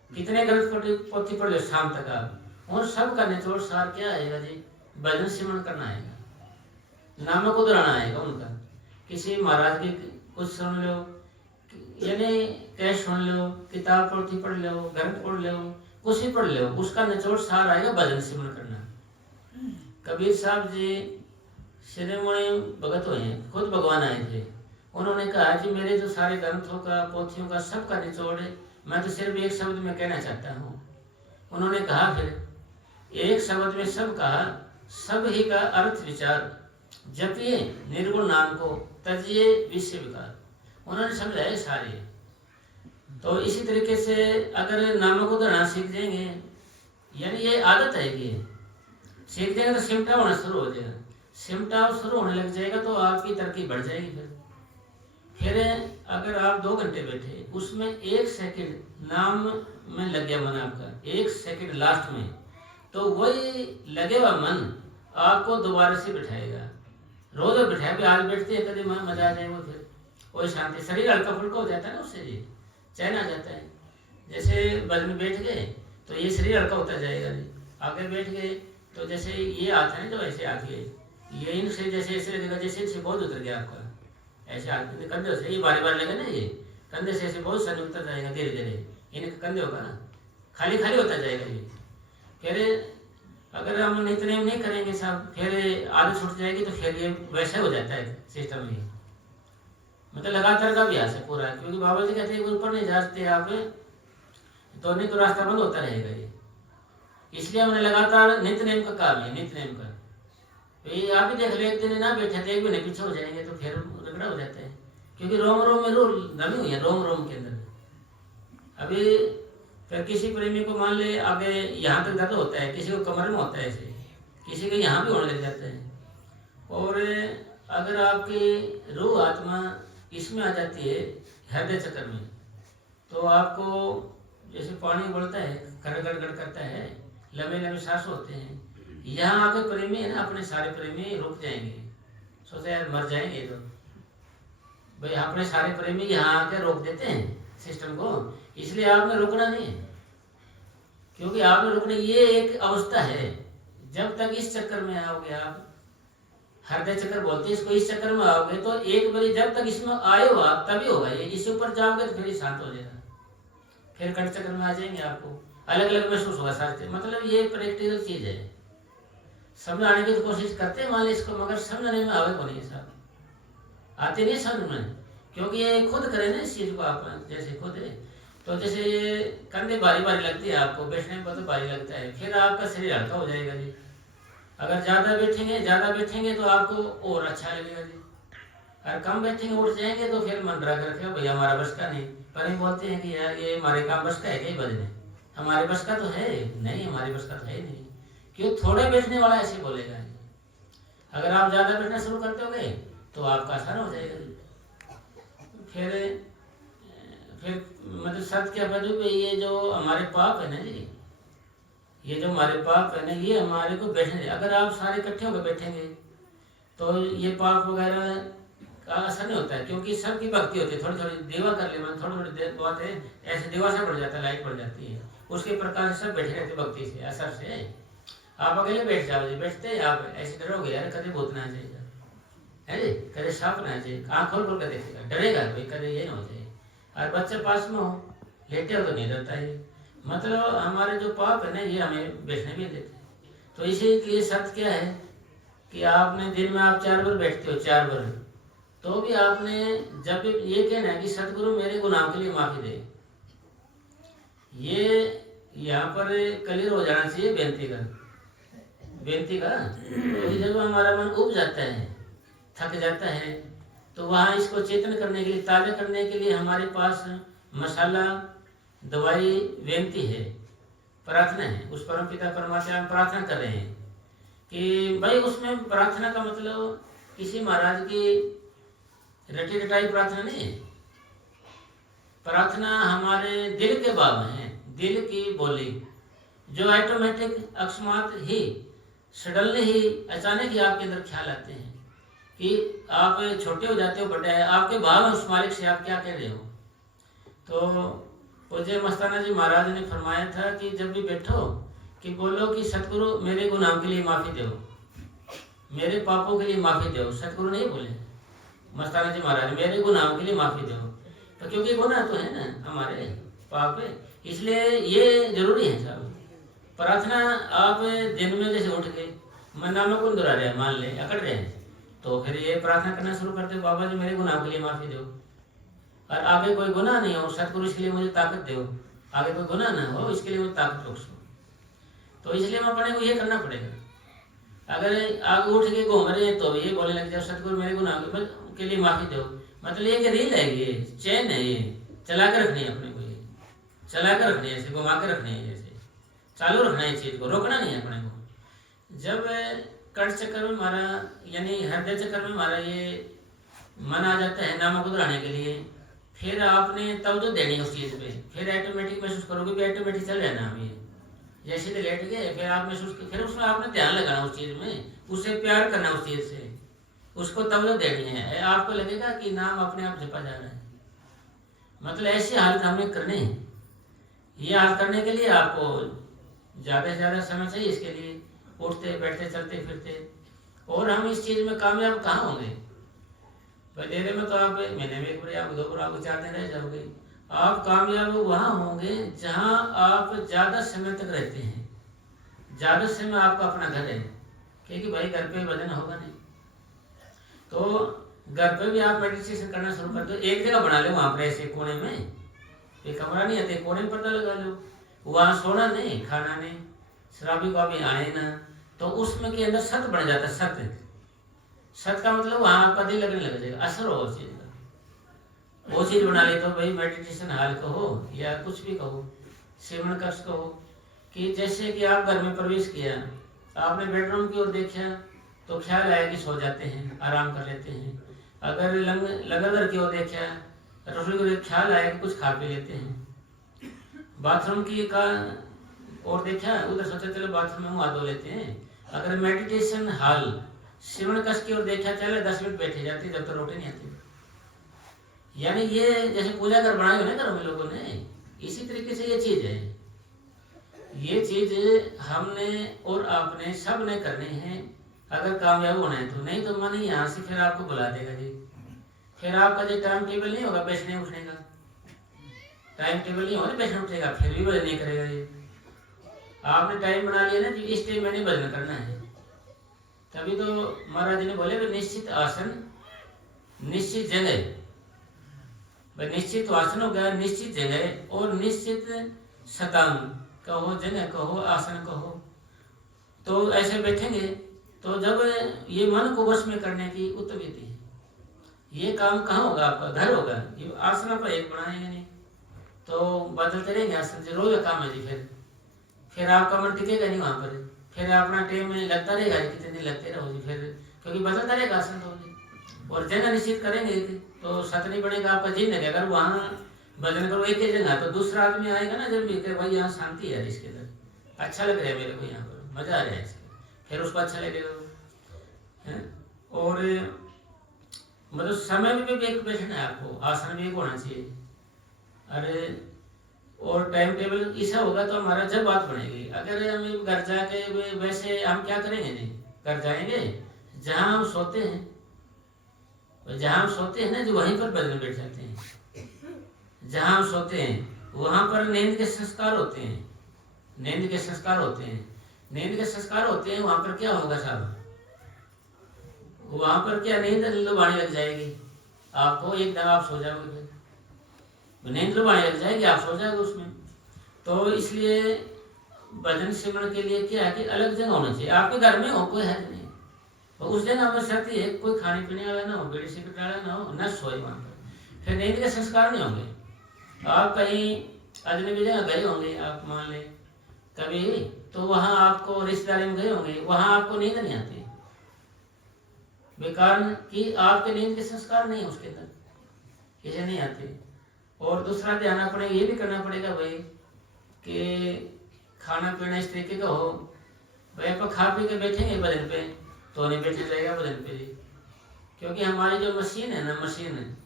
कितने ग्रंथ पोथी पढ़ लो शाम तक आप, और सब का निचोड़ सार क्या आएगा जी, भजन सिमरण करना आएगा, नामों को दोहराना आएगा उनका। किसी महाराज की कुछ सुन लो, यानी कैश सुन लो, किताब पोथी पढ़ लो, ग्रंथ पढ़ लो, कुछ ही पढ़ लो, उसका निचोड़ सार आएगा भजन सिमरण करना। कबीर साहब जी शिरोमणि भगत हुए हैं, खुद भगवान आए थे। उन्होंने कहा कि मेरे जो सारे ग्रंथों का पोथियों का सबका निचोड़ मैं तो सिर्फ एक शब्द में कहना चाहता हूँ। उन्होंने कहा फिर एक शब्द में सब कहा, सब ही का अर्थ विचार, जपिए निर्गुण नाम को, तजिए विश्व विकार। उन्होंने समझाए सारे। तो इसी तरीके से अगर नामों को दोहराना सीख जाएंगे, यानी ये आदत है कि सीख जाएंगे तो सिमटा होना शुरू हो जाएगा। सिमटाव शुरू होने लग जाएगा तो आपकी तरक्की बढ़ जाएगी। फिर अगर आप 2 घंटे बैठे, उसमें 1 सेकंड नाम में लग गया मन आपका, 1 सेकंड लास्ट में, तो वही लगे हुआ मन आपको दोबारा से बिठाएगा, रोज बैठा भी आज बैठते हैं कभी मजा आ जाए वो फिर वही शांति, शरीर हल्का फुल्का हो जाता है ना उससे जी, चैन आ जाता है। जैसे बस में बैठ गए तो ये शरीर हल्का होता जाएगा जी, आगे बैठ गए तो जैसे ये हाथ है जो ऐसे हाथ ये इनसे जैसे ऐसे लगेगा जैसे इनसे बहुत उतर गया आपका, ऐसे हाथ कंधे से ये बारी बारी लगे ना, ये कंधे से ऐसे बहुत सारे उतर जाएगा धीरे धीरे, इनके कंधे होगा ना खाली खाली होता जाएगा ये। फिर अगर हम नित्य नेम नहीं करेंगे साहब फिर आदत छूट जाएगी तो फिर ये वैसे हो जाता है सिस्टम ये, मतलब लगातार का अभ्यास है पूरा, क्योंकि बाबा जी कहते हैं ऊपर नहीं जाते आप तो नहीं तो रास्ता बंद होता रहेगा ये, इसलिए हमने लगातार नित्य नेम का काम है, नित्य नेम का। तो ये आप ही देख लो एक दिन ना बैठे थे एक महीने पीछे हो जाएंगे तो फिर रगड़ा हो जाता है, क्योंकि रोम रोम में रूह दबी हुई है, रोम रोम के अंदर। अभी फिर किसी प्रेमी को मान ले आगे यहाँ तक दर्द होता है, किसी को कमर में होता है ऐसे, किसी को यहाँ भी होने लग जाता है। और अगर आपकी रूह आत्मा इसमें आ जाती है हृदय चक्र में, तो आपको जैसे पानी उबलता है गड़गड़ गड़ करता है, लंबे लंबे सांस होते हैं, यहाँ आके प्रेमी है ना अपने सारे प्रेमी रुक जाएंगे, सोचते यार मर जाएंगे तो भाई अपने सारे प्रेमी यहाँ आके रोक देते हैं सिस्टम को, इसलिए आपने रुकना नहीं है, क्योंकि आपने रुकने ये एक अवस्था है, जब तक इस चक्कर में आओगे आप, हृदय चक्कर बोलते हैं इसको, इस चक्कर में आओगे तो एक बारी जब तक इसमें आए हो आप तभी होगा ये, इसके ऊपर जाओगे तो फिर शांत हो जाएगा, फिर कंठ चक्कर में आ जाएंगे, आपको अलग अलग महसूस होगा सारे, मतलब ये प्रैक्टिकल चीज है, समझ आने की तो कोशिश करते हैं मान ली इसको, मगर समझने में आवे को नहीं सब आते नहीं समझ में, क्योंकि ये खुद करें ना इस चीज को आप, जैसे खुद है तो जैसे ये कंधे भारी भारी लगती है आपको, बैठने में तो भारी लगता है, फिर आपका शरीर हल्का हो जाएगा जी। अगर ज्यादा बैठेंगे तो आपको और अच्छा लगेगा जी, और कम बैठेंगे उठ जाएंगे तो फिर मन रख रखेगा भैया हमारा बस का नहीं, पर ये बोलते हैं कि यार ये हमारे काम बस का है कई बजने, हमारे बस का तो है नहीं, हमारे बस का तो है नहीं, क्यों थोड़े बैठने वाला ऐसे बोलेगा। अगर आप ज्यादा बैठना शुरू करते हो गए तो आपका आसान हो जाएगा जी। फिर मतलब सत्य क्या बदू पे ये जो हमारे पाप है ना जी, ये जो हमारे पाप है ना ये हमारे को बैठने, अगर आप सारे इकट्ठे होकर बैठेंगे तो ये पाप वगैरह का असर नहीं होता है, क्योंकि सबकी भक्ति होती है, थोड़ी थोड़ी देवा कर ले, थोड़ी थोड़ी देर बात है ऐसे देवा से बढ़ जाता है, लाइट बढ़ जाती है, उसके प्रकार से सब बैठे रहते भक्ति से असर से। आप अकेले बैठ जाओ, बैठते आप ऐसे डरोगे यार कभी भूत ना जाएगा है जी, कभी सांप ना जाए, आँख खोल खोल कर देखेगा, डरेगा भाई कभी ये ना हो जाए, और बच्चे पास में हो लेटे हो तो नहीं डरता है, मतलब हमारे जो पाप है ना ये हमें बैठने भी देते। तो इसीलिए सत्य क्या है कि आपने दिन में आप 4 बार बैठते हो, 4 बार, तो भी आपने जब ये कहना है कि सतगुरु मेरे गुनाह के लिए माफी दे, ये यहाँ पर क्लियर हो जाना चाहिए बेनती का। तो जब हमारा मन उब जाता है, थक जाता है, तो वहाँ इसको चेतन करने के लिए, ताज़ा करने के लिए हमारे पास मसाला दवाई बेनती है, प्रार्थना है, उस परम पिता परमात्मा हम प्रार्थना कर रहे हैं कि भाई उसमें प्रार्थना का मतलब किसी महाराज की रटी रटाई प्रार्थना नहीं है, प्रार्थना हमारे दिल के भाव हैं, दिल की बोली जो ऑटोमेटिक अकस्मात ही सडनली ही अचानक ही आपके अंदर ख्याल आते हैं कि आप छोटे हो जाते हो, बड़े आपके भाव उस मालिक से आप क्या कह रहे हो। तो पूज्य मस्ताना जी महाराज ने फरमाया था कि जब भी बैठो कि बोलो कि सतगुरु मेरे गुनाहों के लिए माफी दो, मेरे पापों के लिए माफी दो। सतगुरु नहीं बोले, मस्ताना जी महाराज मेरे गुनाहों के लिए माफी दो, तो क्योंकि गुनाह तो है ना हमारे पाप है, इसलिए ये जरूरी है साहब। प्रार्थना आप दिन में जैसे उठ के मन्नामा को दोहरा रहे हैं, मान ले अकड़ रहे हैं, तो फिर ये प्रार्थना करना शुरू करते हो, बाबा जी मेरे गुनाह के लिए माफी दो, और आगे कोई गुनाह नहीं हो, सतगुरु इसके लिए मुझे ताकत दो, आगे कोई गुनाह ना हो इसके लिए मुझे ताकत बख्शो। तो इसलिए हम अपने को ये करना पड़ेगा। अगर आगे उठ के घूम रहे हैं तो ये बोलने लग जाओ सतगुरु मेरे गुनाह के लिए माफी दो, मतलब ये कि रील है, ये चैन है, ये चला कर रखनी है अपने को, ये चला कर रखनी है, ऐसे घुमा कर रखनी है, जैसे चालू रखना है चीज को, रोकना नहीं है अपने को। जब कंठ चक्कर में हमारा यानी हृदय चक्कर में हमारा ये मन आ जाता है नामा को दोहराने के लिए, फिर आपने तवज्जो देनी है उस चीज पे, फिर ऑटोमेटिक महसूस करोगे भी ऑटोमेटिक चल जाना हम ये, जैसे तो लेट गए फिर आप महसूस, फिर उसमें आपने ध्यान लगाना उस चीज में, उससे प्यार करना उस चीज से, उसको तवज्जो देनी है। आपको लगेगा कि नाम अपने आप जपा जा रहा है। मतलब ऐसी हालत हमें करनी है। ये हालत करने के लिए आपको ज़्यादा से ज़्यादा समय चाहिए। इसके लिए उठते बैठते चलते फिरते, और हम इस चीज़ में कामयाब कहाँ होंगे? बडेरे में तो आप महीने में 1 बार या 2 बार, आप 4 दिन रह जाओगे। आप कामयाब वहाँ होंगे जहाँ आप ज़्यादा समय तक रहते हैं, ज़्यादा समय आपका अपना घर है। क्योंकि भाई घर पे भजन होगा नहीं, तो घर पे भी आप मेडिटेशन करना शुरू कर दो। एक जगह बना लो, वहाँ पर ऐसे कोने में, ये कमरा नहीं आते, कोने में पर्दा लगा लो। वहाँ सोना नहीं, खाना नहीं, शराबी को अभी आए ना, तो उसमें के अंदर सत बन जाता है। सत का मतलब वहाँ आपका दिल लगने लग जाएगा, असर हो उस चीज का। वो चीज बना ले तो भाई मेडिटेशन हाल कहो या कुछ भी कहो, सिमरन कक्ष कहो, कि जैसे कि आप घर में प्रवेश किया, आपने बेडरूम की ओर देखा तो ख्याल आया कि सो जाते हैं, आराम कर लेते हैं। अगर लगातार की ओर देखा, रसोई को ख्याल आया कि कुछ खा पी लेते हैं। बाथरूम की का और देखा, उधर सोचा चलो बाथरूम में मुँह हाथ धो लेते हैं। अगर मेडिटेशन हॉल सिमरन कक्ष की ओर देखा, चले 10 मिनट बैठे जाते जब तक रोटी नहीं आती। यानी ये जैसे पूजा घर बनाए हुए ना घरों में लोगों ने, इसी तरीके से ये चीज है। ये चीज हमने और आपने सब ने करनी है अगर कामयाब होना है तो। नहीं तो मन ही यहाँ से फिर आपको बुला देगा जी। फिर आपका जो टाइम टेबल नहीं होगा बैठने उठने का, टाइम टेबल नहीं होगा बैठने उठेगा, फिर भी भजन नहीं करेगा ये। आपने टाइम बना लिया ना कि इस टाइम मैंने भजन करना है, तभी तो महाराज जी ने बोले निश्चित आसन निश्चित जगह। भाई निश्चित आसन हो गया, निश्चित जगह, और निश्चित शतांग कहो, जगह कहो, आसन कहो। तो ऐसे बैठेंगे तो जब ये मन को वश में करने की उत्तविधि है। ये काम कहाँ होगा? आपका घर होगा। ये आसन पर एक बनाएंगे नहीं तो बदलते रहेंगे आसन से, रोज काम है जी। फिर आपका मन टिकेगा नहीं वहां पर, फिर अपना टाइम लगता रहेगा, कितने दिन लगते रहो जी फिर, क्योंकि बदलता रहेगा आसन तो जी। और जगह निश्चित करेंगे तो सत नहीं बनेगा आपका जी नहीं। अगर वहाँ भजन करो एक ही जगह, तो दूसरा आदमी आएगा ना जब भी, भाई यहाँ शांति है इसके अंदर, अच्छा लग रहा है मेरे को, यहाँ पर मजा आ रहा है इसके, फिर उसको अच्छा लगेगा। और मतलब समय में भी एक बैठना है आपको, आसन भी एक होना चाहिए। अरे और टाइम टेबल ऐसा होगा तो हमारा जब बात बनेगी। अगर हम घर जाके वैसे हम क्या करेंगे नहीं, घर जाएंगे जहाँ हम सोते हैं, जहाँ हम सोते हैं ना जो वहीं पर भजन बैठ जाते हैं। जहाँ हम सोते हैं वहाँ पर नींद के संस्कार होते हैं, नींद के संस्कार होते हैं, नींद के संस्कार होते हैं। वहाँ पर क्या होगा साहब? वहाँ पर क्या नींद लुभाने लग जाएगी आपको, एकदम आप सो जाओगे, फिर नींद लुभाने लग जाएगी, आप सो जाओगे उसमें। तो इसलिए भजन सिमरन के लिए क्या है कि अलग जगह होना चाहिए। आपके घर में हो कोई है नहीं, तो उस जगह में शर्त है कोई खाने पीने वाला ना हो, बीड़ी सिगरेट वाला ना हो, न सोए वहाँ पर, फिर नींद के संस्कार नहीं होंगे। आप कहीं अजनबी जगह गए होंगे, आप मान लें कभी, तो वहाँ आपको रिश्तेदारी में गए होंगे, वहाँ आपको नींद नहीं आती, बेकार कि आपके नींद के संस्कार नहीं है उसके अंदर, किसे नहीं आते। और दूसरा ध्यान अपने ये भी करना पड़ेगा भाई कि खाना पीना इस तरीके का हो, भाई आप खा पी के बैठेंगे भजन पे तो नहीं बैठे जाएगा भजन पे जी। क्योंकि हमारी जो मशीन है ना, मशीन है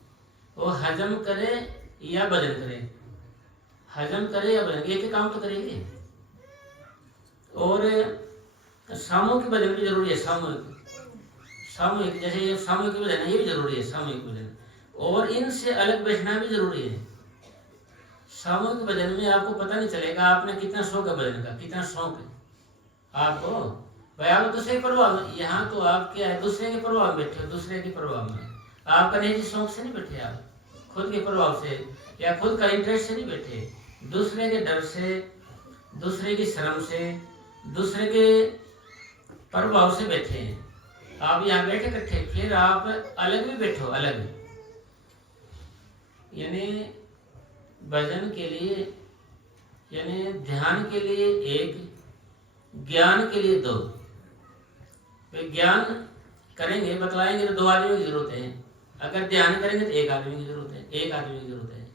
वो हजम करे या भजन करे, हजम करे या भजन, एक ही काम तो करेंगे। और सामूहिक भजन भी जरूरी है, सामूहिक जैसे ये सामूहिक भजन है, ये भी जरूरी है सामूहिक भजन। और इनसे अलग बैठना भी जरूरी है। सामूहिक भजन में आपको पता नहीं चलेगा आपने कितना शौक है भजन का, कितना शौक है आपको। भाई आप दूसरे के प्रभाव में, यहाँ तो आप क्या है दूसरे के प्रभाव में बैठे हो, दूसरे के प्रभाव में, आपका निजी शौक से नहीं बैठे, आप खुद के प्रभाव से या खुद का इंटरेस्ट से नहीं बैठे, दूसरे के डर से, दूसरे की शर्म से, दूसरे के प्रभाव से बैठे हैं। आप यहाँ बैठे इकट्ठे, फिर आप अलग भी बैठो, अलग। यानी भजन के लिए, यानी ध्यान के लिए एक, ज्ञान के लिए दो। ज्ञान करेंगे बतलाएंगे तो 2 आदमियों की जरूरत है, अगर ध्यान करेंगे तो 1 आदमी की जरूरत है, 1 आदमी की जरूरत है।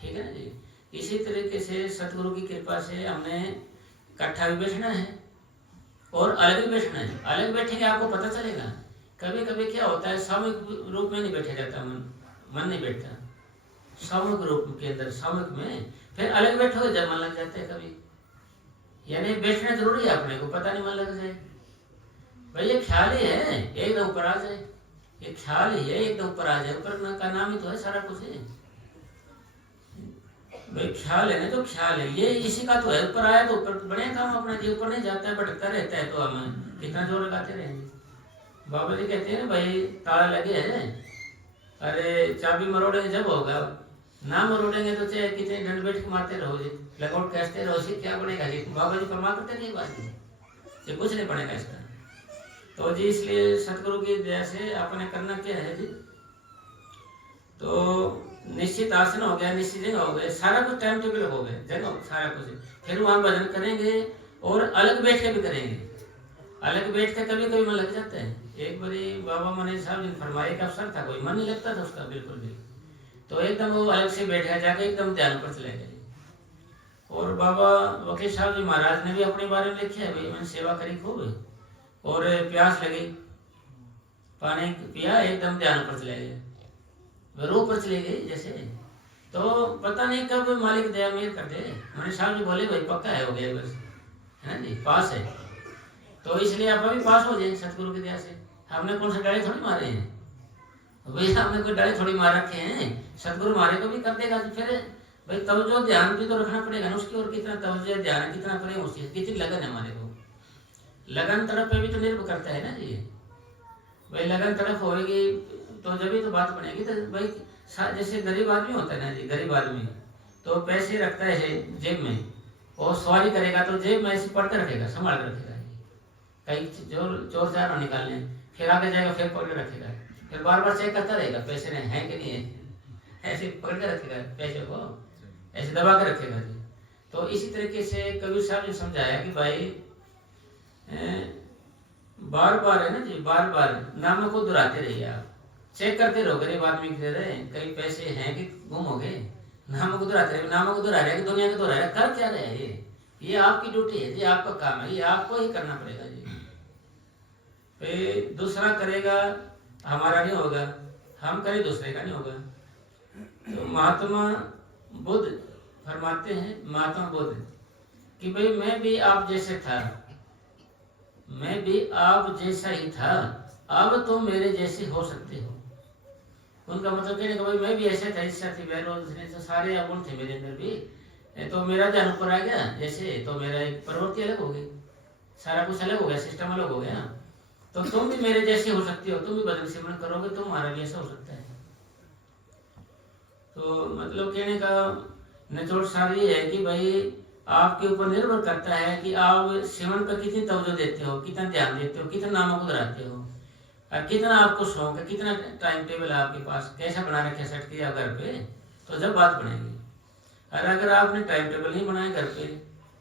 ठीक है ना जी। इसी तरीके से सतगुरु की कृपा से हमने इकट्ठा भी बैठना है और अलग भी बैठना है। अलग बैठेंगे आपको पता चलेगा कभी कभी क्या होता है, सामूहिक रूप में नहीं बैठा जाता, मन नहीं बैठता सामूहिक रूप के अंदर, सामूहिक में। फिर अलग बैठोगे जब मन लग जाता है कभी, यानी बैठना जरूरी है अपने को, पता नहीं मन लग जाए भाई, ये ख्याल ही है, एकदम ऊपर आ जाए, ये ख्याल ही है, एकदम ऊपर आ जाए, ऊपर का नाम ही तो है सारा कुछ है भाई, ख्याल है ना, तो ख्याल है ये, इसी का तो है, ऊपर आया तो ऊपर बड़े काम अपना जी, ऊपर नहीं जाता है, भटकता रहता है, तो हम कितना जोर लगाते रहेंगे। बाबा जी कहते हैं ना भाई, ताला लगे है, अरे चाबी मरोड़ेंगे जब होगा, ना मरोड़ेंगे तो चाहे कितने डंड बैठ के मारते रहो जी, लगौट कहते रहो जी, क्या बनेगा जी। बाबा जी फरमा करते नहीं बात जी, कुछ नहीं बनेगा इसका। तो जी इसलिए सतगुरु की दया से आपने करना क्या है जी, तो निश्चित आसन हो गया, निश्चित जगह हो गए, सारा कुछ टाइम टेबल हो गए, जगह सारा कुछ, फिर वहां भजन करेंगे और अलग बैठ के भी करेंगे। अलग बैठ के कभी कभी मन लग जाता है। एक बारी बाबा मनीष साहब ने फरमाया, एक अवसर था, कोई मन नहीं लगता था उसका बिल्कुल भी, तो एकदम वो अलग से बैठा जाके एकदम ध्यान पर चले गए। और बाबा वकील साहब जी महाराज ने भी अपने बारे में लिखा है, भाई मैंने सेवा करी खूब, और प्यास लगी, पानी पिया, एकदम ध्यान पर चले गए, रूह पर चले गई जैसे। तो पता नहीं कब मालिक दया मेर कर दे। मनीष साहब जी बोले भाई पक्का है, हो गया बस, है ना जी, पास है। तो इसलिए आप भी पास हो जाए सतगुरु की दया से। हमने कौन से डाले थोड़ी मारे हैं भाई, हमने कोई डाले थोड़ी मार रखे हैं, सतगुरु मारे को भी कर देगा। तो फिर भाई तवज्जो ध्यान भी तो रखना पड़ेगा ना उसकी ओर, कितना तवज्जो ध्यान कितना करें उस चीज, कितनी लगन है हमारे को, लगन तरफ पे भी तो निर्भर करता है ना जी। भाई लगन तरफ होगी तो जब भी तो बात बनेगी। तो भाई जैसे गरीब आदमी होता है ना जी, गरीब आदमी तो पैसे रखता है जेब में, और सवारी करेगा तो जेब में ऐसे पढ़ कर रखेगा, संभाल कर रखेगा, कहीं चोर चार निकाल लें, फिर आगे जाएगा, फिर पकड़ के रखेगा, फिर बार बार चेक करता रहेगा पैसे हैं कि नहीं है, ऐसे पकड़ के रखेगा पैसे को, ऐसे दबा के रखेगा जी। तो इसी तरीके से कबीर साहब ने समझाया कि भाई बार बार है ना जी, बार बार नामों को दोहराते रहिए, आप चेक करते रहो, गरीब आदमी के रहे कई पैसे हैं कि गुम हो गए, नामों को दोहराते रहे, नामों को दोहरा रहे कि दुनिया को दोहरा रहे, कर क्या रहे हैं ये आपकी ड्यूटी है जी, आपका काम है, ये आपको ही करना पड़ेगा जी। फिर दूसरा करेगा हमारा नहीं होगा, हम करें दूसरे का नहीं होगा। तो महात्मा बुद्ध फरमाते हैं, महात्मा बुद्ध कि भाई मैं भी आप जैसे था, मैं भी आप जैसा ही था, अब तुम मेरे जैसे हो सकते हो। उनका मतलब कहने का भाई मैं भी ऐसे था, इससे थी तो सारे अवगुण थे मेरे अंदर भी, तो मेरा ध्यान ऊपर आ गया जैसे, तो मेरा एक प्रवृत्ति अलग हो गई, सारा कुछ अलग हो गया, सिस्टम अलग हो गया। तो तुम भी मेरे जैसे हो सकते हो, तुम भी भजन सिमरन करोगे, तुम्हारा भी ऐसा हो सकता है। तो मतलब कहने का निचोड़ सार ये है कि भाई आपके ऊपर निर्भर करता है कि आप सिमरन पर कितनी तवज्जो देते हो, कितना ध्यान देते हो, कितना नामों को दोहराते हो, और कितना आपको शौक है, कितना टाइम टेबल है आपके पास, कैसा बना रखे सेट किया घर पे, तो जब बात बनेगी। और अगर आपने टाइम टेबल नहीं बनाया घर पे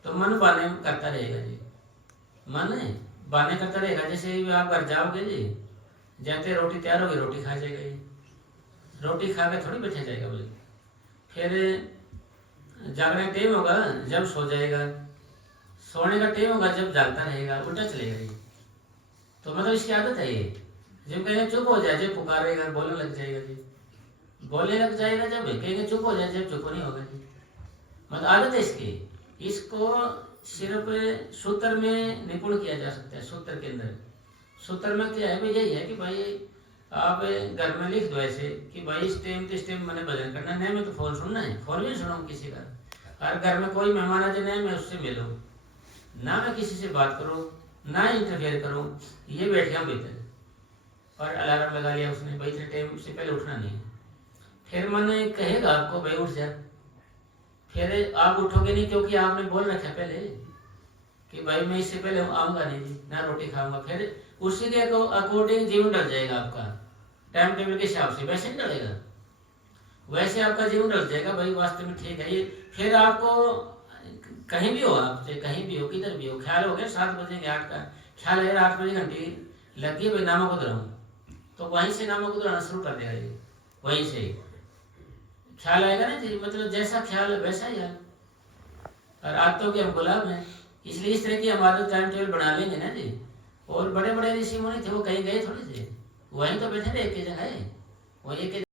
तो मन बाने करता रहेगा जी, मन बाने करता रहेगा। जैसे आप घर जाओगे जी, जाते रोटी तैयार होगी, रोटी खा जाएगा जी, रोटी खा के थोड़ी बैठा जाएगा बोले, फिर जागने का टाइम होगा जब सो जाएगा, सोने का टाइम होगा जब जागता रहेगा, उल्टा चलेगा जी। तो मतलब इसकी आदत है ये, जब कहेंगे चुप हो जाए जब पुकारेगा, बोलने लग जाएगा जी, बोलने लग जाएगा जब कहेंगे चुप हो जाए जब चुप नहीं होगा जी, मतलब आदत है इसकी। इसको सिर्फ सूत्र में निपुण किया जा सकता है। सूत्र के अंदर, सूत्र में क्या है भाई, यही है कि भाई आप घर में लिख दो ऐसे कि भाई इस टाइम तो इस टाइम मैंने भजन करना है, मैं तो फोन सुनना है, फोन भी सुनाऊँ किसी का, और घर में कोई मेहमान आ जाए मैं उससे मिलूँ ना, मैं किसी से बात करूँ ना इंटरफेयर करूँ, ये बैठ गया भीतर, और अलार्म लगा लिया उसने, भाई इतने टाइम से पहले उठना नहीं है। फिर मन कहेगा आपको भाई उठ जा, फिर आप उठोगे नहीं, क्योंकि आपने बोल रखा पहले कि भाई मैं इससे पहले आऊंगा नहीं ना, रोटी खाऊंगा। फिर उसी के अकॉर्डिंग जीवन डल जाएगा आपका, टाइम टेबल के हिसाब से वैसे नहीं डलेगा, वैसे आपका जीवन डल जाएगा भाई, वास्तव में ठीक है ये। फिर आपको कहीं भी हो, आप चाहे कहीं भी हो, किधर भी हो, ख्याल हो गया 7 बजेंगे 8 का ख्याल है, 8 बजे घंटी लगी है भाई नामों को दोहराऊं, तो वहीं से नामों को दोहराना शुरू कर देगा ये, वहीं से ख्याल आएगा ना जी, मतलब जैसा ख्याल है वैसा ही है। और आदतों के हम गुलाम हैं, इसलिए इस तरह की हम आदत टाइम टेबल बना लेंगे ना जी। और बड़े बड़े ऋषि मुनि थे, वो कहीं गए थोड़ी थे, वहीं तो बैठे थे एक ही जगह, वो एक